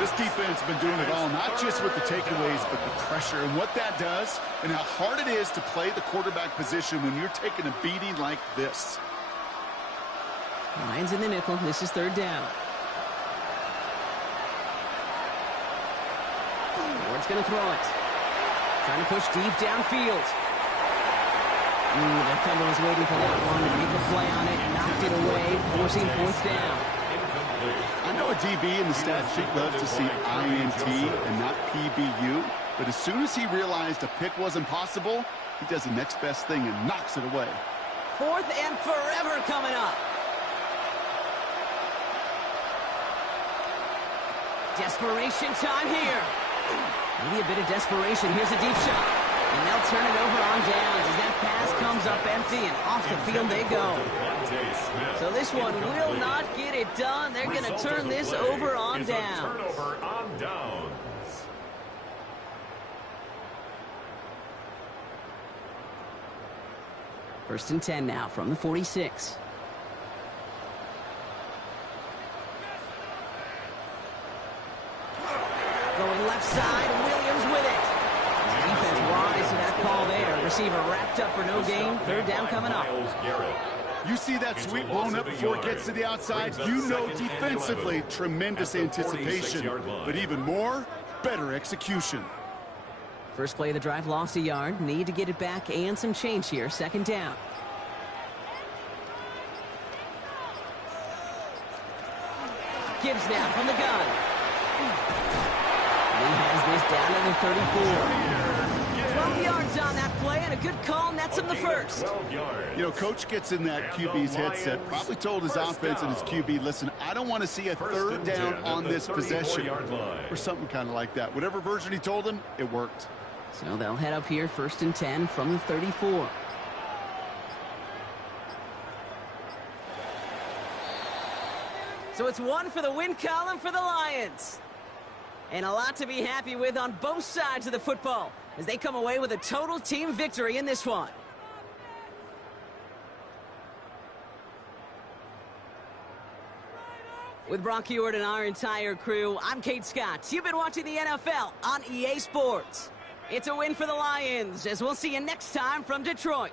This defense has been doing it all, not just with the takeaways, but the pressure and what that does and how hard it is to play the quarterback position when you're taking a beating like this. Lions in the nickel. This is 3rd down. Ward's going to throw it. Trying to push deep downfield. The defender was waiting for that one to make a play on it. Knocked it away, forcing 4th down. I know a DB in the stat sheet loves to see INT and not PBU, but as soon as he realized a pick wasn't possible, he does the next best thing and knocks it away. 4th and forever coming up. Desperation time here. Maybe a bit of desperation. Here's a deep shot. And they'll turn it over on downs as that pass comes up empty and off the field they go. So this one will not get it done. They're going to turn this over on downs. Turnover on downs. First and 10 now from the 46. Going left side, Williams with it. Defense wise to that call there. Receiver wrapped up for no gain. 3rd down coming up. You see that sweep blown up before it gets to the outside, you know defensively, tremendous anticipation. But even more, better execution. First play of the drive, lost a yard. Need to get it back and some change here. 2nd down. Gibbs now from the gun. He has this down to the 34. 12 yards on that play, and and a good call nets him the first. You know, coach gets in that QB's headset, probably told his offense and his QB, listen, I don't want to see a third down on this possession or something kind of like that. Whatever version he told him, it worked. So they'll head up here 1st and 10 from the 34. So it's one for the win column for the Lions. And a lot to be happy with on both sides of the football as they come away with a total team victory in this one. With Brock Huard and our entire crew, I'm Kate Scott. You've been watching the NFL on EA Sports. It's a win for the Lions, as we'll see you next time from Detroit.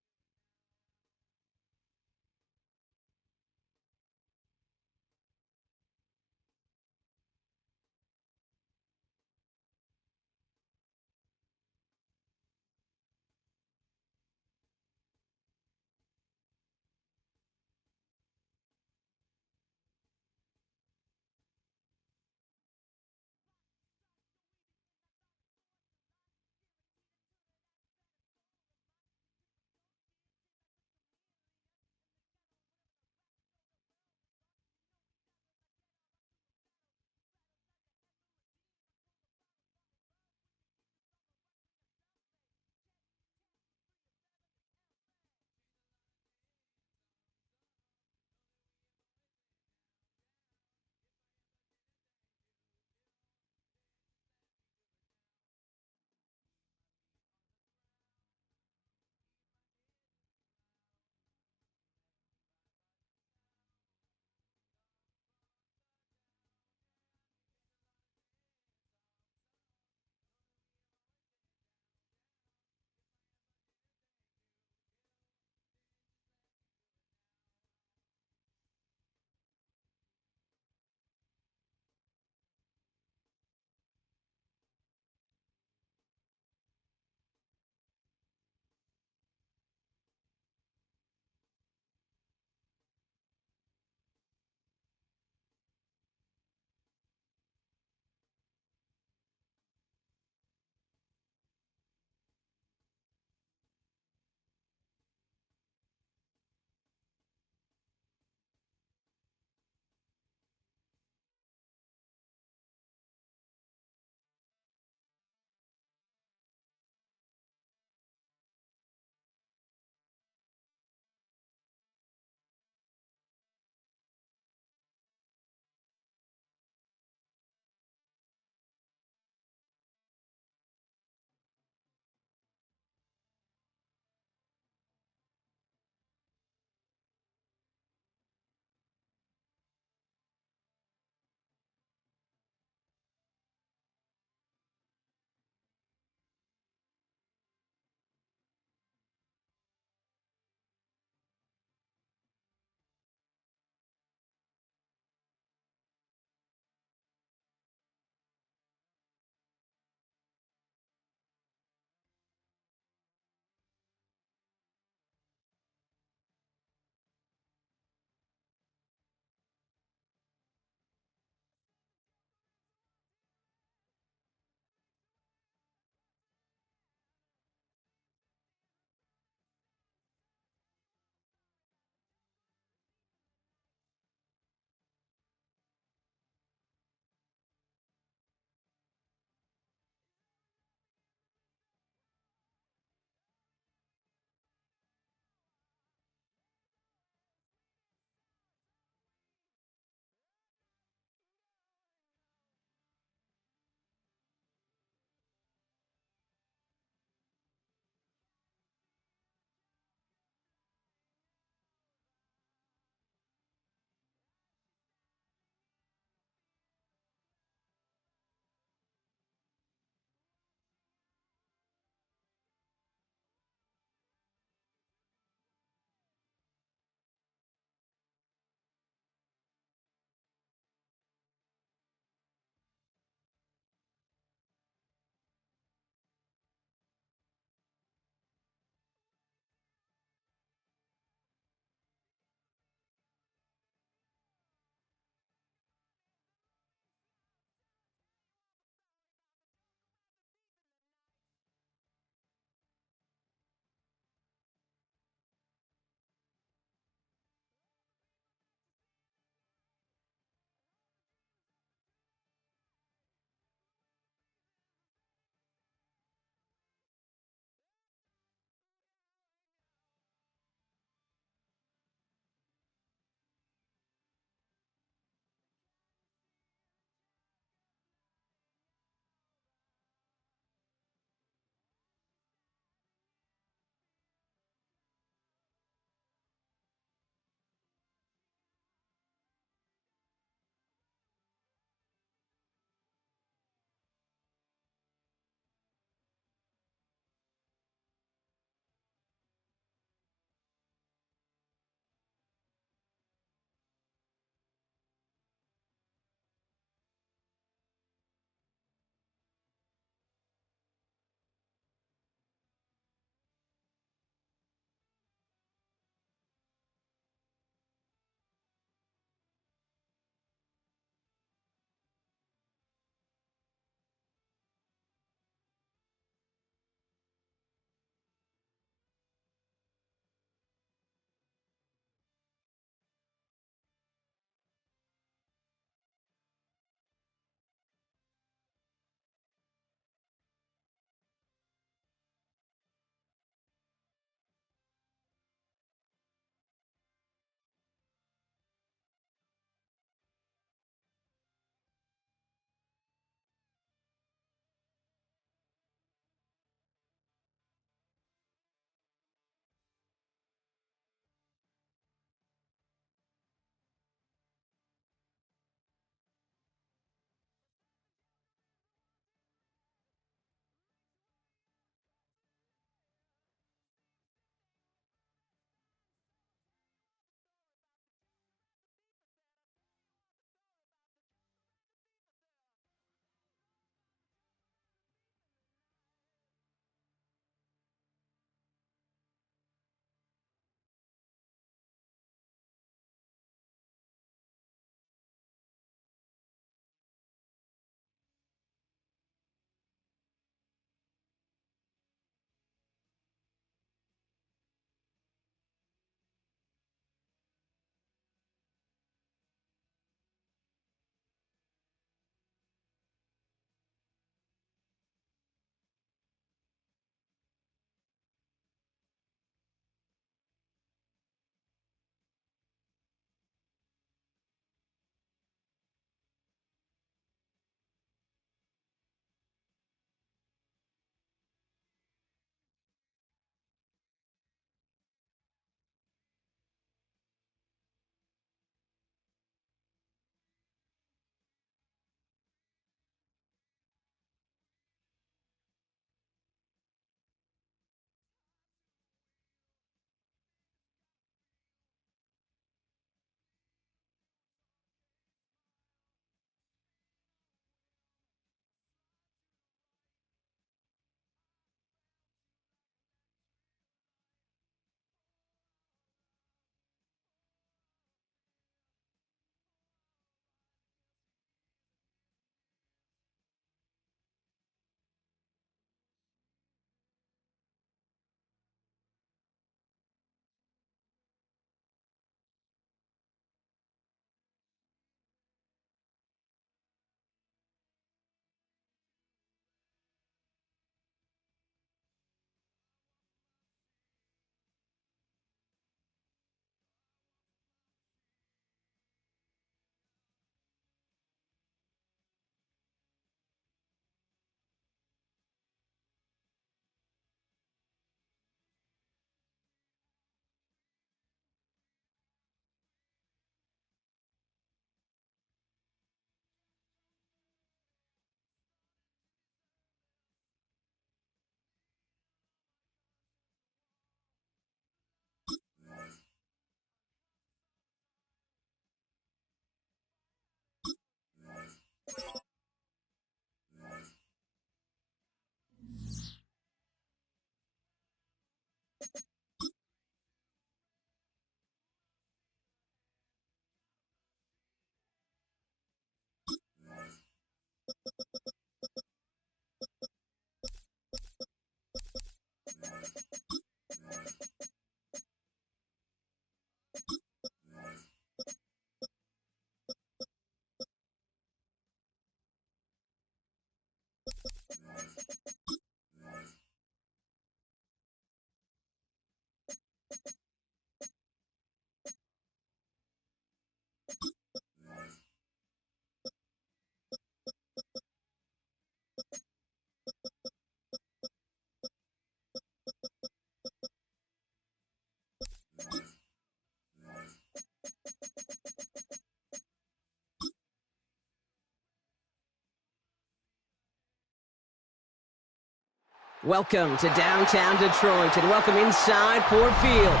Welcome to downtown Detroit and welcome inside Ford Field.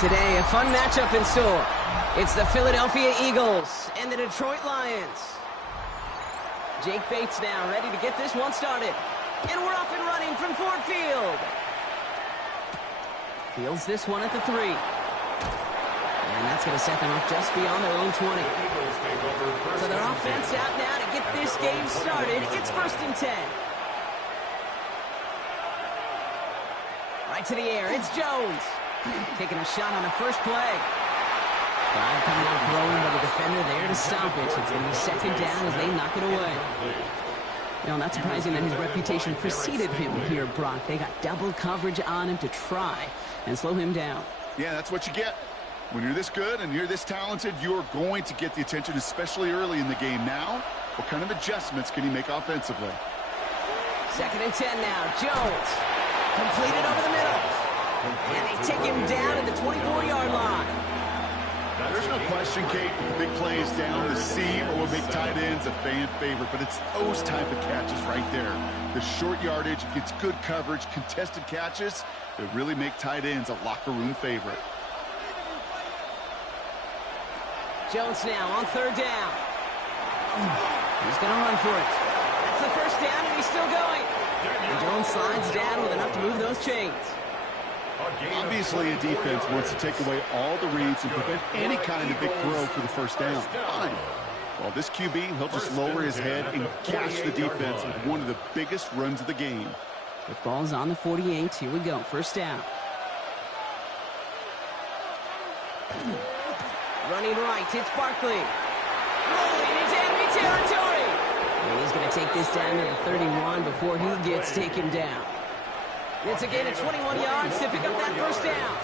Today, a fun matchup in store. It's the Philadelphia Eagles and the Detroit Lions. Jake Bates now ready to get this one started. And we're off and running from Ford Field. Fields this one at the 3. And that's going to set them up just beyond their own 20. So their offense out now to get this game started. It's 1st and 10. Right to the air, it's Jones. Taking a shot on the first play. Clyde coming out throwing, but the defender there to stop it. It's going to be 2nd down as they knock it away. You know, not surprising that his reputation preceded him here, Brock. They got double coverage on him to try and slow him down. Yeah, that's what you get. When you're this good and you're this talented, you're going to get the attention, especially early in the game. Now, what kind of adjustments can he make offensively? 2nd and 10 now, Jones. Completed over the middle. And they take him down at the 24-yard line. There's no question, Kate, the big plays down the seam or will make tight ends a fan favorite, but it's those type of catches right there. The short yardage, gets good coverage, contested catches that really make tight ends a locker room favorite. Jones now on 3rd down. He's going to run for it. That's the 1st down, and he's still going. And Jones slides down with enough to move those chains. Obviously, a defense wants to take away all the reads and prevent any kind of big throw for the 1st down. Fine. Well, this QB, he'll just lower his head and gash the defense with one of the biggest runs of the game. The ball's on the 48. Here we go. 1st down. Running right, it's Barkley. Rolling into enemy territory. And he's going to take this down to the 31 before he gets taken down. It's a gain of 21 yards to pick up that 1st down.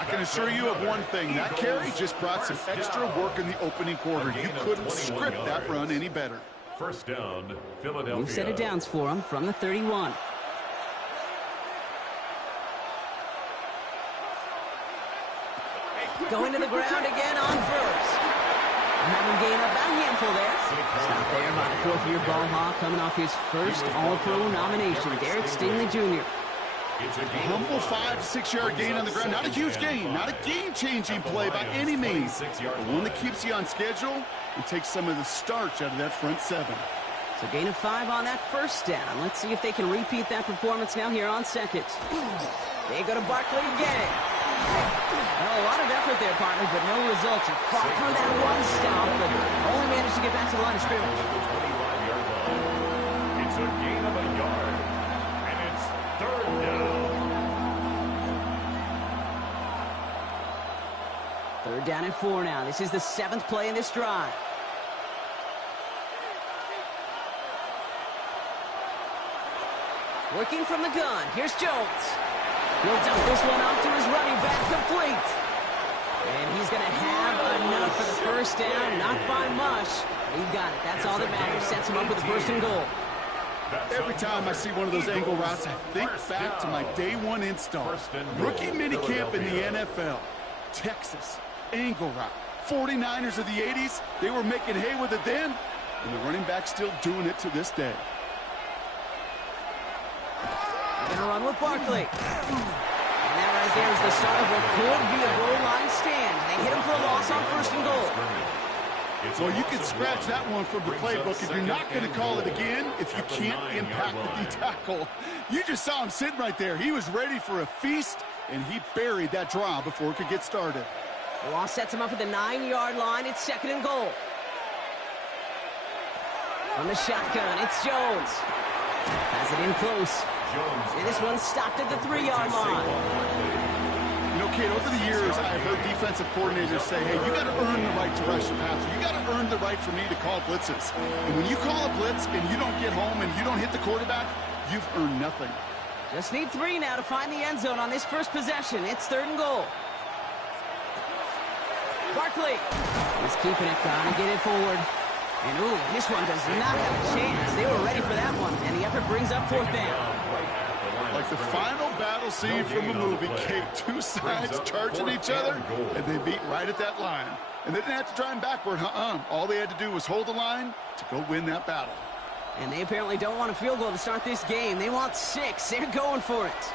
I can assure you of one thing. That carry just brought some extra work in the opening quarter. You couldn't script that run any better. 1st down, Philadelphia. New set of downs for him from the 31. Going to the ground again on 1st. Having gained up about a handful there. Stop there by the 4th-year ball hawk coming off his 1st All-Pro nomination, Derek Stingley Jr. A humble 5 to 6 yard gain on the ground. Not a huge gain, not a game-changing play by any means, but one that keeps you on schedule and takes some of the starch out of that front 7. So gain of 5 on that 1st down. Let's see if they can repeat that performance now here on 2nd. They go to Barkley again. Well, a lot of effort there, partner, but no results. He fought through that one stop, but only managed to get back to the line of scrimmage. 25-yard line. It's a gain of a yard, and it's 3rd down. 3rd down and 4 now. This is the 7th play in this drive. Working from the gun. Here's Jones. He'll dump this one off to his running back, complete. And he's going to have enough for the 1st down, not by much. He got it. That's all that matters. Sets him up with a 1st and goal. Every time I see one of those angle routes, I think back to my day 1 install. Rookie minicamp in the NFL. Texas, angle route. 49ers of the 80s, they were making hay with it then, and the running back's still doing it to this day. Gonna run with Barkley. And that right there is the start of what could be a goal line stand. They hit him for a loss on 1st and goal. Well, you can scratch that one from the playbook, and you're not going to call it again if you can't impact the tackle. You just saw him sitting right there. He was ready for a feast, and he buried that draw before it could get started. The loss sets him up at the 9-yard line. It's 2nd and goal. From the shotgun, it's Jones. Has it in close. And this one's stopped at the 3-yard line. You know, Kate, over the years, I've heard defensive coordinators say, hey, you got to earn the right to rush the passer. You got to earn the right for me to call blitzes. And when you call a blitz and you don't get home and you don't hit the quarterback, you've earned nothing. Just need 3 now to find the end zone on this 1st possession. It's 3rd and goal. Barkley. He's keeping it, trying to get it forward. And, ooh, this one does not have a chance. They were ready for that one, and the effort brings up 4th down. Like the final battle scene from a movie, Kate, 2 sides charging each other, and they beat right at that line. And they didn't have to drive backward, All they had to do was hold the line to go win that battle. And they apparently don't want a field goal to start this game. They want 6. They're going for it.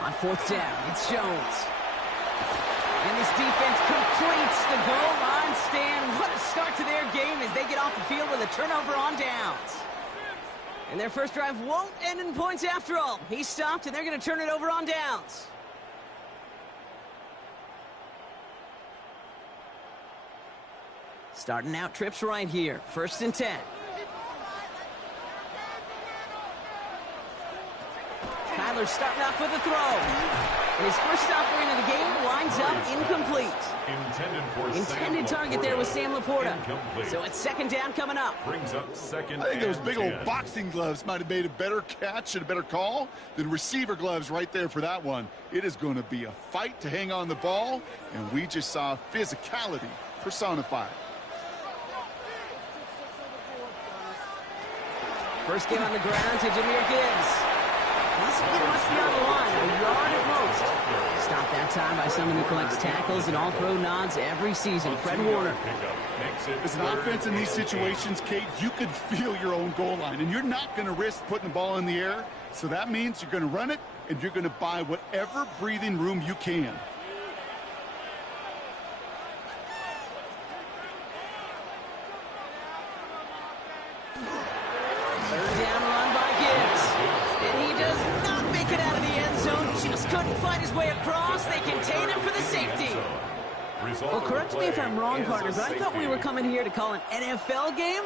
On 4th down, it's Jones. And this defense completes the goal line stand. What a start to their game as they get off the field with a turnover on downs. And their first drive won't end in points after all. He stopped, and they're going to turn it over on downs. Starting out trips right here. 1st and 10. Kyler's starting off with a throw. And his first offering of the game winds up incomplete. Intended target there was Sam Laporta. So it's 2nd down coming up. Brings up 2nd. I think those big old boxing gloves might have made a better catch and a better call than receiver gloves right there for that one. It is going to be a fight to hang on the ball, and we just saw physicality personified. First game on the ground to Jahmyr Gibbs. Doesn't get much beyond the line, a yard at most. Stopped that time by someone who collects tackles and all-pro nods every season, Fred Warner. As an offense in these situations, Kate, you could feel your own goal line, and you're not going to risk putting the ball in the air. So that means you're going to run it, and you're going to buy whatever breathing room you can. Third down run by Gibbs. And he does not make it out of the end zone. Just couldn't find his way across. They contain him for the safety. Well, correct me if I'm wrong, partner, but I thought we were coming here to call an NFL game.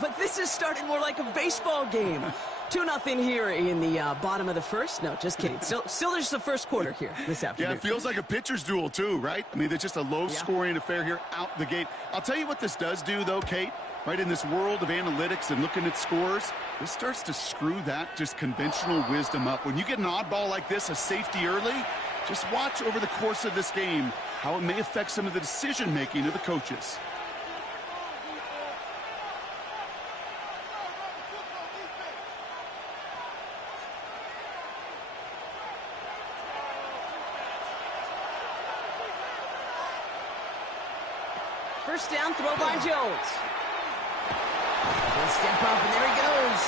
But this is starting more like a baseball game. 2-0 here in the bottom of the first. No, just kidding. Still just the first quarter here this afternoon. Yeah, it feels like a pitcher's duel too, right? I mean, it's just a low-scoring affair here out the gate. I'll tell you what this does do, though, Kate. Right, in this world of analytics and looking at scores, this starts to screw that just conventional wisdom up. When you get an oddball like this, a safety early, just watch over the course of this game how it may affect some of the decision-making of the coaches. First down, throw by Jones. He'll step up, and there he goes.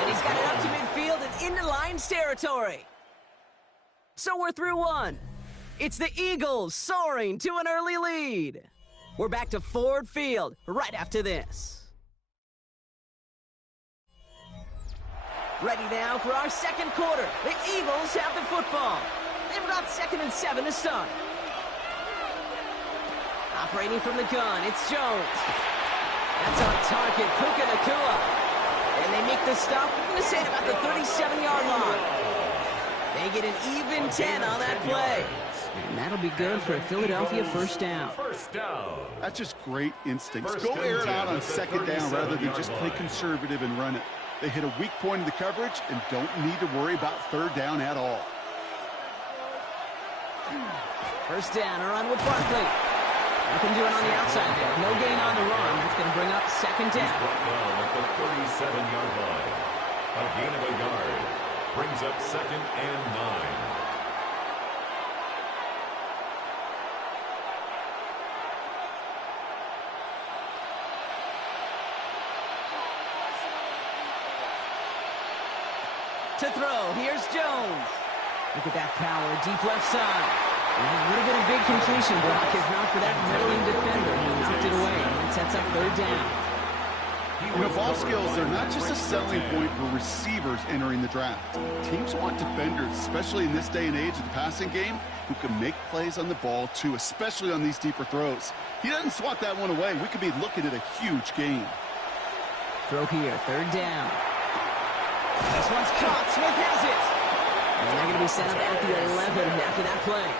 And he's got it up to midfield and into Lions territory. So we're through one. It's the Eagles soaring to an early lead. We're back to Ford Field right after this. Ready now for our second quarter. The Eagles have the football. They've got 2nd and 7 to start. Operating from the gun, it's Jones. That's on target, Puka Nacua. And they make the stop, we're going to say, about the 37-yard line. They get an even 10 on that play. And that'll be good for a Philadelphia first down. That's just great instincts. Go air it out on 2nd down rather than just play conservative and run it. They hit a weak point in the coverage and don't need to worry about 3rd down at all. First down, a run with Barkley. They can do it on the outside there. No gain on the run. That's going to bring up 2nd down. At the 37-yard line. A gain of a yard. Brings up 2nd and 9. To throw, here's Jones. Look at that power, deep left side. And a little bit of big completion block, if not for that middling defender. He knocked it away, and it sets up 3rd down. You know, ball skills are not just a selling point for receivers entering the draft. Teams want defenders, especially in this day and age of the passing game, who can make plays on the ball, too, especially on these deeper throws. He doesn't swat that one away. We could be looking at a huge game. Throw here, 3rd down. This one's caught. Smith has it. And they're going to be set up at the 11 after that play.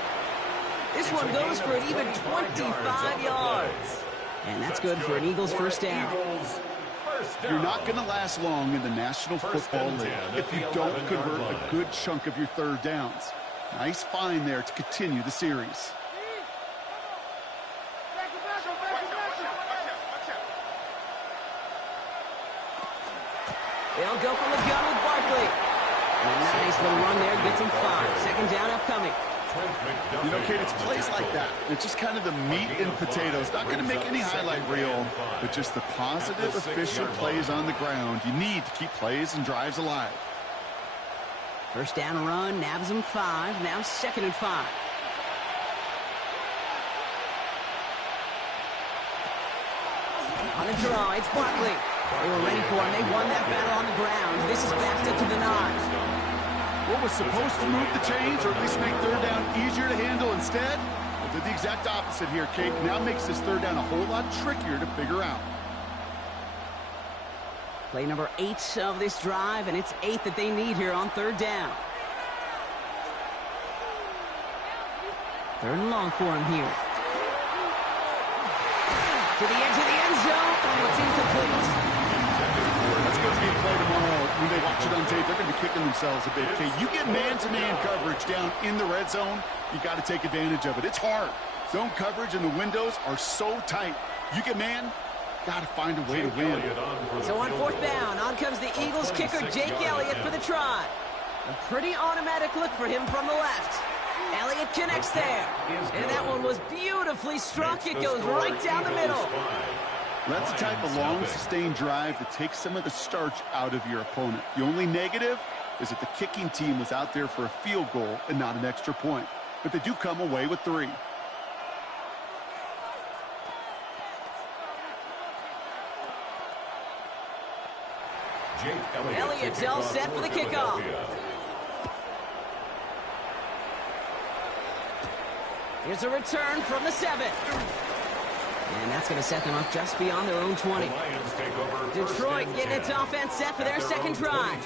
This one goes for an even 25 yards. And that's good for an Eagles first down. You're not going to last long in the National Football League if you don't convert a good chunk of your 3rd downs. Nice find there to continue the series. They'll go from the gun with Barkley. And a nice little run there gets him 5. 2nd down upcoming. You know, Kate, it's plays like that. It's just kind of the meat and potatoes. Not going to make any highlight reel, but just the positive, efficient plays on the ground. You need to keep plays and drives alive. First down run, nabs him 5. Now 2nd and 5. On the draw, it's Barkley. They were ready for him. They won that battle on the ground. This is backed up to the 9. What was supposed to move the chains, or at least make 3rd down easier to handle instead? Well, did the exact opposite here, Kate. Now makes this 3rd down a whole lot trickier to figure out. Play number 8 of this drive, and it's 8 that they need here on 3rd down. 3rd and long for him here. To the edge of the end zone. Oh, it's incomplete. That's going to be a play tomorrow. When they watch it on tape, they're going to be kicking themselves a bit. Okay, you get man-to-man coverage down in the red zone, you got to take advantage of it. It's hard. Zone coverage and the windows are so tight. You get man, got to find a way to win. So on 4th down, on comes the Eagles kicker, Jake Elliott, for the try. A pretty automatic look for him from the left. Elliott connects there. And that one was beautifully struck. It goes right down the middle. That's the type of long, sustained drive that takes some of the starch out of your opponent. The only negative is that the kicking team was out there for a field goal and not an extra point. But they do come away with 3. Elliott's all set for the kickoff. Here's a return from the 7. And that's going to set them up just beyond their own 20. Detroit getting its offense set for their 2nd try.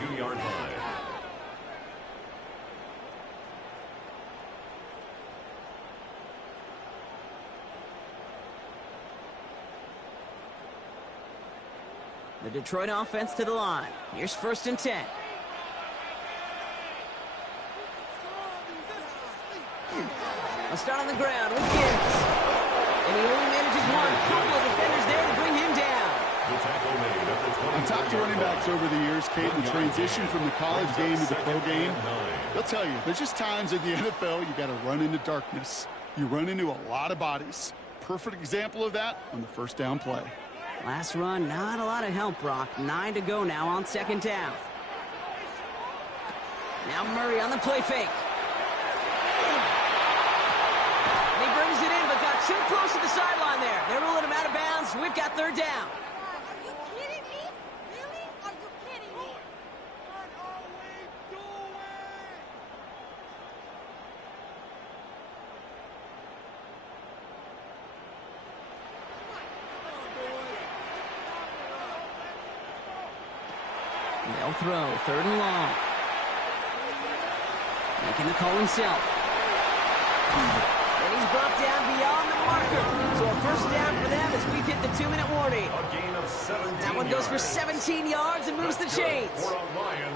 The Detroit offense to the line. Here's 1st and 10. A start on the ground with Gibbs. And he only manages one. Couple of defenders there to bring him down. I've talked to running backs over the years, Kate, and the transition from the college game to the pro game. They'll tell you, there's just times in the NFL you got to run into darkness. You run into a lot of bodies. Perfect example of that on the 1st down play. Last run, not a lot of help, Brock. 9 to go now on 2nd down. Now Murray on the play fake. And he brings it in, but got too close to the sideline there. They're ruling him out of bounds. We've got 3rd down. Are you kidding me? Really? Are you kidding me? What are we doing? They'll throw 3rd and long. Making the call himself. And he's brought down beyond the marker. So a 1st down for them as we've hit the 2-minute warning. That one goes for 17 yards and moves the chains.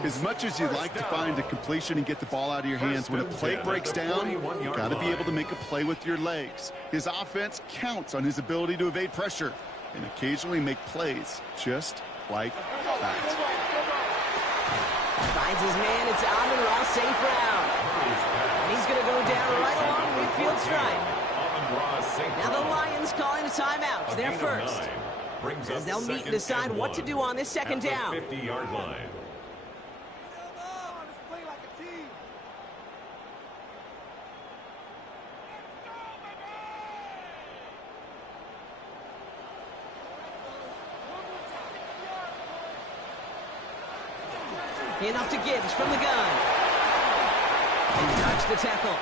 As much as you'd like to find a completion and get the ball out of your hands, when a play breaks down, you've got to be able to make a play with your legs. His offense counts on his ability to evade pressure and occasionally make plays just like that. Finds his man. It's Amon-Ra St. Brown. And he's going to go down right along the midfield stripe. Now the Lions calling a timeout. They're first. As they'll meet and decide what to do on this 2nd down. 50-yard line. Enough to Gibbs from the gun. And dodged the tackle.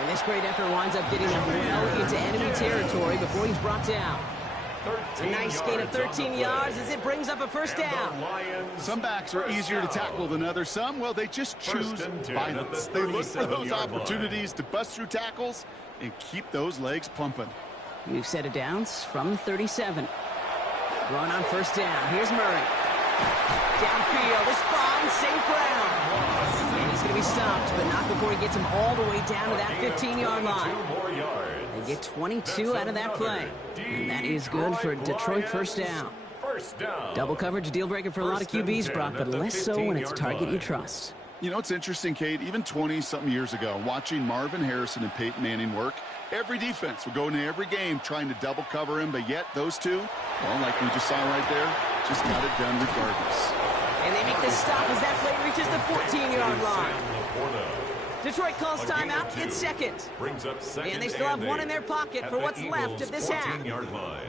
And this great effort winds up getting him well into enemy territory before he's brought down. A nice gain of 13 yards as it brings up a 1st down. Some backs are easier to tackle than others. Some, well, they just choose violence. They look for those opportunities to bust through tackles and keep those legs pumping. New set of downs from 37. Run on 1st down. Here's Murray. Downfield is fine. St. Brown. And he's going to be stopped, but not before he gets him all the way down to that 15-yard line. They get 22 out of that play. And that is good for Detroit 1st down. Double coverage deal breaker for a lot of QBs, Brock, but less so when it's a target you trust. You know, it's interesting, Kate, even 20-something years ago, watching Marvin Harrison and Peyton Manning work, every defense would go into every game trying to double cover him, but yet those two, well, like we just saw right there, just got it done regardless. And they make the stop as that play reaches the 14-yard line. Detroit calls timeout in second. And they still have one in their pocket for what's left of this half. 14-yard line.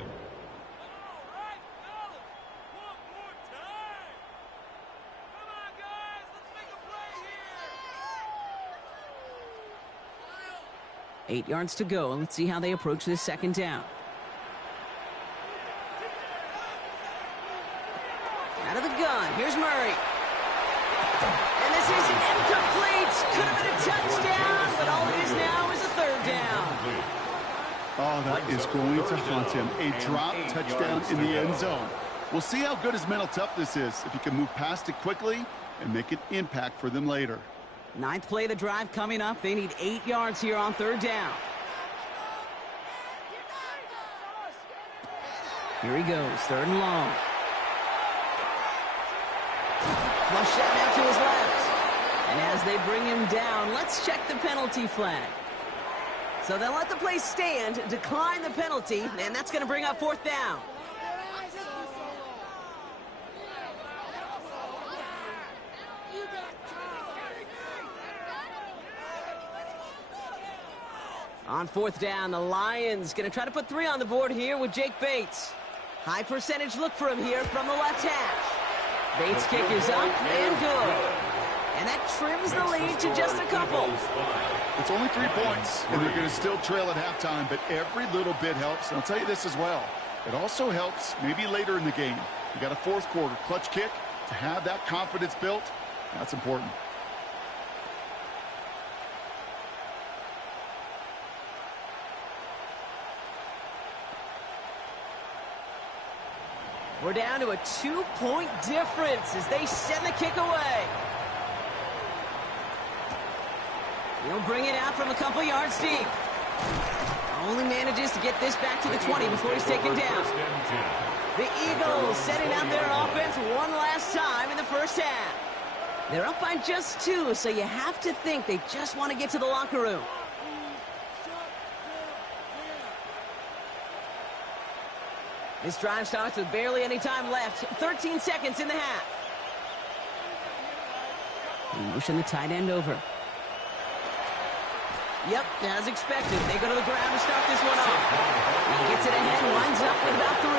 8 yards to go. Let's see how they approach this second down. Out of the gun, here's Murray. And this is incomplete. Could have been a touchdown, but all it is now is a third down. Oh, that is going to haunt him. A drop touchdown in the end zone. We'll see how good his mental toughness is, if he can move past it quickly and make an impact for them later. 9th play of the drive coming up. They need 8 yards here on third down. Here he goes, third and long. Flushed out now to his left. And as they bring him down, let's check the penalty flag. So they'll let the play stand, decline the penalty, and that's going to bring up fourth down. On fourth down, the Lions going to try to put 3 on the board here with Jake Bates. High percentage look for him here from the left hash. Bates' kick is up and good. And that trims the lead to just a couple. It's only 3 points, and they're going to still trail at halftime, but every little bit helps. And I'll tell you this as well. It also helps maybe later in the game. You got a fourth quarter clutch kick to have that confidence built. That's important. We're down to a 2-point difference as they send the kick away. He'll bring it out from a couple yards deep. Only manages to get this back to the 20 before he's taken down. The Eagles setting out their offense one last time in the first half. They're up by just 2, so you have to think they just want to get to the locker room. This drive starts with barely any time left. 13 seconds in the half. They motion the tight end over. Yep, as expected. They go to the ground to start this one off. He gets it ahead, winds up with about 3.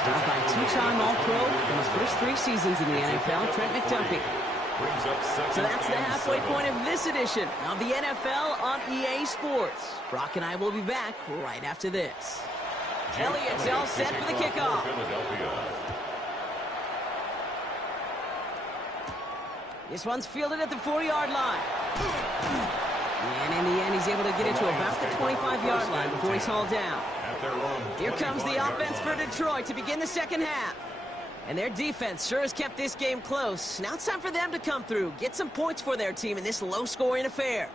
Stopped by 2-time All-Pro in his first 3 seasons in the NFL, Trent McDuffie. So that's the halfway point of this edition of the NFL on EA Sports. Brock and I will be back right after this. Elliott's all set for the kickoff. This one's fielded at the 4-yard line. And in the end, he's able to get it to about the 25-yard line before he's hauled down. Here comes the offense for Detroit to begin the second half. And their defense sure has kept this game close. Now it's time for them to come through, get some points for their team in this low-scoring affair.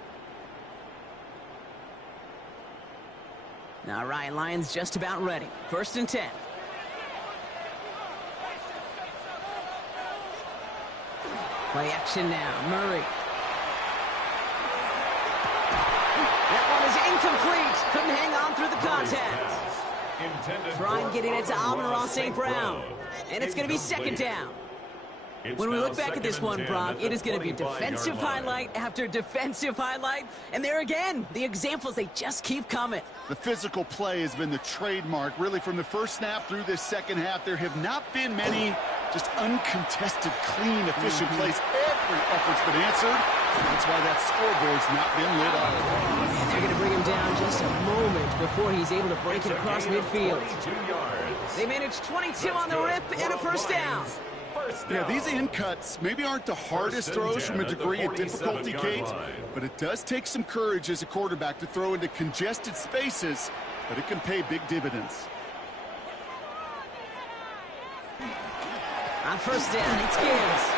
All right, Lions just about ready. 1st and 10. Play action now. Murray. That one is incomplete. Couldn't hang on through the contact. Trying getting it to Amon-Ra St. Brown. And it's going to be second down. When we look back at this one, Brock, it is going to be defensive highlight after defensive highlight. And there again, the examples, they just keep coming. The physical play has been the trademark. Really, from the first snap through this second half, there have not been many just uncontested, clean, efficient plays. Every effort's been answered. That's why that scoreboard's not been lit up. And they're going to bring him down just a moment before he's able to break it across midfield. They managed 22 on the rip and a first down. Yeah, these in cuts maybe aren't the hardest throws from a degree of difficulty, Kate, but it does take some courage as a quarterback to throw into congested spaces, but it can pay big dividends. On first down, it's Gibbs.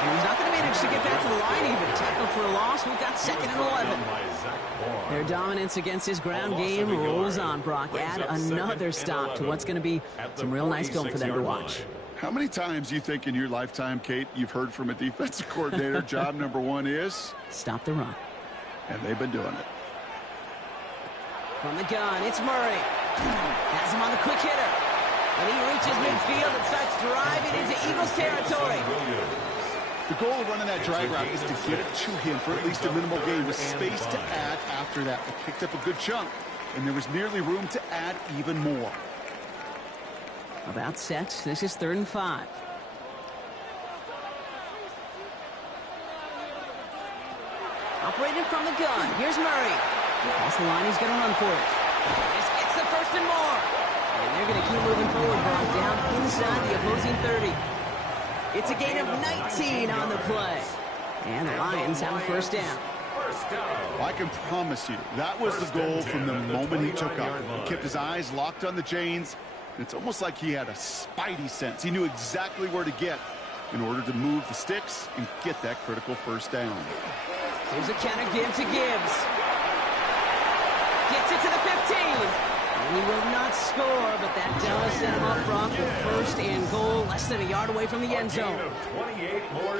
And he's not going to manage to get back to the line even. Tackle for a loss. We've got 2nd and 11. Their dominance against his ground game rolls on, Brock. Add another stop to what's going to be some real nice film for them to watch. How many times you think in your lifetime, Kate, you've heard from a defensive coordinator, job number one is? Stop the run. And they've been doing it. From the gun, it's Murray. Has him on the quick hitter. And he reaches midfield and starts driving into Eagles territory. The goal of running that drag route is to get it to him for at least a minimal gain with space to add after that. They picked up a good chunk, and there was nearly room to add even more. About set. This is 3rd and 5. Operating from the gun. Here's Murray. Across the line, he's going to run for it. This gets the first and more. And they're going to keep moving forward, brought down inside the opposing 30. It's a gain of 19 on the play. And the Lions have a first down. I can promise you, that was the goal from the moment he took off. He kept his eyes locked on the chains. It's almost like he had a spidey sense. He knew exactly where to get in order to move the sticks and get that critical first down. Here's a counter give to Gibbs. Gets it to the 15. And he will not score, but that does set him up, Brock, with first and goal, less than a yard away from the end zone.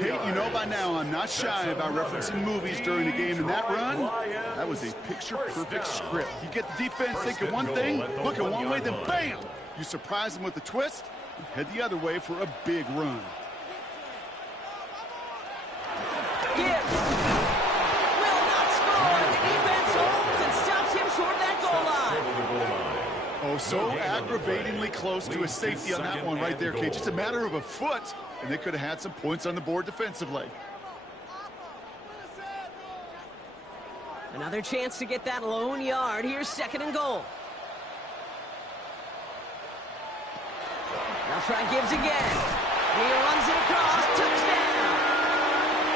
Kate, you know by now I'm not shy about referencing movies during the game, and that run, that was a picture-perfect script. You get the defense thinking one thing, looking one way, then bam! You surprise them with a twist and head the other way for a big run. Gibbs will not score. The defense holds and stops him short of that goal line. Oh, so aggravatingly close to a safety on that one right there, Kate. Just a matter of a foot, and they could have had some points on the board defensively. Another chance to get that lone yard. Here's 2nd and goal. Now try Gibbs again. He runs it across. Touchdown!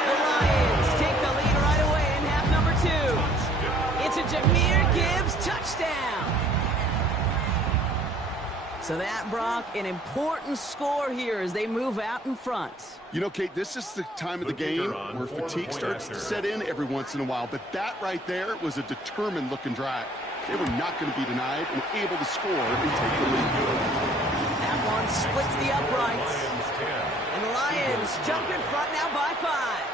The Lions take the lead right away in half number 2. It's a Jahmyr Gibbs touchdown. So that, Brock, an important score here as they move out in front. You know, Kate, this is the time of the game where fatigue starts to set in every once in a while. But that right there was a determined-looking drive. They were not going to be denied and able to score and take the lead. That one splits the uprights. And the Lions jump in front now by 5.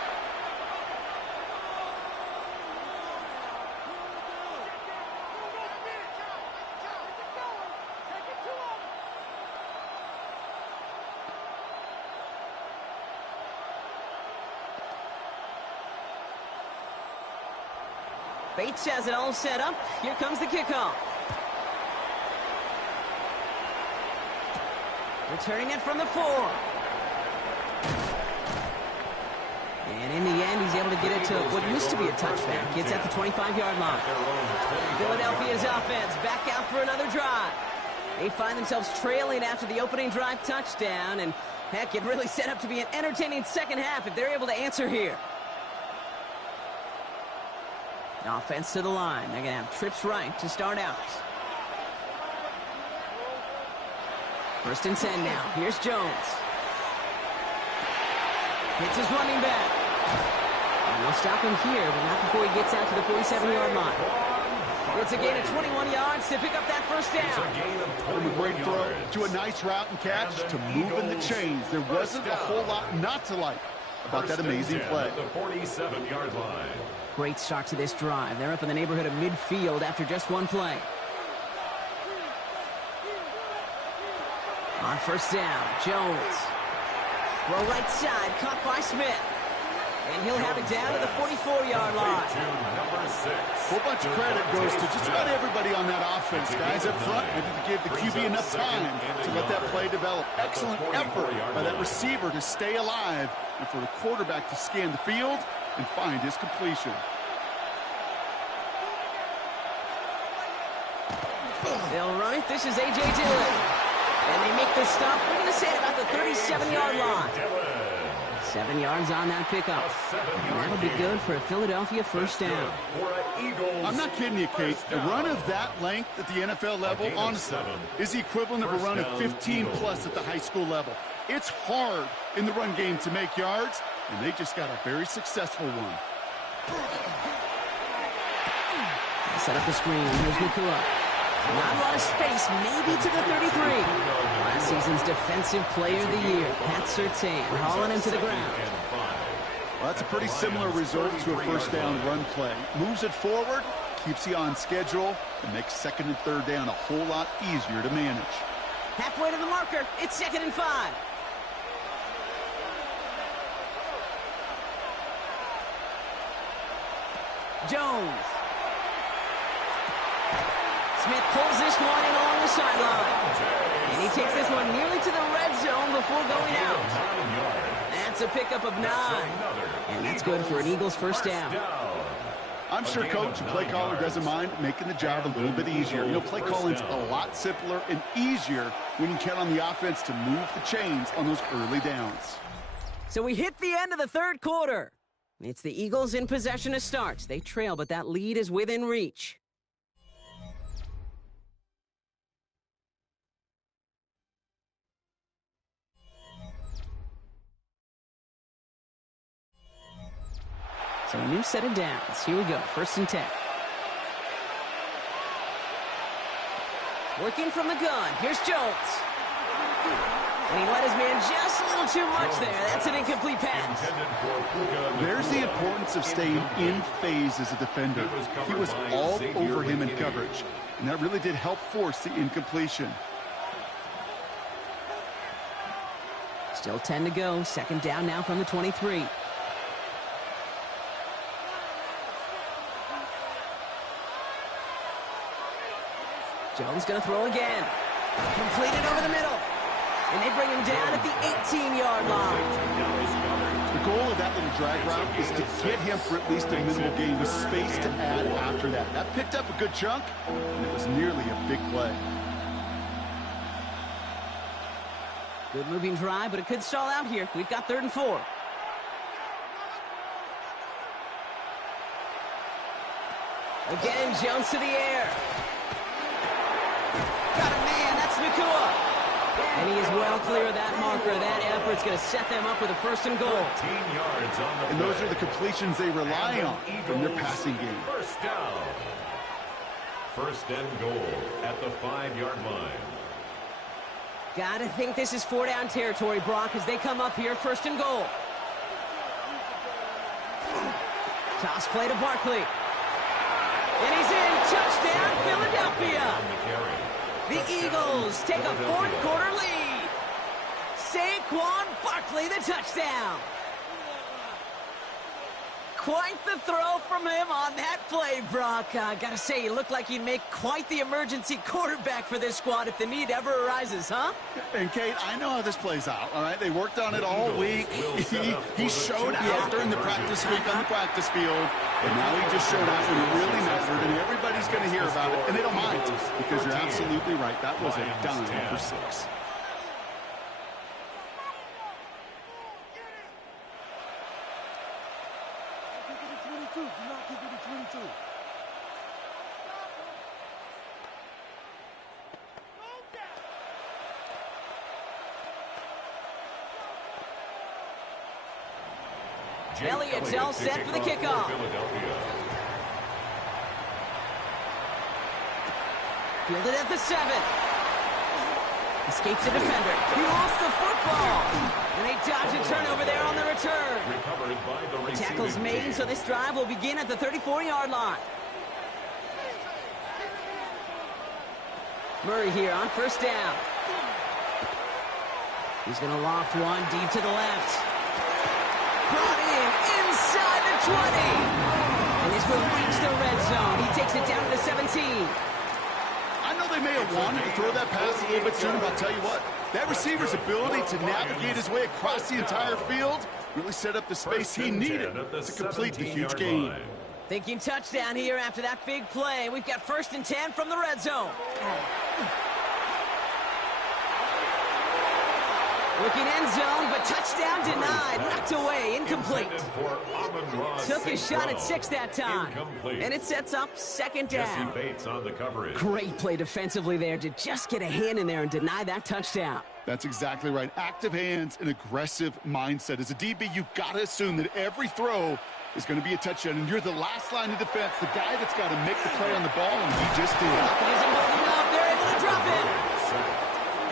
Bates has it all set up. Here comes the kickoff. Returning it from the 4. And in the end, he's able to get it to what used to be a touchback. It's at the 25-yard line. Philadelphia's offense back out for another drive. They find themselves trailing after the opening drive touchdown. And, heck, it really set up to be an entertaining second half if they're able to answer here. Offense to the line. They're going to have trips right to start out. 1st and 10 now. Here's Jones. Hits his running back. And we'll stop him here, but not before he gets out to the 47-yard line. It's a gain of 21 yards to pick up that first down. From a great throw to a nice route and catch to moving the chains. There wasn't a whole lot not to like about that amazing play. The 47-yard line. Great start to this drive. They're up in the neighborhood of midfield after just one play. On first down, Jones. Throw right side, caught by Smith. And he'll have it down to the 44-yard line. A whole bunch of credit goes to just about everybody on that offense. Guys up front, maybe to give the QB enough time to let that play develop. Excellent effort by that receiver to stay alive and for the quarterback to scan the field and find his completion. They'll run it. This is A.J. Dillon. And they make the stop. We're going to say about the 37-yard line. 7 yards on that pickup. And that'll be good for a Philadelphia first down. I'm not kidding you, Kate. A run of that length at the NFL level, honestly, is the equivalent of a run of 15-plus at the high school level. It's hard in the run game to make yards, and they just got a very successful one. Set up the screen. Here's Nakua. Not a lot of space, maybe to the 33. Last season's Defensive Player of the Year, Pat Surtain, hauling him to the ground. Well, that's a pretty similar result to a first down run play. Moves it forward, keeps you on schedule, and makes second and third down a whole lot easier to manage. Halfway to the marker, it's 2nd and 5. Jones. Smith pulls this one in along the sideline. And he takes this one nearly to the red zone before going out. That's a pickup of 9. And that's good for an Eagles first down. I'm sure Coach and play caller doesn't mind making the job a little bit easier. You know, play calling's a lot simpler and easier when you count on the offense to move the chains on those early downs. So we hit the end of the third quarter. It's the Eagles in possession to start. They trail, but that lead is within reach. So a new set of downs. Here we go, 1st and 10. Working from the gun. Here's Jones. And he let his man just a little too much there. That's an incomplete pass. There's the importance of staying in phase as a defender. He was all over him in coverage, and that really did help force the incompletion. Still 10 to go. 2nd down now from the 23. Jones going to throw again. Completed over the middle. And they bring him down at the 18-yard line. The goal of that little drag route is to get him for at least a minimal gain with space to add after that. That picked up a good chunk, and it was nearly a big play. Good moving drive, but it could stall out here. We've got 3rd and 4. Again, Jones to the air. Got a man, that's Nakua. And he is well clear of that marker. That effort's going to set them up with a 1st and goal. And those are the completions they rely on from their passing game. First down. 1st and goal at the 5-yard line. Gotta think this is 4-down territory, Brock, as they come up here, 1st and goal. Toss play to Barkley. And he's in. Touchdown, Philadelphia. The Eagles take a 4th quarter lead. Saquon Barkley, the touchdown. Quite the throw from him on that play, Brock. Gotta say, he looked like he'd make quite the emergency quarterback for this squad if the need ever arises, huh? And, Kate, I know how this plays out, all right? They worked on it all week. He showed out during the practice week on the practice field, and now he just showed out when it really mattered, and everybody's going to hear about it, and they don't mind, because you're absolutely right. That was a dime for 6. Do not kick it to 22. Elliott's all set for the kickoff. Fielded at the 7. Escapes the defender. He lost the football. And they dodge a turnover there on the return. The tackle's made, so this drive will begin at the 34-yard line. Murray here on 1st down. He's going to loft one deep to the left. Brought in inside the 20. And this will reach the red zone. He takes it down to the 17. I know they may have wanted to throw that pass a little bit sooner, but I'll tell you what, that receiver's ability to navigate his way across the entire field really set up the space he needed to complete the huge gain. Thinking touchdown here after that big play. We've got 1st and 10 from the red zone. Looking end zone, but touchdown denied. Knocked away, incomplete. Took a shot at 6 that time. And it sets up second down. Bates on the coverage. Great play defensively there to just get a hand in there and deny that touchdown. That's exactly right. Active hands and aggressive mindset. As a DB, you've got to assume that every throw is going to be a touchdown, and you're the last line of defense, the guy that's got to make the play on the ball, and he just did. Isn't moving up. They're able to drop it.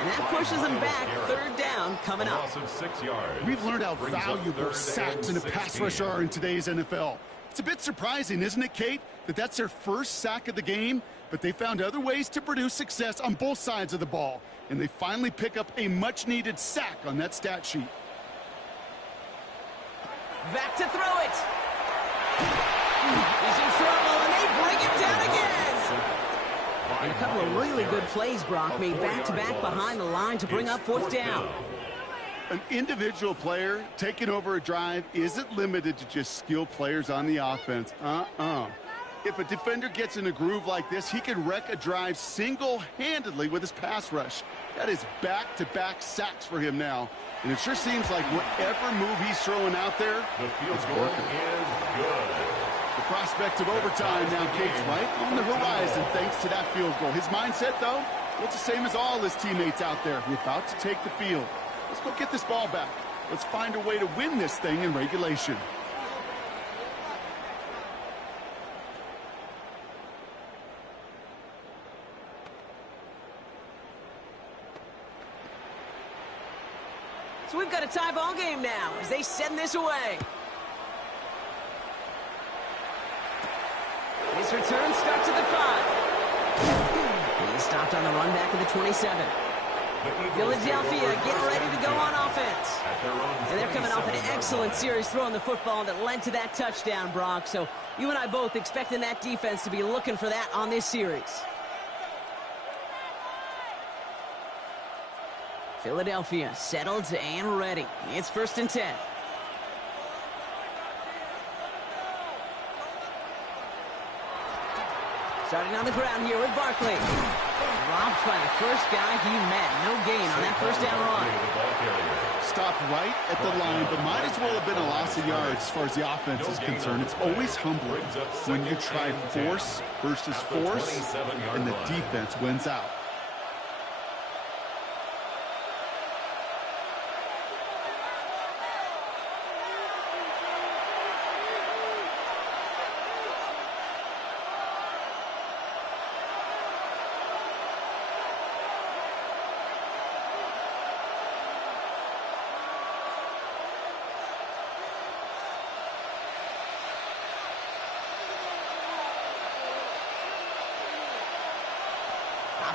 And that pushes them back. Third down coming up. Loss of 6 yards. We've learned how valuable sacks in a pass rush are in today's NFL. It's a bit surprising, isn't it, Kate, that that's their first sack of the game, but they found other ways to produce success on both sides of the ball, and they finally pick up a much-needed sack on that stat sheet. Back to throw it. He's in trouble, and they bring him down again. And a couple of really good plays, Brock, made back-to-back behind the line to bring up fourth down. An individual player taking over a drive isn't limited to just skilled players on the offense. If a defender gets in a groove like this, he can wreck a drive single-handedly with his pass rush. That is back-to-back sacks for him now. And it sure seems like whatever move he's throwing out there, the field goal is good. The prospect of overtime now, Kate's right on the horizon thanks to that field goal. His mindset, though, well, it's the same as all his teammates out there who are about to take the field. Let's go get this ball back. Let's find a way to win this thing in regulation. So we've got a tie ball game now as they send this away. This return starts at the 5. He's stopped on the run back of the 27. Philadelphia getting ready to go on offense. And they're coming off an excellent series throwing the football that led to that touchdown, Brock. So you and I both expecting that defense to be looking for that on this series. Philadelphia settled and ready. It's 1st and 10. Starting on the ground here with Barkley. Dropped by the first guy he met. No gain on that first down run. Stopped right at the line, but might as well have been a loss of yards as far as the offense is concerned. It's always humbling when you try force versus force, and the defense wins out.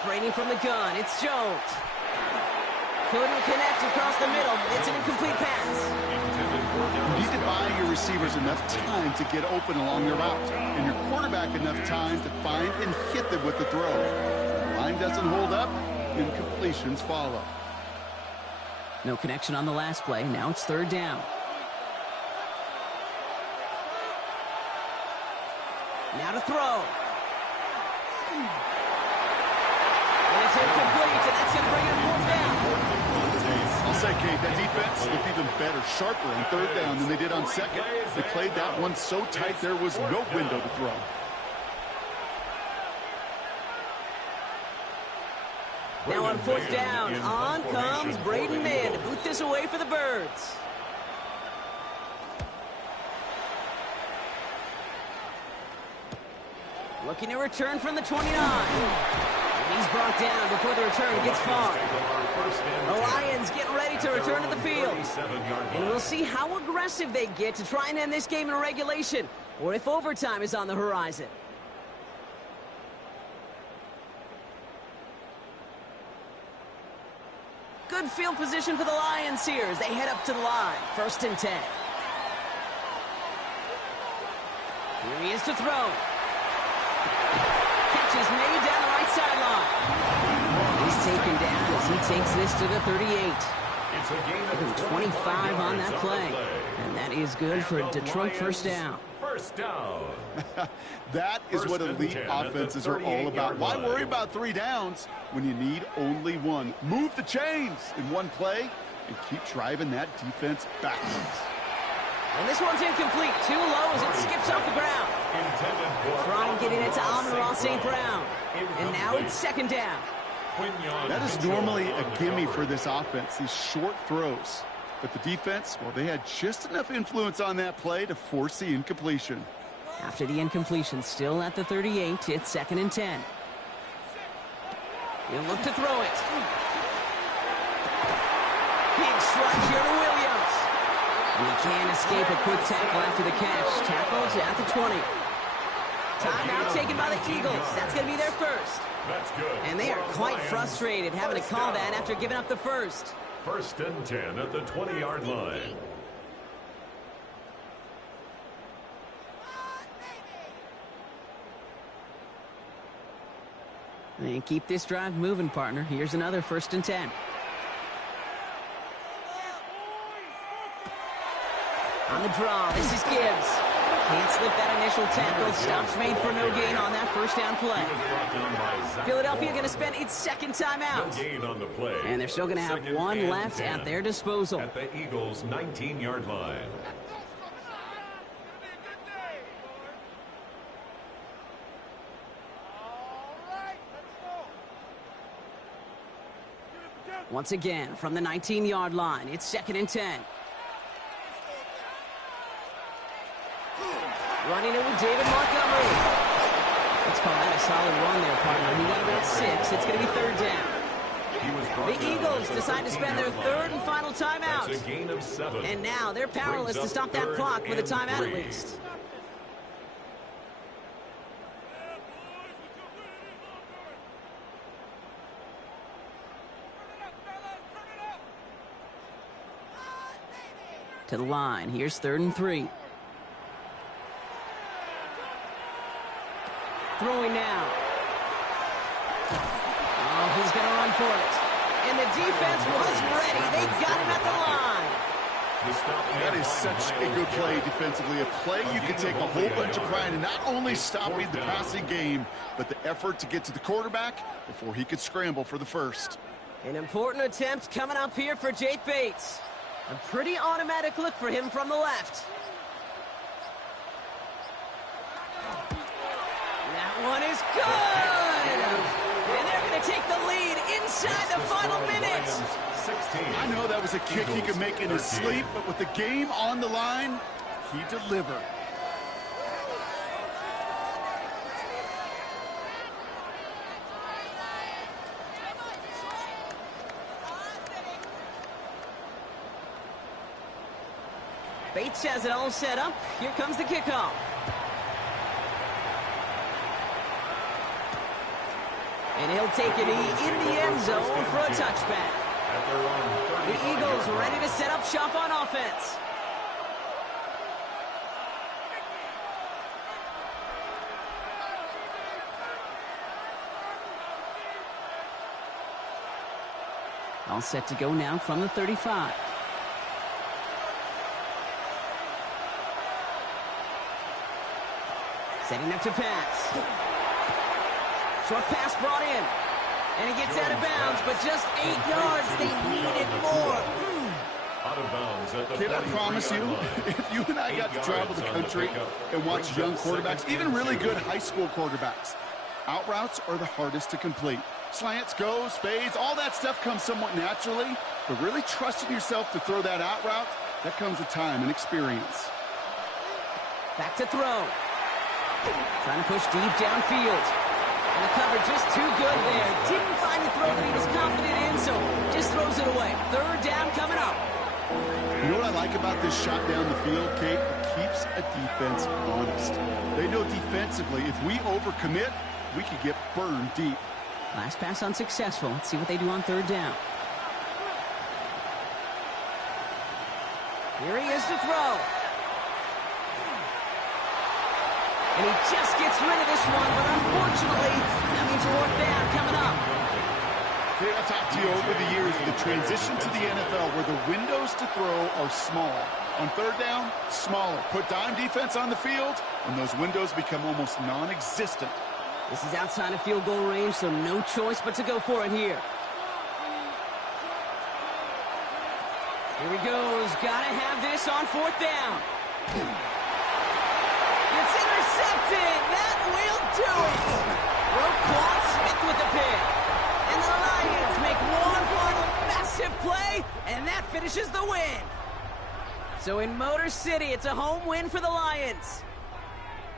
Operating from the gun, it's Jones. Couldn't connect across the middle. It's an incomplete pass. You need to buy your receivers enough time to get open along their route, and your quarterback enough time to find and hit them with the throw. The line doesn't hold up, incompletions follow. No connection on the last play. Now it's 3rd down. Now to throw. And it's incomplete, and that's going to bring it 4th down. I'll say, Kate, that defense looked even better, sharper on 3rd down than they did on 2nd. They played that one so tight there was no window to throw. Now on 4th down, on comes Braden Mann to boot this away for the Birds. Looking to return from the 29. And he's brought down before the return gets far. The Lions getting ready to return to the field. And we'll see how aggressive they get to try and end this game in regulation, or if overtime is on the horizon. Good field position for the Lions here as they head up to the line. 1st and 10. Here he is to throw. Catch is made down the right sideline. He's taken down as he takes this to the 38. Give him 25 on that play. And that is good for Detroit 1st down. First down. That is what elite offenses are all about. Why worry about 3 downs when you need only 1? Move the chains in one play, and keep driving that defense backwards. And this one's incomplete. Too low as it skips off the ground. Trying getting it to Amon-Ra St. Brown. And now it's second down. That is normally a gimme for this offense, these short throws. But the defense, well, they had just enough influence on that play to force the incompletion. After the incompletion, still at the 38, it's 2nd and 10. He'll look to throw it. Big strike here to Williams. And he can't escape a quick tackle after the catch. Tackles at the 20. Timeout taken by the Eagles. That's going to be their first. That's good. And they are quite frustrated having to call that after giving up the first. 1st and 10 at the 20-yard line. And keep this drive moving, partner. Here's another 1st and 10. On the draw, this is Gibbs. Can't slip that initial tackle. Stops made for no gain on that first down play. Philadelphia going to spend its second timeout. No gain on the play. And they're still going to have one left at their disposal. At the Eagles' 19-yard line. Once again, from the 19-yard line, it's 2nd and 10. Running it with David Montgomery. Let's call that a solid run there, partner. He got about 6. It's going to be 3rd down. The Eagles decide to spend their 3rd and final timeout. That's a gain of 7. And now they're powerless to stop that clock with a timeout at least. To the line. Here's 3rd and 3. Throwing now. Oh, he's going to run for it. And the defense was ready. They got him at the line. That is such a good play defensively. A play you can take a whole bunch of pride in not only stopping the passing game, but the effort to get to the quarterback before he could scramble for the first. An important attempt coming up here for Jake Bates. A pretty automatic look for him from the left. That one is good! And they're going to take the lead inside the final minutes. I know that was a kick he could make in his sleep, but with the game on the line, he delivered. Bates has it all set up. Here comes the kickoff. And he'll take it in the end zone for a touchback. The Eagles ready to set up shop on offense. All set to go now from the 35. Setting up to pass. Short pass brought in. And he gets out of bounds, but just 8 yards. They needed more. Out of bounds at the Kid, I promise you, if you and I got to travel the country and watch young quarterbacks, even really good high school quarterbacks, out routes are the hardest to complete. Slants, goes, fades, all that stuff comes somewhat naturally, but really trusting yourself to throw that out route, that comes with time and experience. Back to throw. Trying to push deep downfield. And the cover just too good there. Didn't find the throw that he was confident in, so just throws it away. 3rd down coming up. You know what I like about this shot down the field, Kate? It keeps a defense honest. They know defensively, if we overcommit, we could get burned deep. Last pass unsuccessful. Let's see what they do on 3rd down. Here he is to throw. And he just gets rid of this one, but unfortunately, that means 4th down coming up. I've talked to you over the years, the transition to the NFL where the windows to throw are small. On 3rd down, smaller. Put dime defense on the field, and those windows become almost non-existent. This is outside of field goal range, so no choice but to go for it here. Here he goes. Gotta have this on 4th down. It's intercepted. That will do it. Roquan Smith with the pick. And the Lions make one final massive play, and that finishes the win. So in Motor City, it's a home win for the Lions.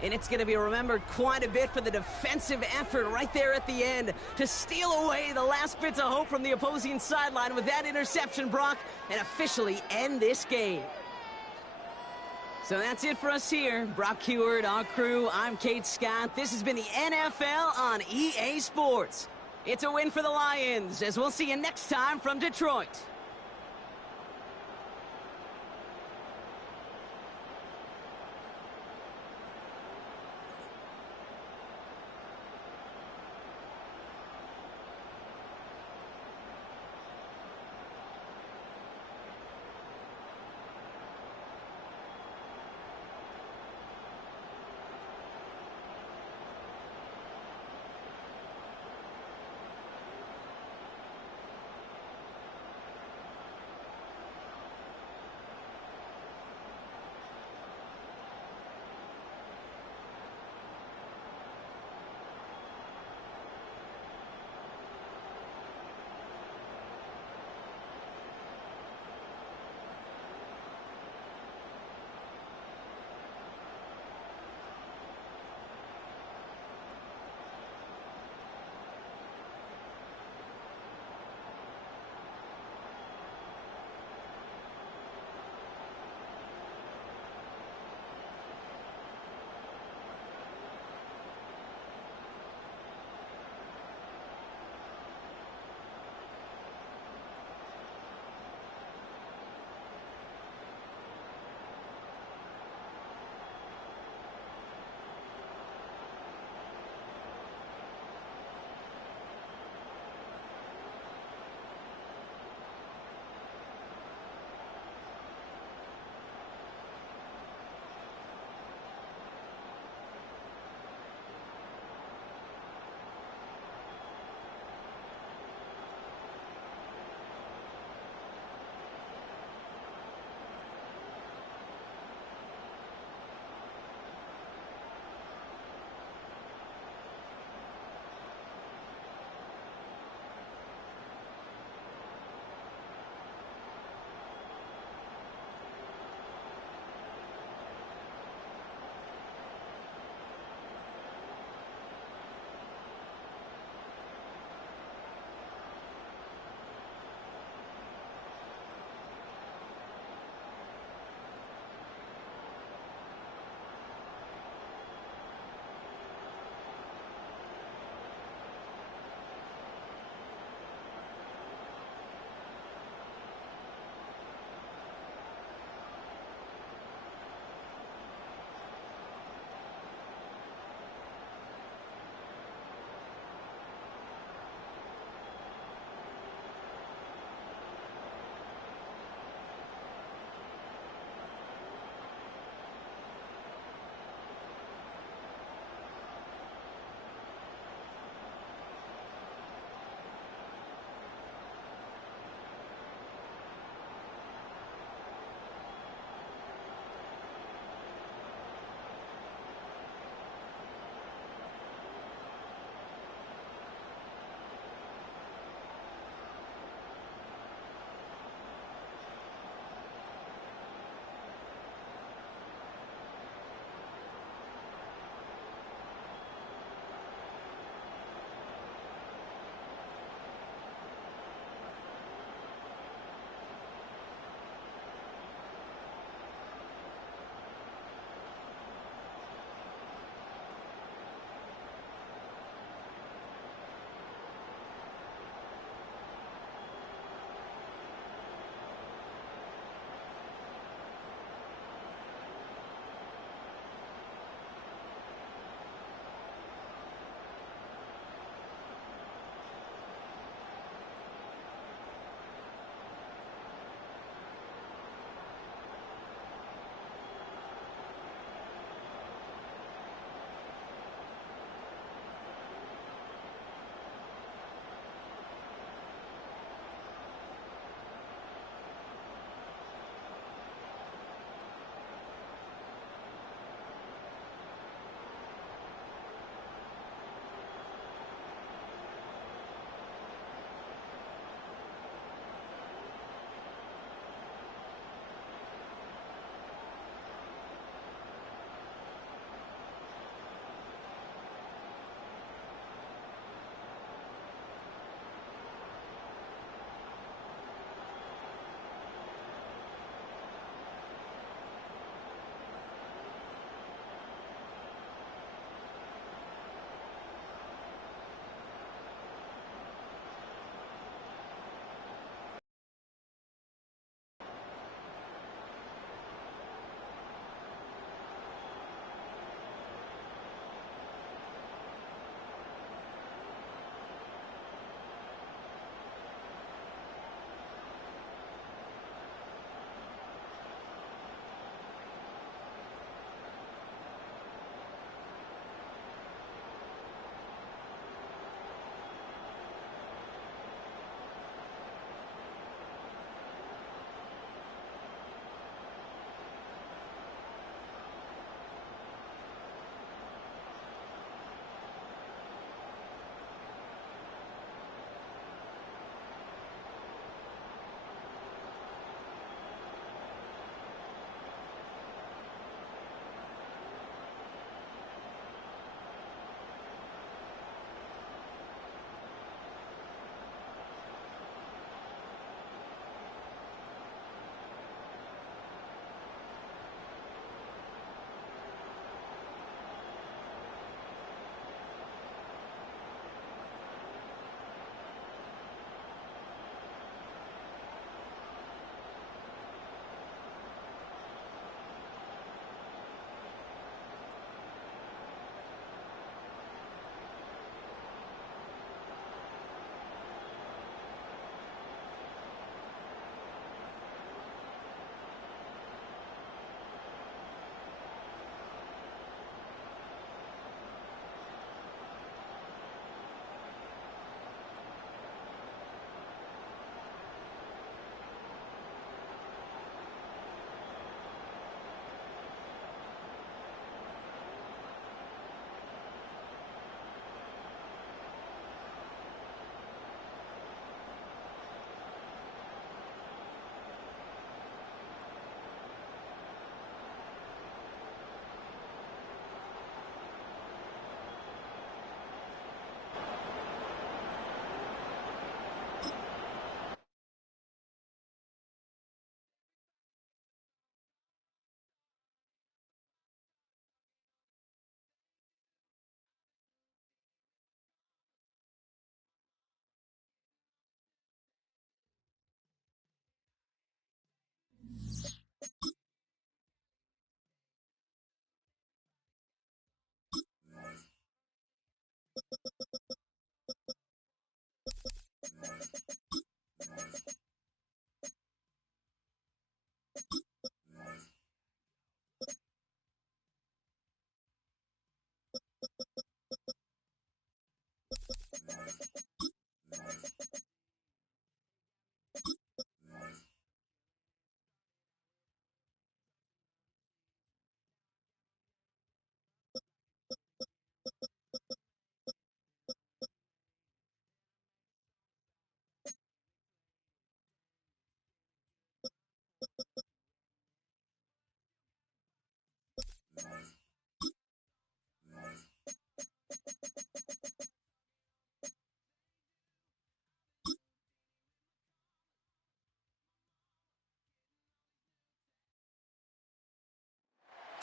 And it's going to be remembered quite a bit for the defensive effort right there at the end to steal away the last bits of hope from the opposing sideline with that interception, Brock, and officially end this game. So that's it for us here. Brock Huard, our crew, I'm Kate Scott. This has been the NFL on EA Sports. It's a win for the Lions, as we'll see you next time from Detroit.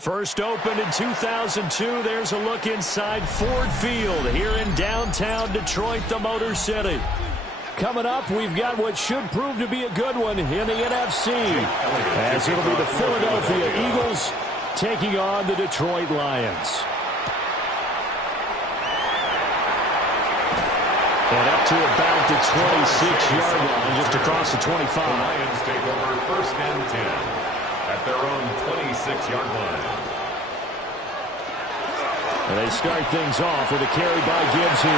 First opened in 2002. There's a look inside Ford Field here in downtown Detroit, the Motor City. Coming up, we've got what should prove to be a good one in the NFC, as it'll be the Philadelphia Eagles taking on the Detroit Lions. And up to about the 26-yard line, just across the 25. The Lions take over first and 10 at their own 26-yard line. And they start things off with a carry by Gibbs here.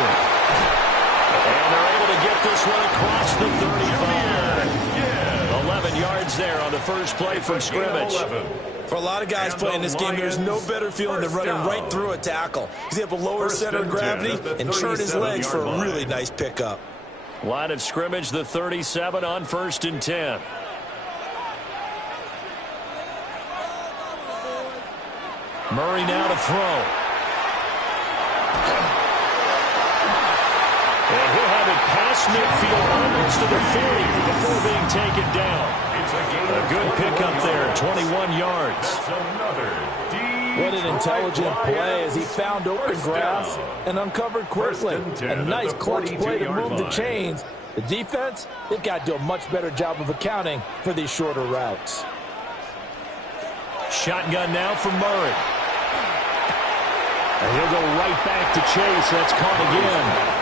And they're able to get this one across the 35. 11 yards there on the first play from scrimmage. For a lot of guys playing this game, there's no better feeling than running right through a tackle. He's able to lower center of gravity and turn his legs for a really nice pickup. Line of scrimmage, the 37 on first and 10. Murray now to throw. And he'll have it past midfield almost to the 40 before being taken down. A good pickup there, 21 yards. What an intelligent play as he found open grass and uncovered quickly. A nice clutch play to move the chains. The defense, they've got to do a much better job of accounting for these shorter routes. Shotgun now for Murray. And he'll go right back to Chase. That's caught again.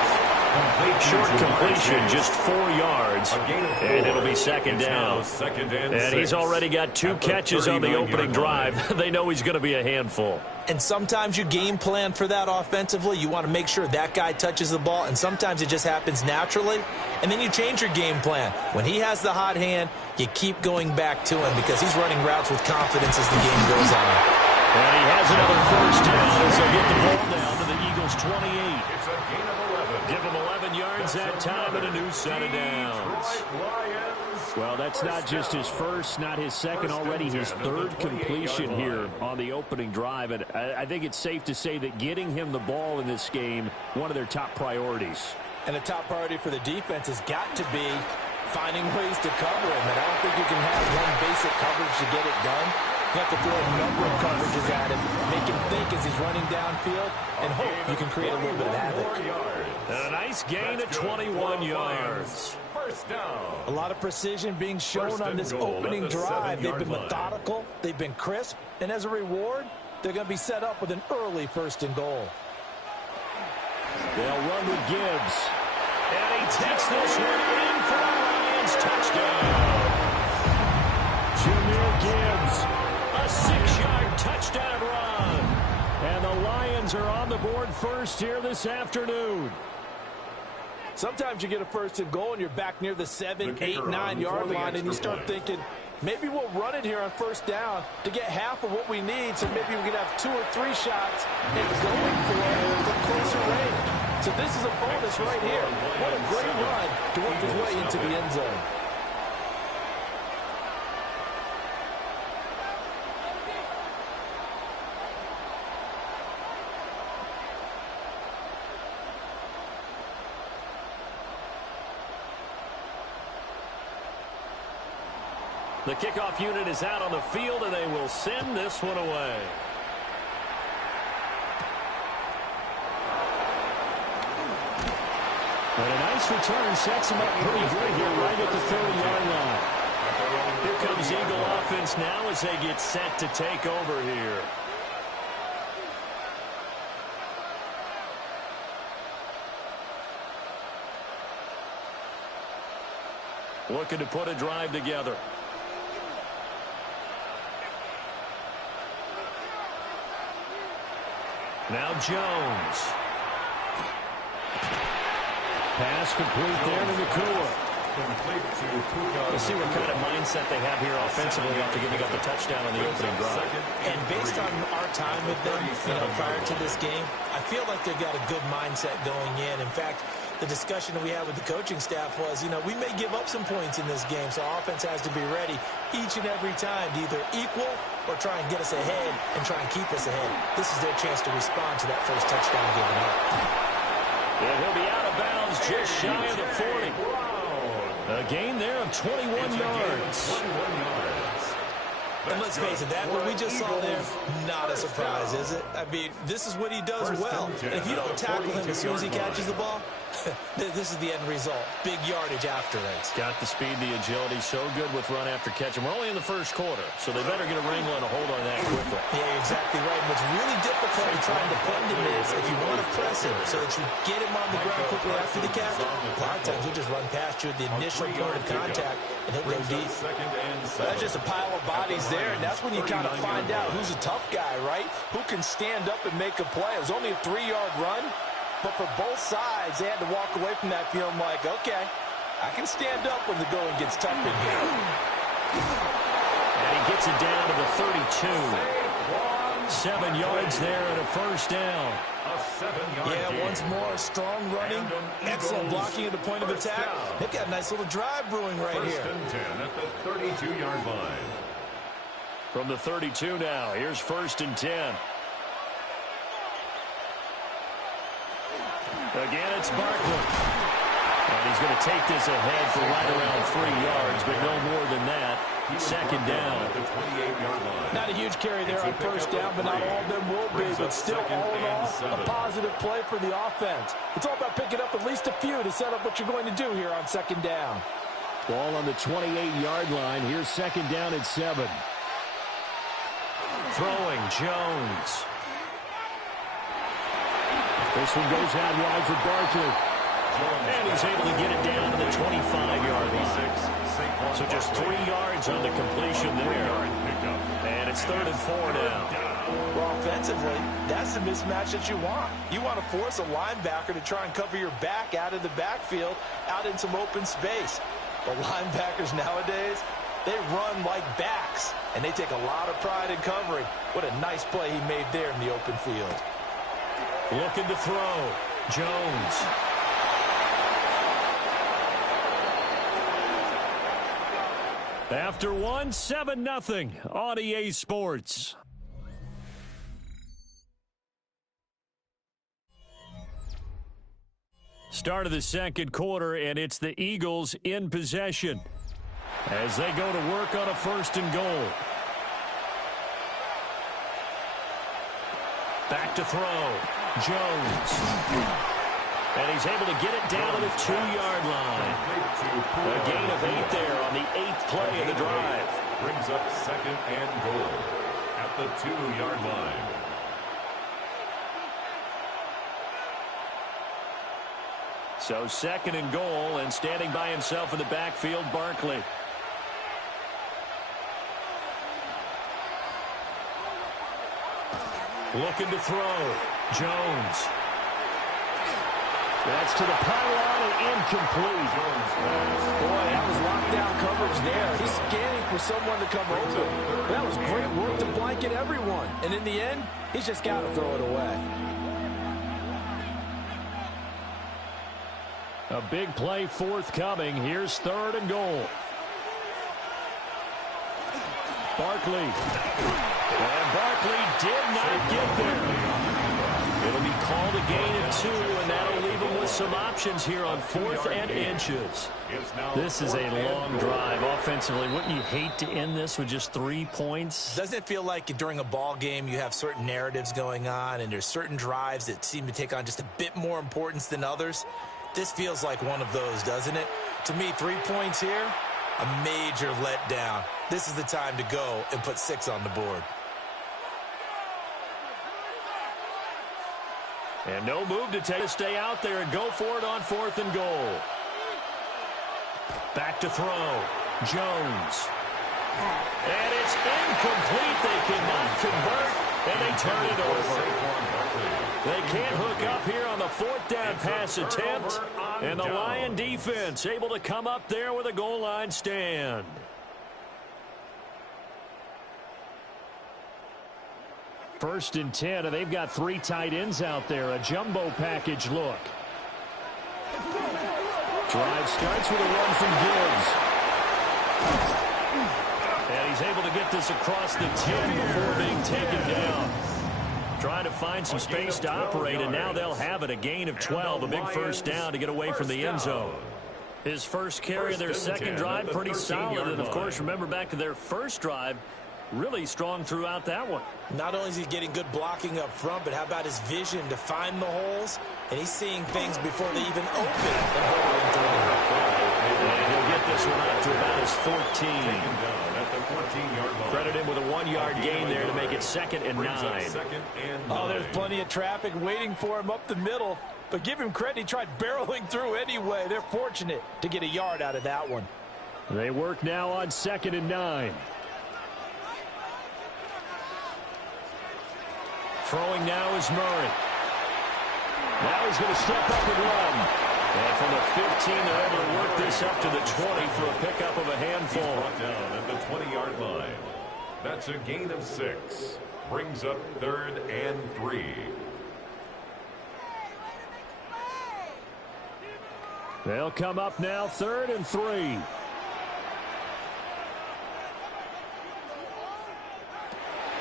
Short completion, just 4 yards, and it'll be second down. And he's already got 2 catches on the opening drive. They know he's going to be a handful. And sometimes you game plan for that offensively. You want to make sure that guy touches the ball, and sometimes it just happens naturally. And then you change your game plan. When he has the hot hand, you keep going back to him because he's running routes with confidence as the game goes on. And he has another first down as they get the ball down to the Eagles' 28. It's a gain of 11. Give him 11 yards that time and a new set of downs. Well, that's not just his first, not his second, already his third completion here on the opening drive. And I think it's safe to say that getting him the ball in this game, one of their top priorities. And the top priority for the defense has got to be finding ways to cover him. And I don't think you can have one basic coverage to get it done. You have to throw a number of coverages at him, make him think as he's running downfield, and hope you can create a little bit of havoc. And a nice gain of 21 yards. First down. A lot of precision being shown on this opening drive. They've been methodical, they've been crisp, and as a reward, they're going to be set up with an early first and goal. They'll run with Gibbs. And he takes this one in for the Lions touchdown. Jahmyr Gibbs. A 6-yard touchdown run. And the Lions are on the board first here this afternoon. Sometimes you get a first and goal and you're back near the 7, 8, 9 yard line and you start thinking, maybe we'll run it here on first down to get half of what we need, so maybe we can have 2 or 3 shots and going for it from closer range. So this is a bonus right here. What a great run to work his way into the end zone. The kickoff unit is out on the field, and they will send this one away. And a nice return sets him up pretty good here right at the 30-yard line. Here comes Eagle offense now as they get set to take over here. Looking to put a drive together. Now Jones. Pass complete there to Nacua. We'll see what kind of mindset they have here offensively after giving up the touchdown on the opening drive. And based on our time with them, prior to this game, I feel like they've got a good mindset going in. In fact, the discussion that we had with the coaching staff was, we may give up some points in this game, so our offense has to be ready each and every time to either equal or try and get us ahead and try and keep us ahead. This is their chance to respond to that first touchdown given up. And he'll be out of bounds just shy of the 40. A gain there of 21 yards. And let's face it, that what we just saw there, not a surprise, is it? I mean, this is what he does well. And if you don't tackle him as soon as he catches the ball, this is the end result. Big yardage after it. Got the speed, the agility, so good with run after catch. And we're only in the first quarter, so they better get a wrangle and a hold on that quickly. Yeah, you're exactly right. And what's really difficult in trying to defend him is if you want to press him so that you get him on the ground quickly after the catch, a lot of times he'll just run past you at the initial point of contact, and he'll go deep. That's just a pile of bodies there, and that's when you kind of find out who's a tough guy, right? Who can stand up and make a play. It was only a 3-yard run, but for both sides, they had to walk away from that feeling like, okay, I can stand up when the going gets tough in here. And he gets it down to the 32. 7 yards there and a first down. Yeah, once more, strong running, excellent blocking at the point of attack. They've got a nice little drive brewing right here. First and 10 at the 32-yard line. From the 32 now, here's first and 10. Again, it's Barkley. And he's going to take this ahead for right around 3 yards, but no more than that. Second down. Not a huge carry there on first down, but not all of them will be. But still, all in all, a positive play for the offense. It's all about picking up at least a few to set up what you're going to do here on second down. Ball on the 28-yard line. Here's second down at 7. Throwing, Jones. This one goes out wide for Barkley. And he's able to get it down to the 25-yard line. So just 3 yards on the completion there. And it's 3rd and 4 now. Well, offensively, that's the mismatch that you want. You want to force a linebacker to try and cover your back out of the backfield, out in some open space. But linebackers nowadays, they run like backs, and they take a lot of pride in covering. What a nice play he made there in the open field. Looking to throw. Jones. After one, 7-0 on EA Sports. Start of the second quarter, and it's the Eagles in possession as they go to work on a 1st and goal. Back to throw. Jones. And he's able to get it down to the 2-yard line. A gain of 8 there on the 8th play of the drive. Brings up 2nd and goal at the 2-yard line. So 2nd and goal, and standing by himself in the backfield, Barkley. Looking to throw. Jones. That's to the pylon and incomplete. Boy, that was lockdown coverage there. He's scanning for someone to come open. That was great work to blanket everyone. And in the end, he's just got to throw it away. A big play forthcoming. Here's 3rd and goal. Barkley. And Barkley did not get there. It'll be called a gain of 2, and that'll leave him with some options here on 4th and inches. This is a long drive offensively. Wouldn't you hate to end this with just 3 points? Doesn't it feel like during a ball game you have certain narratives going on and there's certain drives that seem to take on just a bit more importance than others? This feels like one of those, doesn't it? To me, 3 points here, a major letdown. This is the time to go and put 6 on the board. And no move to stay out there and go for it on 4th and goal. Back to throw. Jones. And it's incomplete. They cannot convert, and they turn it over. They can't hook up here on the 4th down pass attempt. And the Lion defense able to come up there with a goal line stand. First and 10, and they've got 3 tight ends out there. A jumbo package look. Drive starts with a run from Gibbs. And he's able to get this across the 10 before being taken down. Trying to find some space to operate, and now they'll have it. A gain of 12, a big first down to get away from the end zone. His first carry of their second drive, pretty solid. And, of course, remember back to their first drive, really strong throughout that one. Not only is he getting good blocking up front, but how about his vision to find the holes? And he's seeing things before they even open and hurling through. And he'll get this one out to about his 14. Credit him with a 1-yard gain there to make it 2nd and 9. Oh, there's plenty of traffic waiting for him up the middle. But give him credit, he tried barreling through anyway. They're fortunate to get a yard out of that one. They work now on 2nd and 9. Throwing now is Murray. Now he's going to step up and run. And from the 15, they're able to work this up to the 20 for a pickup of a handful. He's brought down at the 20-yard line. That's a gain of 6. Brings up 3rd and 3. They'll come up now 3rd and 3.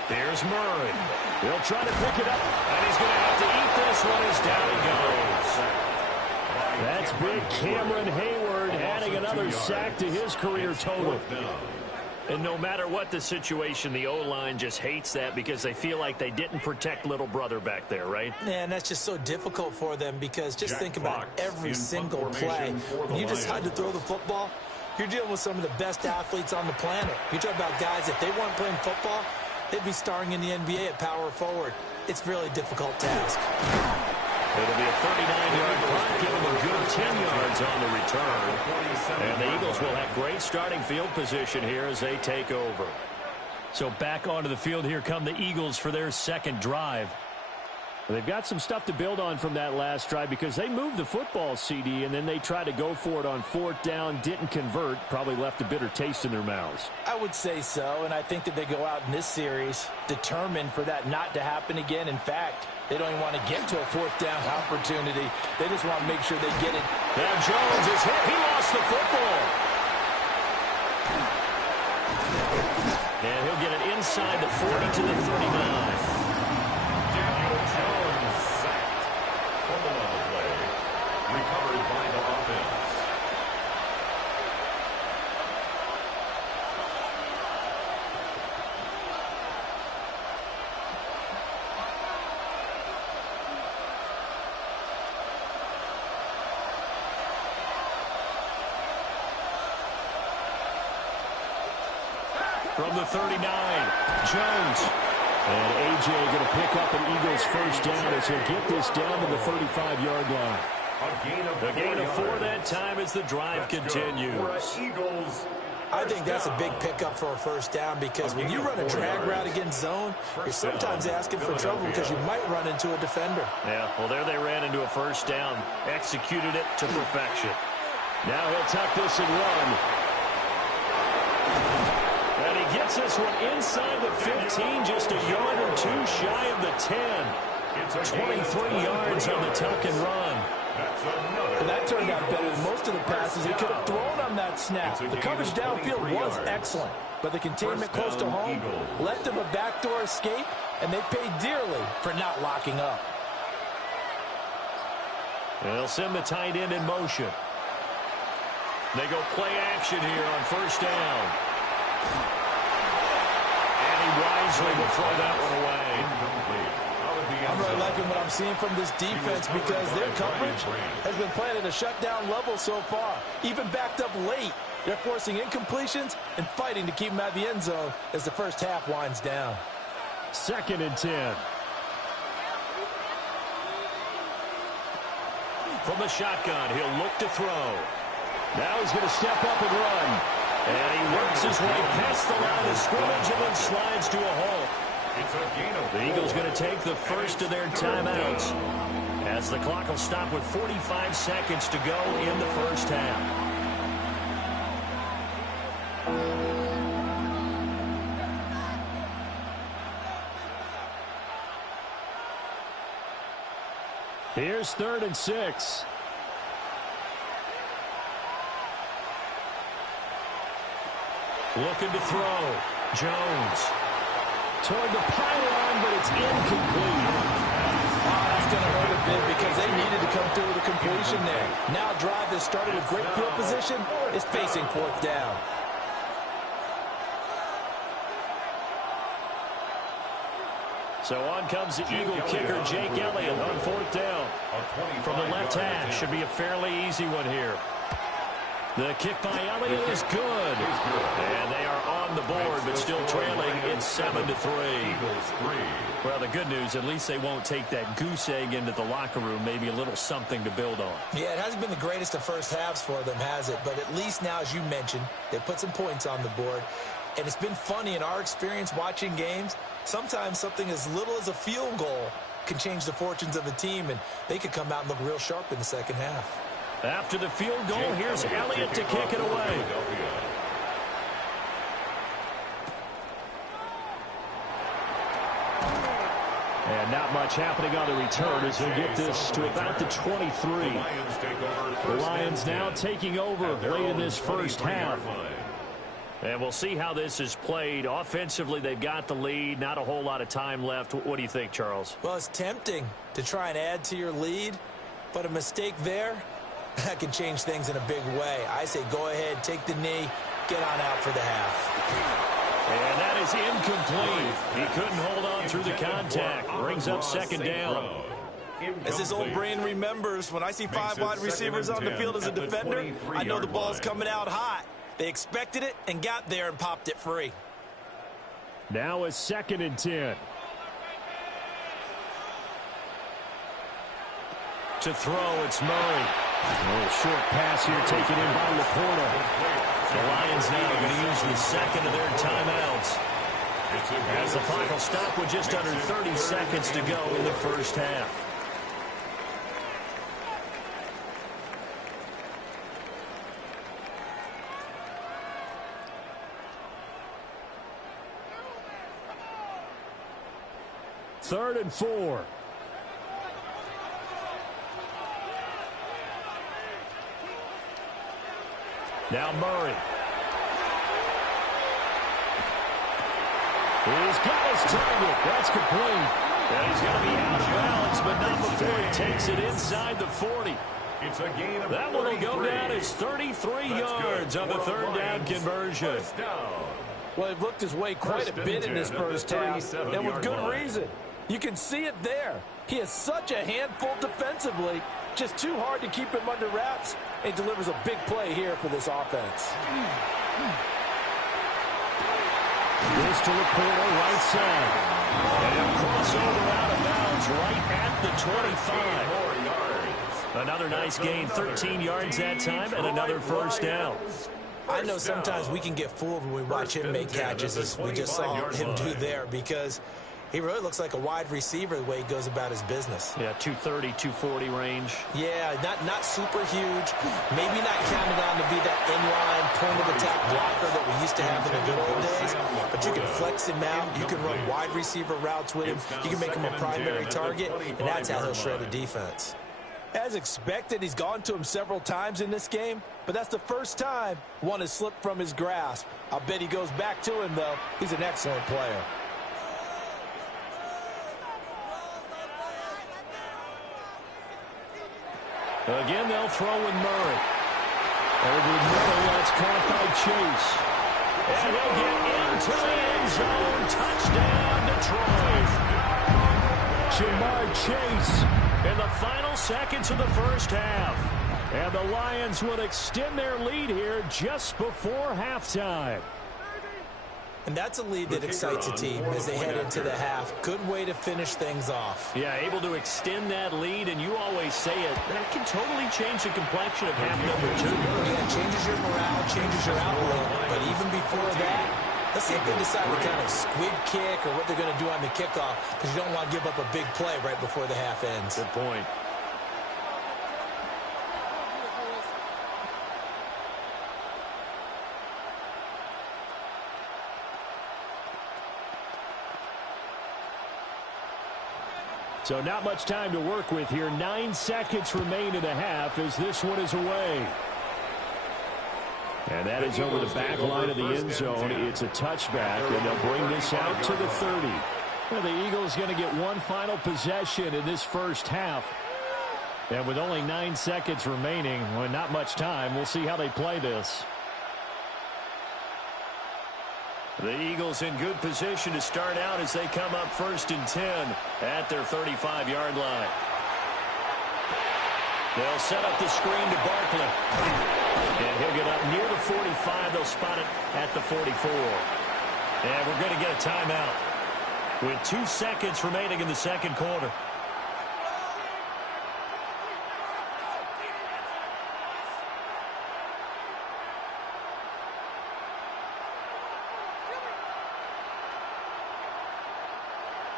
Here's Murray. He'll try to pick it up. And he's going to have to eat this one as down he goes. That's big Cameron Hayward adding another sack to his career total. And no matter what the situation, the O-line just hates that because they feel like they didn't protect little brother back there, right? Man, that's just so difficult for them because just think about every single play. When you decide to throw the football, you're dealing with some of the best athletes on the planet. You talk about guys, if they weren't playing football, they'd be starring in the NBA at power forward. It's a really difficult task. It'll be a 39-yard punt, giving them a good 10 yards on the return. And the Eagles will have great starting field position here as they take over. So back onto the field, here come the Eagles for their second drive. They've got some stuff to build on from that last drive because they moved the football, CD, and then they tried to go for it on 4th down, didn't convert, probably left a bitter taste in their mouths. I would say so, and I think that they go out in this series determined for that not to happen again. In fact, they don't even want to get to a 4th down opportunity. They just want to make sure they get it. Now Jones is hit. He lost the football. And he'll get it inside the 40 to the 39. Jones sacked. Fumble on the play. Recovered by the offense. From the 39, Jones. And A.J. going to pick up an Eagles first down as he'll get this down to the 35-yard line. The gain of 4 that time as the drive continues. I think that's a big pickup for a first down because when you run a drag route against zone, you're sometimes asking for trouble because you might run into a defender. Yeah, well, there they ran into a first down, executed it to perfection. Now he'll tuck this and run. And he gets this one inside the 15, just a yard or 2 shy of the 10. 23 yards on the tuck and run. Well, that turned out better than most of the passes he could have thrown on that snap. The coverage downfield was excellent, but the containment close to home left them a backdoor escape, and they paid dearly for not locking up. They'll send the tight end in motion. They go play action here on first down. And he wisely will throw that one away. I'm really liking what I'm seeing from this defense because their coverage has been playing at a shutdown level so far. Even backed up late, they're forcing incompletions and fighting to keep them out of the end zone as the first half winds down. 2nd and 10. From the shotgun, he'll look to throw. Now he's going to step up and run. And he works his way past the line of scrimmage and then slides to a halt. The Eagles going to take the first of their timeouts as the clock will stop with 45 seconds to go in the first half. Here's 3rd and 6. Looking to throw. Jones. Toward the pylon, but it's incomplete. Oh, that's going to hurt a bit because they needed to come through with a completion there. Now a drive that started with great field position is facing 4th down. So on comes the Eagle kicker, Jake Elliott, on 4th down. From the left half, should be a fairly easy one here. The kick by Elliott is good. And they are on the board, but still trailing. It's 7-3. Well, the good news, at least they won't take that goose egg into the locker room. Maybe a little something to build on. Yeah, it hasn't been the greatest of first halves for them, has it? But at least now, as you mentioned, they put some points on the board. And it's been funny in our experience watching games. Sometimes something as little as a field goal can change the fortunes of a team, and they could come out and look real sharp in the second half. After the field goal, here's Elliott to kick it away. And not much happening on the return as he'll get this to about the 23. The Lions now taking over late in this first half. And we'll see how this is played. Offensively, they've got the lead. Not a whole lot of time left. What do you think, Charles? Well, it's tempting to try and add to your lead, but a mistake there, that can change things in a big way. I say go ahead, take the knee, get on out for the half. And that is incomplete. He couldn't hold on through the contact. Brings up 2nd down. As his old brain remembers, when I see 5 wide receivers on the field as a defender, I know the ball's coming out hot. They expected it and got there and popped it free. Now a 2nd and 10. To throw, it's Murray. A little short pass here taken in by Laporta. The Lions now going to use the second of their timeouts. As the clock will stop with just under 30 seconds to go in the first half. Third and 4. Now Murray. He's got his target. That's complete. And he's going to be out of bounds, but not before he takes it inside the 40. It's a gain of that one will go down as 33 yards on the 3rd down conversion. Well, he looked his way quite a bit in this first half, and with good reason. You can see it there. He is such a handful defensively. Just too hard to keep him under wraps. He delivers a big play here for this offense. This to Laporta, right side. And a crossover out of bounds right at the 25. Another nice gain, 13 yards that time, and another first down. I know sometimes we can get fooled when we watch him make catches, as we just saw him do there, because he really looks like a wide receiver the way he goes about his business. Yeah, 230, 240 range. Yeah, not super huge. Maybe not counted on to be that inline point-of-attack blocker that we used to have in the good old days. But you can flex him out. You can run wide receiver routes with him. You can make him a primary target, and that's how he'll shred a defense. As expected, he's gone to him several times in this game, but that's the first time one has slipped from his grasp. I'll bet he goes back to him, though. He's an excellent player. Again, they'll throw with Murray. Over the middle, that's caught by Chase. And he'll get into the end zone. Touchdown, Detroit. Ja'Marr Chase in the final seconds of the first half. And the Lions will extend their lead here just before halftime. And that's a lead that excites a team as they head into the half. Good way to finish things off. Yeah, able to extend that lead, and you always say it, that can totally change the complexion of half number 2. Yeah, it changes your morale, changes your outlook. But even before that, let's see if they decide what kind of squib kick or what they're going to do on the kickoff, because you don't want to give up a big play right before the half ends. Good point. So not much time to work with here. 9 seconds remain in the half as this one is away. And that is over the back line of the end zone. It's a touchback, and they'll bring this out to the 30. Well, the Eagles going to get one final possession in this first half. And with only 9 seconds remaining, well, not much time, we'll see how they play this. The Eagles in good position to start out as they come up 1st and 10 at their 35-yard line. They'll set up the screen to Barkley. And he'll get up near the 45. They'll spot it at the 44. And we're going to get a timeout with 2 seconds remaining in the second quarter.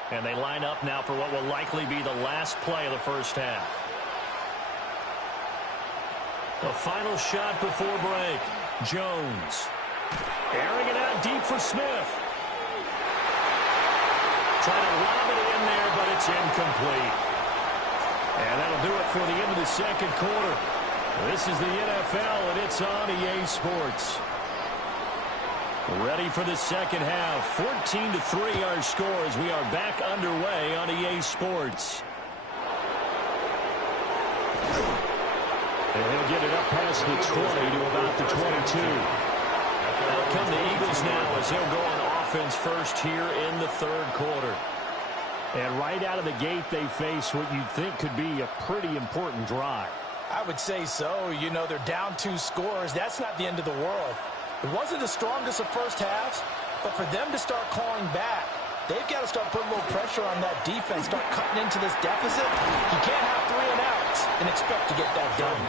And they line up now for what will likely be the last play of the first half. The final shot before break. Jones. Airing it out deep for Smith. Trying to lob it in there, but it's incomplete. And that'll do it for the end of the second quarter. This is the NFL, and it's on EA Sports. Ready for the second half. 14-3 our score as we are back underway on EA Sports. And he'll get it up past the 20 to about the 22. Out come the Eagles now as he'll go on offense first here in the third quarter. And right out of the gate, they face what you'd think could be a pretty important drive. I would say so. You know, they're down 2 scores. That's not the end of the world. It wasn't the strongest of first halves, but for them to start clawing back, they've got to start putting a little pressure on that defense, start cutting into this deficit. You can't have 3 and outs and expect to get that done.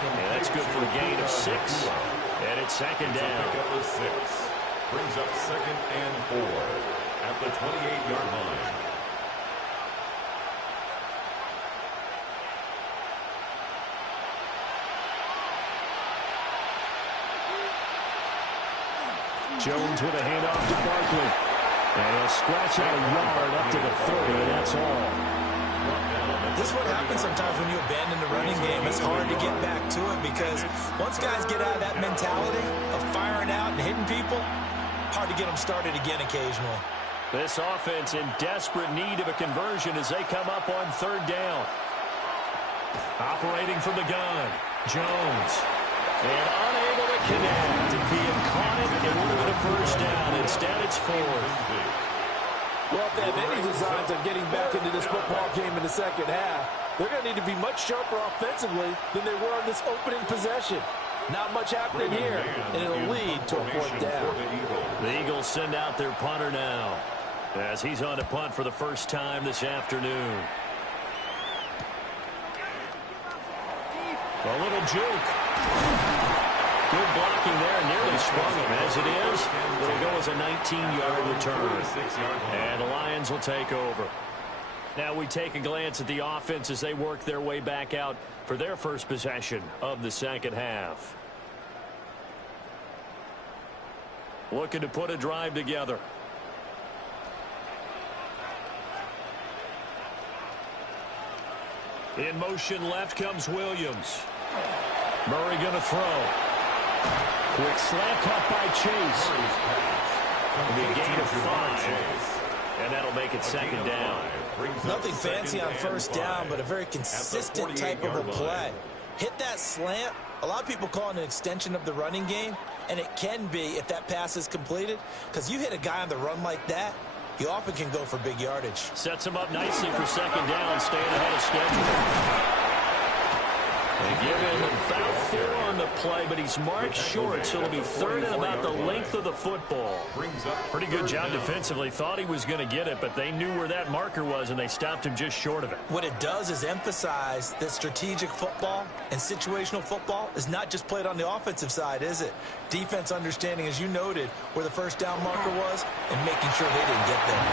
And that's good for a gain of 6. And it's second down. Brings up 2nd and 4 at the 28-yard line. Jones with a handoff to Barkley. And he'll scratch out a yard up to the 30, and that's all. This is what happens sometimes when you abandon the running game. It's hard to get back to it because once guys get out of that mentality of firing out and hitting people, hard to get them started again occasionally. This offense in desperate need of a conversion as they come up on 3rd down. Operating from the gun, Jones. And unable to connect. If he had caught it, it would have been a first down. Instead, it's 4th. Well, if they have any designs on getting back into this football game in the second half, they're going to need to be much sharper offensively than they were on this opening possession. Not much happening here, and it'll lead to a 4th down. The Eagles send out their punter now as he's on to punt for the first time this afternoon. A little juke. Good blocking there, nearly sprung him. As it is, it'll go as a 19-yard return. And the Lions will take over. Now we take a glance at the offense as they work their way back out for their first possession of the second half. Looking to put a drive together. In motion left comes Williams. Murray going to throw. Quick slant caught by Chase. The gain of 5. And that'll make it second down. Nothing fancy on first down, but a very consistent type of a play. Hit that slant. A lot of people call it an extension of the running game, and it can be if that pass is completed, because you hit a guy on the run like that, you often can go for big yardage. Sets him up nicely for second down, staying ahead of schedule. They give him about 4 on the play, but he's marked short, so it'll be 3rd and about the length of the football. Pretty good job defensively. Thought he was going to get it, but they knew where that marker was, and they stopped him just short of it. What it does is emphasize that strategic football and situational football is not just played on the offensive side, is it? Defense understanding, as you noted, where the first down marker was and making sure they didn't get there.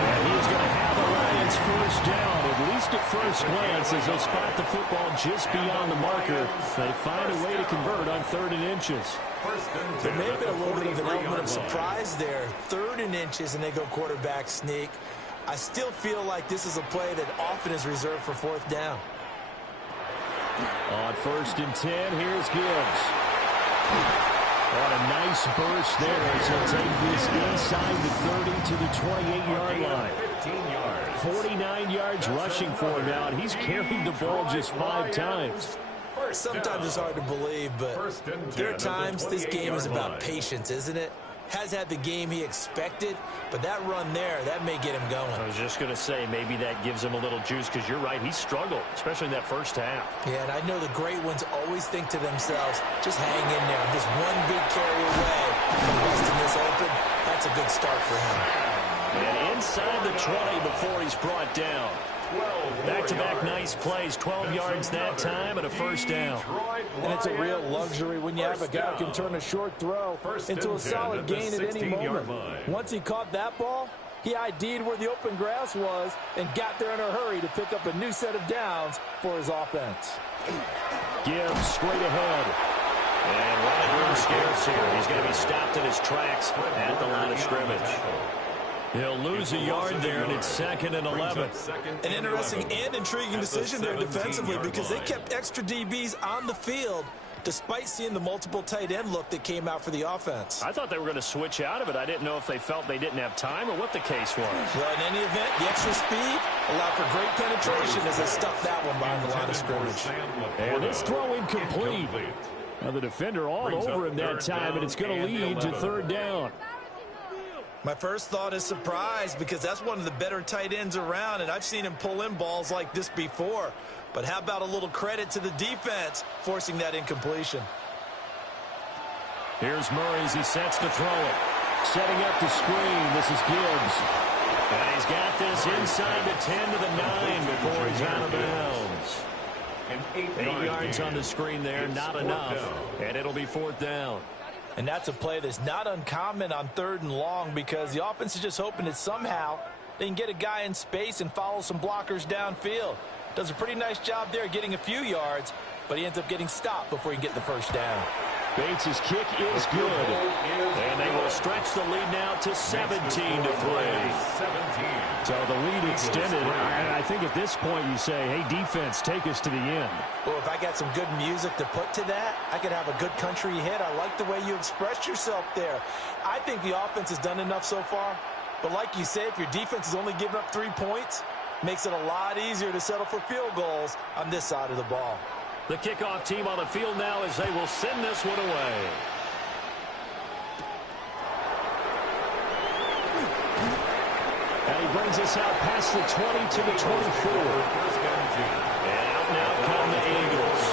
And he is going to have the Lions first down, at least at first glance, as they spot the football just beyond the marker. They find a way to convert on 3rd and inches. There may have been a little bit of an element of surprise there. 3rd and inches, and they go quarterback sneak. I still feel like this is a play that often is reserved for 4th down. On 1st and 10, here's Gibbs. What a nice burst there as he'll take this inside the 30 to the 28-yard line. 49 yards rushing for him now, and he's carried the ball just 5 times. Sometimes it's hard to believe, but there are times this game is about patience, isn't it? has had the game he expected, but that run there, that may get him going. I was just going to say, maybe that gives him a little juice, because you're right, he struggled, especially in that first half. Yeah, and I know the great ones always think to themselves, just hang in there. Just one big carry away from busting this open. That's a good start for him. And inside the 20 before he's brought down. Back-to-back nice plays, 12 yards that time and a first down. And it's a real luxury when you have a guy who can turn a short throw into a solid gain at any moment. Once he caught that ball, he ID'd where the open grass was and got there in a hurry to pick up a new set of downs for his offense. Gibbs straight ahead. And running room scarce here. He's going to be stopped in his tracks at the line of scrimmage. He'll lose a yard there, and it's 2nd and 11. An interesting and intriguing decision there defensively, because they kept extra DBs on the field despite seeing the multiple tight end look that came out for the offense. I thought they were going to switch out of it. I didn't know if they felt they didn't have time or what the case was. Well, in any event, the extra speed allowed for great penetration as they stuffed that one behind the line of scrimmage. And this throw incomplete. Now the defender all over him that time, and it's going to lead to 3rd down. My first thought is surprise, because that's one of the better tight ends around, and I've seen him pull in balls like this before. But how about a little credit to the defense forcing that incompletion? Here's Murray as he sets to throw it. Setting up the screen. This is Gibbs. And he's got this inside the 10 to the 9 before he's out of bounds. 8 yards on the screen there, not enough. And it'll be 4th down. And that's a play that's not uncommon on 3rd and long, because the offense is just hoping that somehow they can get a guy in space and follow some blockers downfield. Does a pretty nice job there getting a few yards, but he ends up getting stopped before he can get the first down. Bates' kick is good. And they will stretch the lead now to 17-3. So the lead extended. And I think at this point you say, hey, defense, take us to the end. Well, if I got some good music to put to that, I could have a good country hit. I like the way you expressed yourself there. I think the offense has done enough so far. But like you say, if your defense is only giving up 3 points, makes it a lot easier to settle for field goals on this side of the ball. The kickoff team on the field now as they will send this one away. And he brings us out past the 20 to the 24. And out now come the Eagles.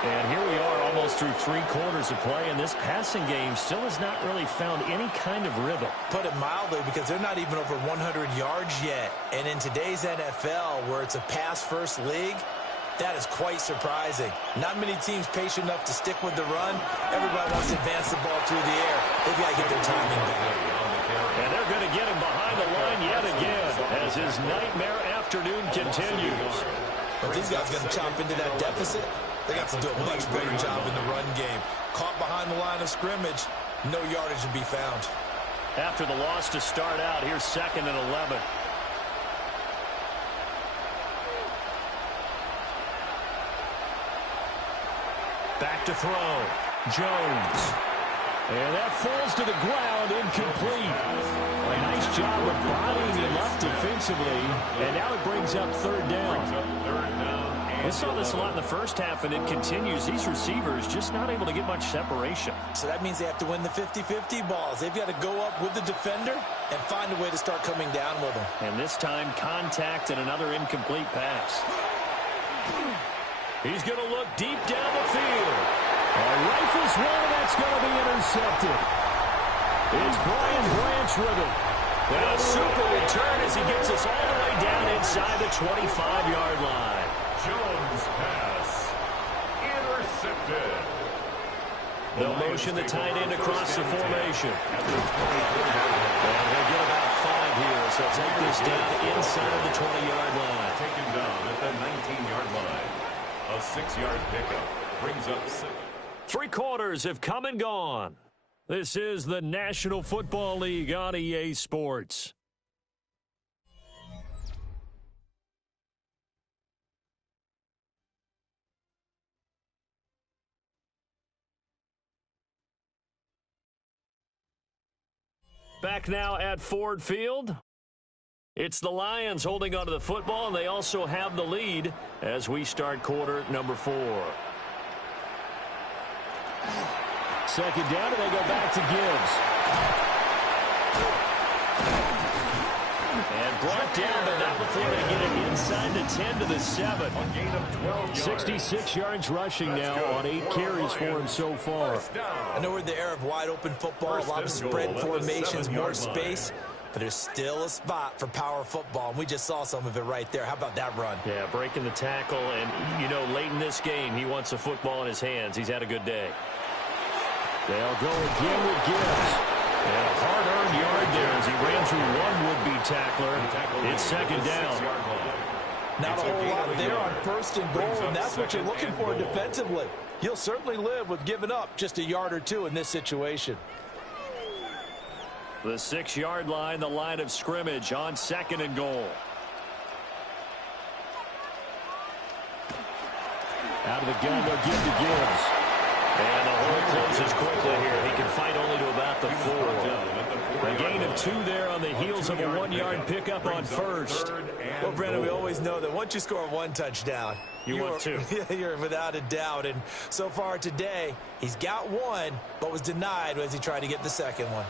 And here we are almost through 3 quarters of play, and this passing game still has not really found any kind of rhythm. Put it mildly, because they're not even over 100 yards yet. And in today's NFL, where it's a pass-first league, that is quite surprising. Not many teams patient enough to stick with the run. Everybody wants to advance the ball through the air. They've got to get their timing back. And they're going to get him behind the line yet again as his nightmare afternoon continues. But these guys are going to chop into that deficit. They got to do a much better job in the run game. Caught behind the line of scrimmage, no yardage to be found. After the loss to start out, here's 2nd and 11. Back to throw. Jones. And that falls to the ground, incomplete. A nice job of bodying him up defensively. And now it brings up 3rd down. We saw this a lot in the first half, and it continues. These receivers just not able to get much separation. So that means they have to win the 50-50 balls. They've got to go up with the defender and find a way to start coming down with them. And this time, contact and another incomplete pass. He's going to look deep down the field. Rifles one, that's going to be intercepted. It's Brian Branch with it. And a super return as he gets us all the way down inside the 25-yard line. Jones pass intercepted. They'll motion the tight end across the formation. And they'll get about 5 here, so take this down inside the 20-yard line. Taken down at the 19-yard line. A 6-yard pickup brings up 7. 3 quarters have come and gone. This is the National Football League on EA Sports. Back now at Ford Field. It's the Lions holding onto the football, and they also have the lead as we start quarter number 4. 2nd down, and they go back to Gibbs. And brought down, but not before they get it inside the 10 to the 7. A gain of 12 yards. 66 yards rushing now on 8 carries for him so far. I know we're in the era of wide open football, a lot of spread formations, more space, but there's still a spot for power football, and we just saw some of it right there. How about that run? Yeah, breaking the tackle, and, you know, late in this game, he wants the football in his hands. He's had a good day. They'll go again with Gibbs. And a hard-earned yard there as he ran through one would-be tackler. It's second down. Not a whole lot there on 1st and goal, and that's what you're looking for defensively. You'll certainly live with giving up just a yard or two in this situation. The 6-yard line, the line of scrimmage on 2nd and goal. Out of the gun, they'll give to Gibbs. And the hole closes quickly here. He can fight only to about the 4. A gain of 2 there on the heels of a 1-yard pickup on 1st. Well, Brandon, we always know that once you score 1 touchdown, you want 2. You're without a doubt. And so far today, he's got 1, but was denied as he tried to get the 2nd one.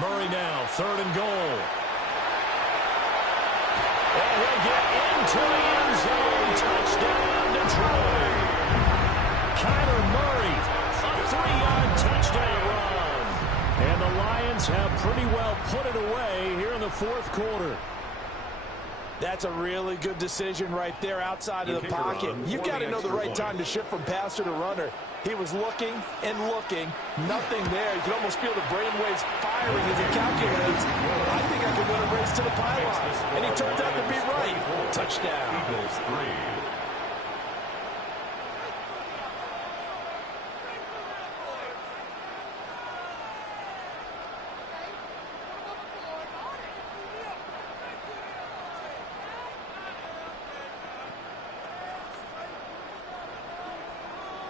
Murray now, 3rd and goal. And he'll get into the end zone. Touchdown, Detroit. Kyler Murray, a 3-yard touchdown run. And the Lions have pretty well put it away here in the 4th quarter. That's a really good decision right there outside of the pocket. You've got to know the right time to shift from passer to runner. He was looking and looking. Nothing there. You can almost feel the brainwaves firing as he calculates. I think I can win a race to the pylon. And he turns out to be right. Touchdown. Eagles 3.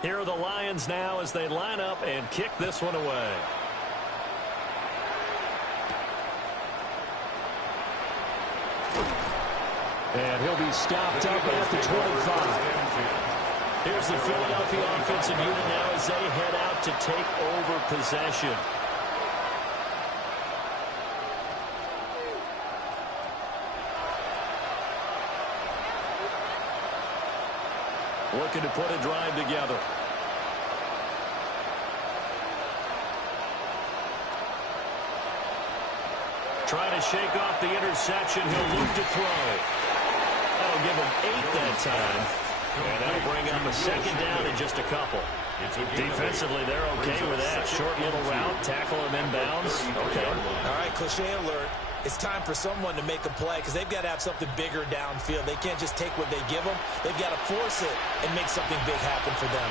Here are the Lions now as they line up and kick this one away. And he'll be stopped up at the 25. Here's the Philadelphia offensive unit now as they head out to take over possession. Looking to put a drive together. Trying to shake off the interception. He'll look to throw. That'll give him 8 that time. And that'll bring up a 2nd down in just a couple. Defensively, they're okay with that. Short little route, tackle him inbounds. Okay. All right, cliche alert. It's time for someone to make a play because they've got to have something bigger downfield. They can't just take what they give them. They've got to force it and make something big happen for them.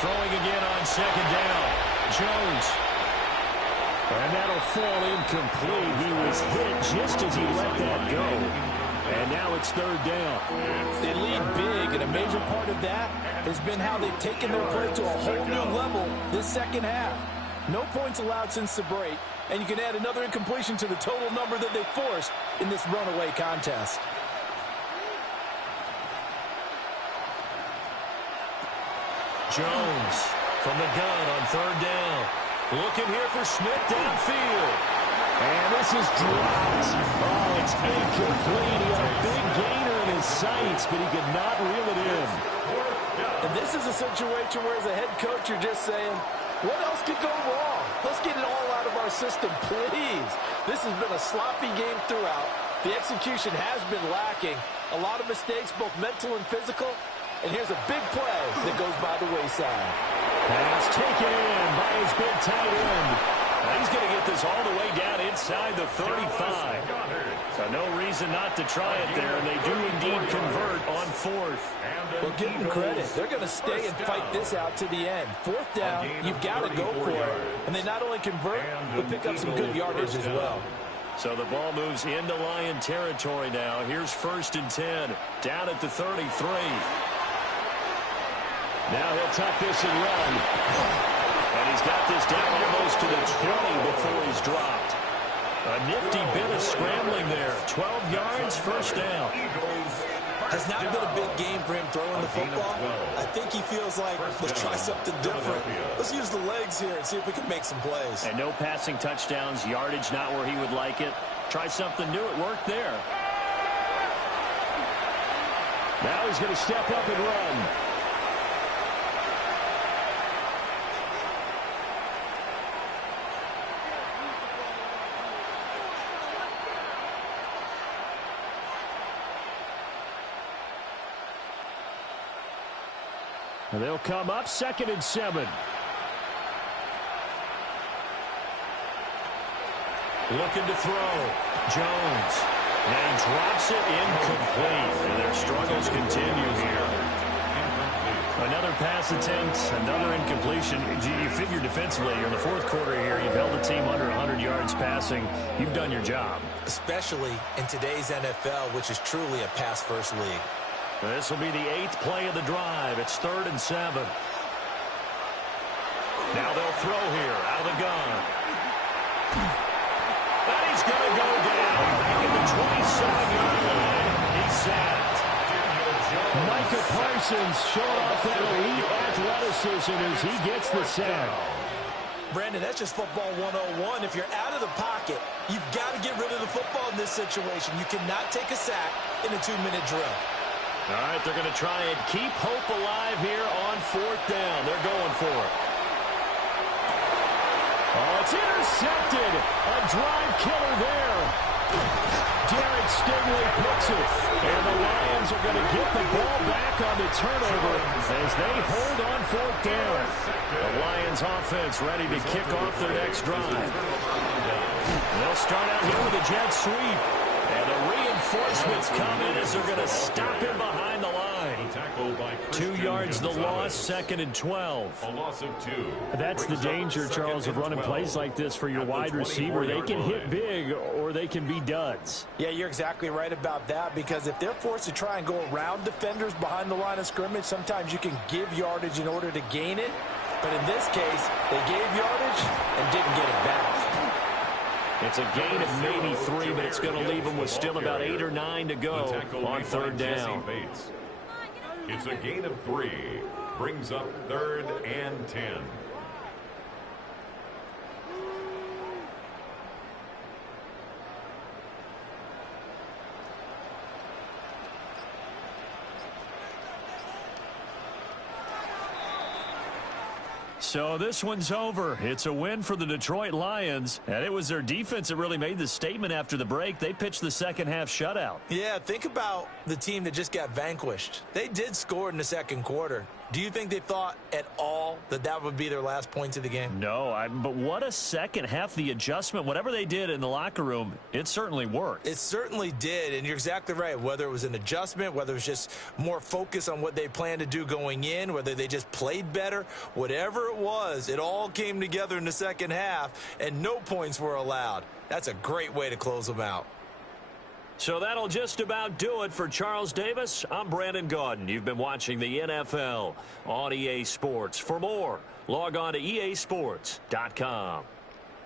Throwing again on 2nd down. Jones. And that'll fall incomplete. He was hit just as he let that go. And now it's 3rd down. They lead big, and a major part of that has been how they've taken their play to a whole new level this second half. No points allowed since the break, and you can add another incompletion to the total number that they forced in this runaway contest. Jones from the gun on 3rd down. Looking here for Smith downfield. And this is dropped. Oh, it's incomplete. He had a big gainer in his sights, but he could not reel it in. And this is a situation where as a head coach you're just saying, what else could go wrong? Let's get it all out of our system, please. This has been a sloppy game throughout. The execution has been lacking. A lot of mistakes, both mental and physical. And here's a big play that goes by the wayside. Pass taken in by his big tight end. Now he's going to get this all the way down inside the 35. So no reason not to try it there, and they do indeed convert on 4th. Well, give them credit. They're going to stay and fight this out to the end. 4th down, you've got to go for it. And they not only convert, but pick up some good yardage as well. So the ball moves into Lion territory now. Here's 1st and 10, down at the 33. Now he'll tuck this and run. And he's got this down almost to the 20 before he's dropped. A nifty bit of scrambling there. 12 yards, 1st down. Has not been a big game for him throwing the football. I think he feels like, let's try something different. Let's use the legs here and see if we can make some plays. And no passing touchdowns, yardage not where he would like it. Try something new. It worked there. Now he's going to step up and run. And they'll come up 2nd and 7. Looking to throw. Jones. And he drops it incomplete. And their struggles continue here. Another pass attempt, another incompletion. You figure defensively, you're in the 4th quarter here. You've held the team under 100 yards passing. You've done your job. Especially in today's NFL, which is truly a pass-first league. This will be the 8th play of the drive. It's 3rd and 7. Now they'll throw here out of the gun. And he's going to go down back at the 27-yard line. He's sacked. Micah Parsons showing off that elite athleticism as he gets the sack. Brandon, that's just football 101. If you're out of the pocket, you've got to get rid of the football in this situation. You cannot take a sack in a 2-minute drill. All right, they're going to try and keep hope alive here on 4th down. They're going for it. Oh, it's intercepted. A drive killer there. Derek Stingley picks it. And the Lions are going to get the ball back on the turnover as they hold on 4th down. The Lions offense ready to kick off their next drive. They'll start out here with a jet sweep. And the reinforcements come in as they're going to stop him behind the line. 2 yards the loss, 2nd and 12. A loss of 2. That's the danger, Charles, of running plays like this for your wide receiver. They can hit big or they can be duds. Yeah, you're exactly right about that, because if they're forced to try and go around defenders behind the line of scrimmage, sometimes you can give yardage in order to gain it. But in this case, they gave yardage and didn't get it back. It's a gain of maybe 3, but it's going to leave them with still about 8 or 9 to go on 3rd down. It's a gain of 3. Brings up 3rd and 10. So this one's over. It's a win for the Detroit Lions, and it was their defense that really made the statement after the break. They pitched the second half shutout. Yeah, think about the team that just got vanquished. They did score in the 2nd quarter. Do you think they thought at all that that would be their last points of the game? No, but what a second half. The adjustment, whatever they did in the locker room, it certainly worked. It certainly did, and you're exactly right. Whether it was an adjustment, whether it was just more focus on what they planned to do going in, whether they just played better, whatever it was, it all came together in the second half, and no points were allowed. That's a great way to close them out. So that'll just about do it for Charles Davis. I'm Brandon Gaudin. You've been watching the NFL on EA Sports. For more, log on to easports.com.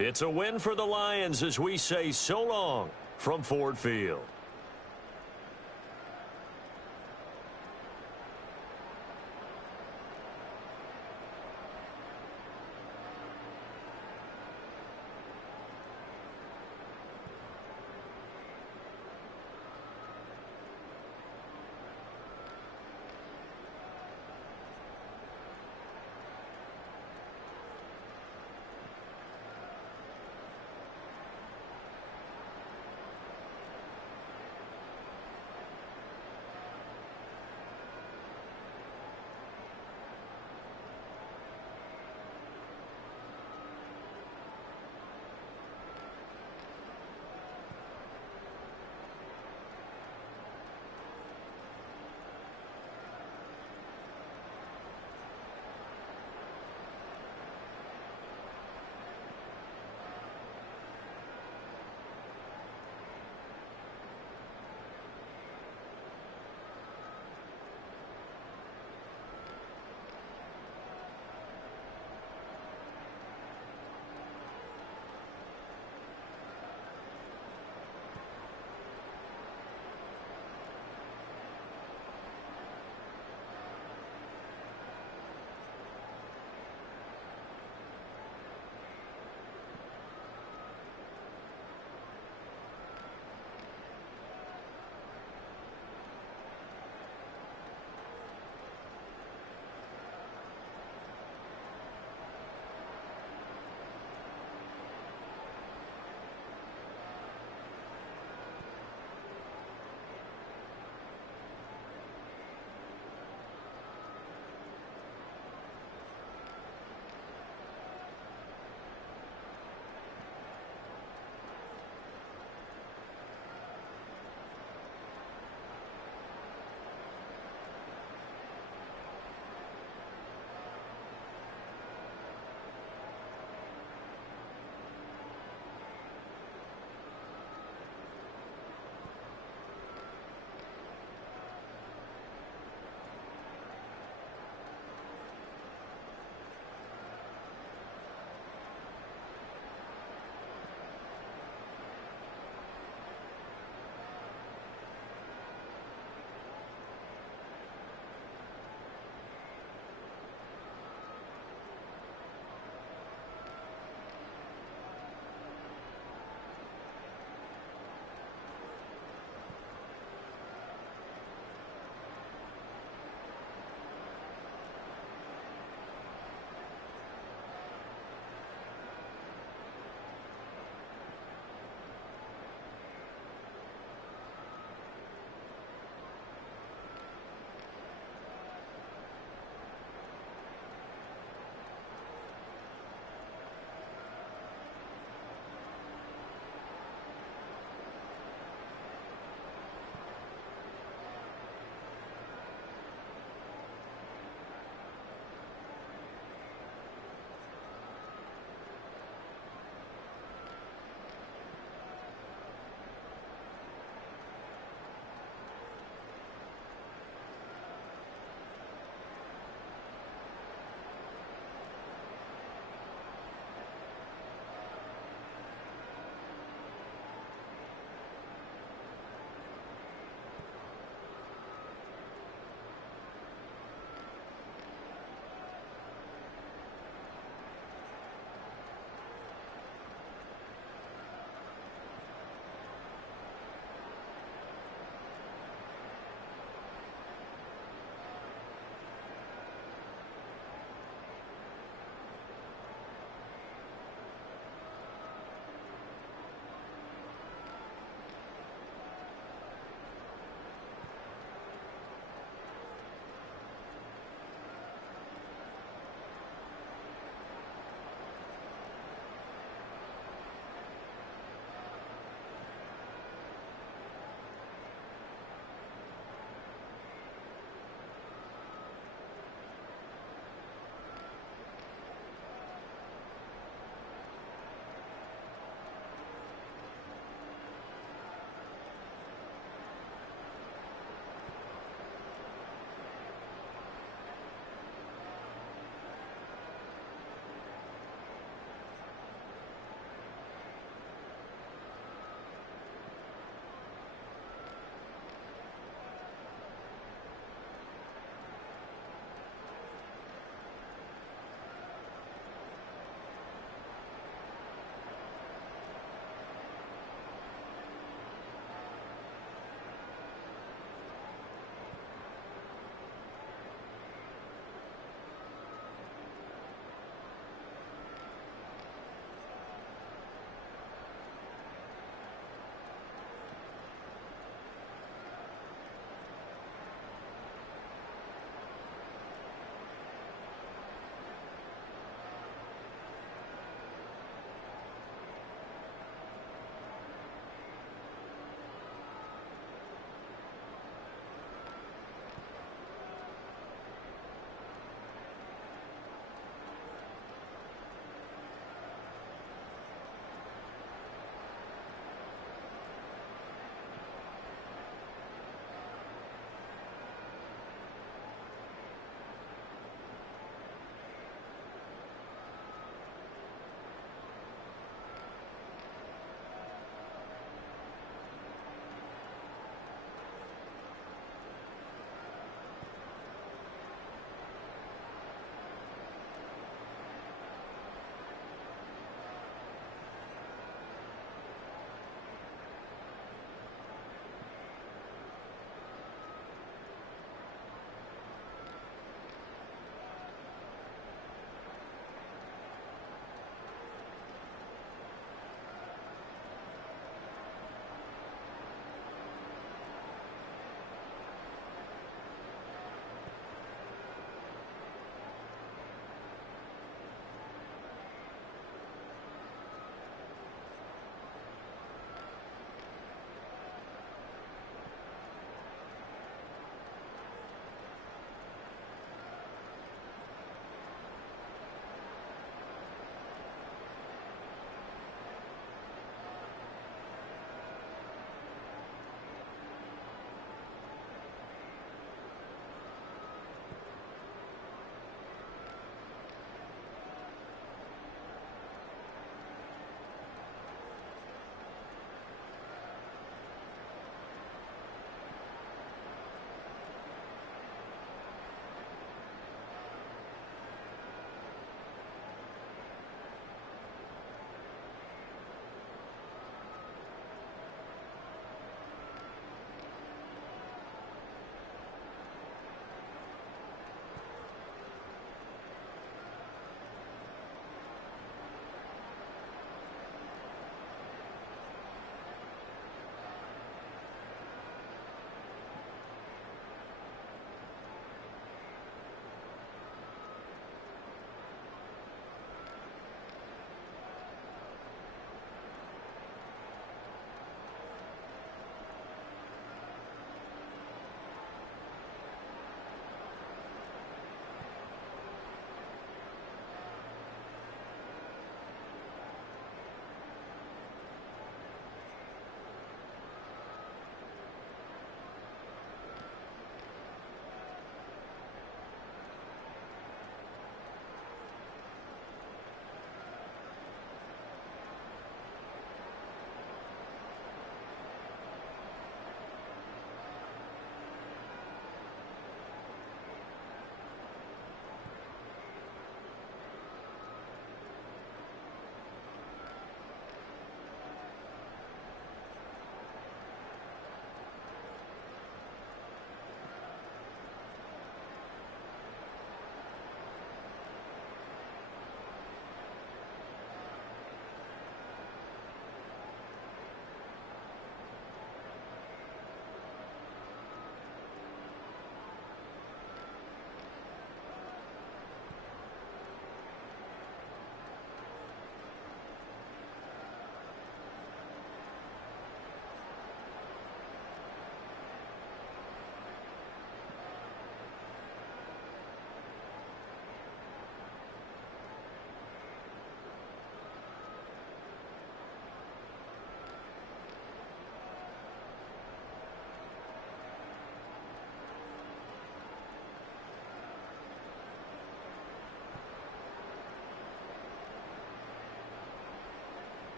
It's a win for the Lions as we say so long from Ford Field.